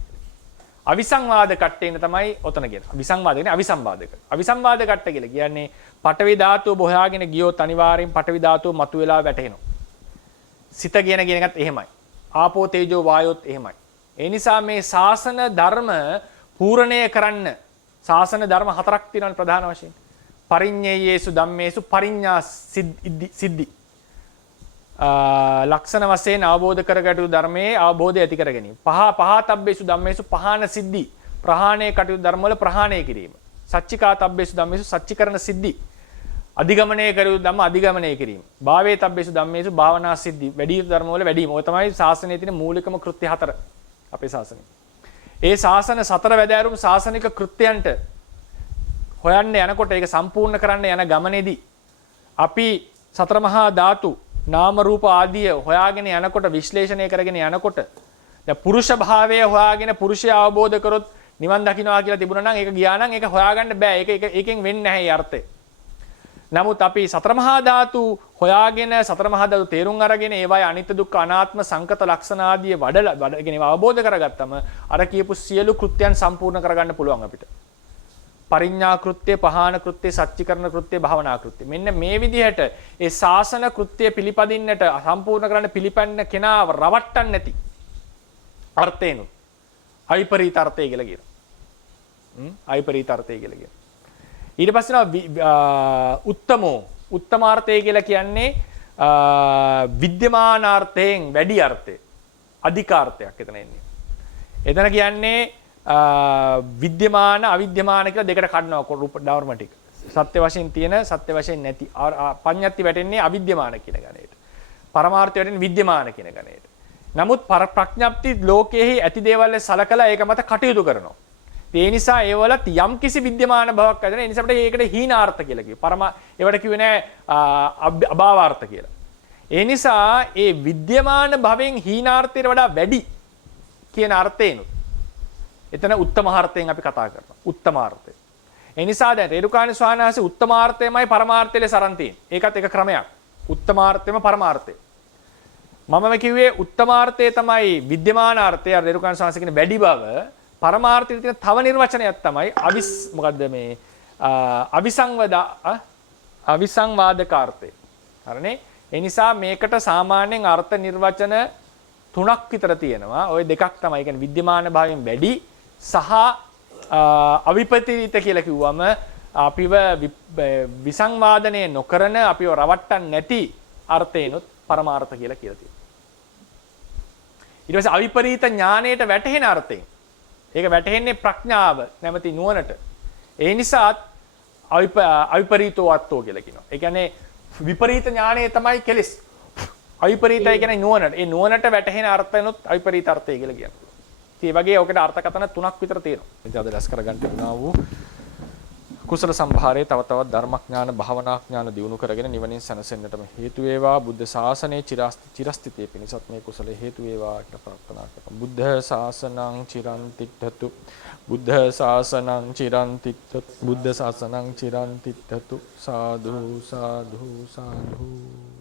අවිසංවාද කට්ටේන තමයි ඔතන කියන්නේ. විසංවාද කියන්නේ අවිසංවාදක. අවිසංවාද කට්ට කියලා කියන්නේ පඨවි ධාතුව හොයාගෙන ගියොත් අනිවාර්යෙන් පඨවි ධාතුව මතුවලා වැටෙනවා. සිත කියන එකත් එහෙමයි. ආපෝ තේජෝ වායොත් එහෙමයි. ඒ නිසා මේ ශාසන ධර්ම පූර්ණණය කරන්න ශාසන ධර්ම හතරක් තියෙනවානේ ප්‍රධාන වශයෙන්. පරිඤ්ඤයේසු ධම්මේසු පරිඤ්ඤා සිද්ධි. ලක්ෂණ වශයෙන් අවබෝධ කරගටු ධර්මයේ අවබෝධය ඇති කර ගැනීම. පහතබ්බේසු ධම්මේසු පහන සිද්ධි. ප්‍රහාණය කටයුතු ධර්ම වල ප්‍රහාණය කිරීම. සච්චිකාතබ්බේසු ධම්මේසු සච්චිකරණ සිද්ධි. අධිගමනය කරු ධම්ම අධිගමනය කිරීම. භාවේ තබ්බේසු ධම්මේසු භාවනා සිද්ධි. වැඩි යුතු ධර්ම වල වැඩිම. ඔය තමයි ශාසනයේ තියෙන මූලිකම කෘත්‍ය 4 අපේ ශාසනයේ. ඒ ශාසන 4 වැදෑරුම් ශාසනික කෘත්‍යයන්ට හොයන්න යනකොට ඒක සම්පූර්ණ කරන්න යන ගමනේදී අපි සතර මහා ධාතු නාම රූප ආදිය හොයාගෙන යනකොට විශ්ලේෂණය කරගෙන යනකොට දැන් පුරුෂ භාවය හොයාගෙන පුරුෂය අවබෝධ කරොත් නිවන් දකින්නවා කියලා තිබුණා නම් ඒක ගියා නම් ඒක හොයාගන්න බෑ. ඒකෙන් වෙන්නේ නැහැ ඒ අර්ථය. නමුත් අපි සතර මහා ධාතු හොයාගෙන සතර මහා ධාතු තේරුම් අරගෙන ඒවායි අනිත්‍ය දුක්ඛ අනාත්ම සංකත ලක්ෂණ ආදී වඩගෙන ඒවා අවබෝධ කරගත්තම අර කියපු සියලු කෘත්‍යයන් සම්පූර්ණ කරගන්න පුළුවන් අපිට. පරිඤ්ඤා කෘත්‍ය, පහාන කෘත්‍ය, සච්චිකරණ කෘත්‍ය, භාවනා කෘත්‍ය. මෙන්න මේ විදිහට ඒ ශාසන කෘත්‍ය පිළිපදින්නට සම්පූර්ණ කරන්න පිළිපන්න කෙනාව රවට්ටන්න නැති අර්ථේනු අවිපරීත අර්ථය කියලා කියනවා. අවිපරීත අර්ථය කියලා කියනවා. ඊට පස්සේ උත්තමාර්ථය කියලා කියන්නේ විද්‍යමානාර්ථයෙන් වැඩි අර්ථය. අධිකාර්ථයක් එතන එන්නේ. එතන කියන්නේ විද්‍යමාන අවිද්‍යමාන කියලා දෙකට කඩනවා රූප ධර්ම ටික. සත්‍ය වශයෙන් තියෙන සත්‍ය වශයෙන් නැති පඤ්ඤාති වැටෙන්නේ අවිද්‍යමාන කියන ගණයට. පරමාර්ථය වැටෙන්නේ විද්‍යමාන කියන ගණයට. නමුත් ප්‍රඥප්ති ලෝකයේ ඇති දේවල් සලකලා ඒක මත කටයුතු කරනවා. ඒ නිසා ඒවලත් යම් කිසි විද්‍යමාන බවක් ඇතිවෙන. ඒ නිසා අපිට ඒකට හීනාර්ථ කියලා කියනවා. ඒවට කිව්වේ නෑ අභාවාර්ථ කියලා. ඒ නිසා ඒ විද්‍යමාන භවෙන් හීනාර්ථයට වඩා වැඩි කියන අර්ථේනොත් එතන උත්තමාර්ථයෙන් අපි කතා කරනවා. උත්තමාර්ථය. ඒ නිසා දැන් රේරුකාණ ස්වාමීන් වහන්සේ උත්තමාර්ථයමයි පරමාර්ථය ලෙස අරන් තියෙන්නේ. ඒකත් එක ක්‍රමයක්. උත්තමාර්ථයම පරමාර්ථය. මම කිව්වේ උත්තමාර්ථය තමයි විද්‍යමානාර්ථය. රේරුකාණ ස්වාමීන් වහන්සේ කියන වැඩි බව. පරමාර්ථයේ තියෙන තව නිර්වචනයක් තමයි අවිසංවාදකාර්ථය. හරිනේ? ඒ නිසා මේකට සාමාන්‍යයෙන් අර්ථ නිර්වචන 3ක් විතර තියෙනවා. ওই දෙකක් තමයි. කියන්නේ විද්‍යමාන භාවයෙන් වැඩි සහ අවිපරීත කියලා කිව්වම අපිව විසංවාදනය නොකරන අපිව රවට්ටන්න නැති අර්ථේනොත් පරමාර්ථ කියලා තියෙනවා. ඊට පස්සේ අවිපරීත ඥාණයට වැටහෙන අර්ථයෙන්. ඒක වැටහෙන්නේ ප්‍රඥාව නැමැති නුවණට. ඒ නිසාත් අවිපරීතෝ අත්තෝ කියලා කියනවා. ඒ කියන්නේ විපරීත ඥාණය තමයි කෙලෙස්. අවිපරීතයි කියන්නේ නුවණට. ඒ නුවණට වැටහෙන අර්ථයනොත් අවිපරීත අර්ථය කියලා කියනවා. ඉතින් මේ වගේ ඔකට අර්ථකථන 3ක් විතර තියෙනවා. ඉතින් අද දැස් කරගන්න උනා වූ කුසල සම්භාරයේ තව තවත් ධර්මඥාන භාවනාඥාන දියුණු කරගෙන නිවනින් සැනසෙන්නටම හේතු වේවා. බුද්ධ ශාසනයේ චිරස්ථිතේ පිණිසත් මේ කුසල හේතු වේවා කියලා ප්‍රාර්ථනා කරමු. බුද්ධ ශාසනං චිරන් තිට්ඨතු. බුද්ධ ශාසනං චිරන් තිට්ඨතු. බුද්ධ ශාසනං චිරන් තිට්ඨතු. සාදු සාදු සාදු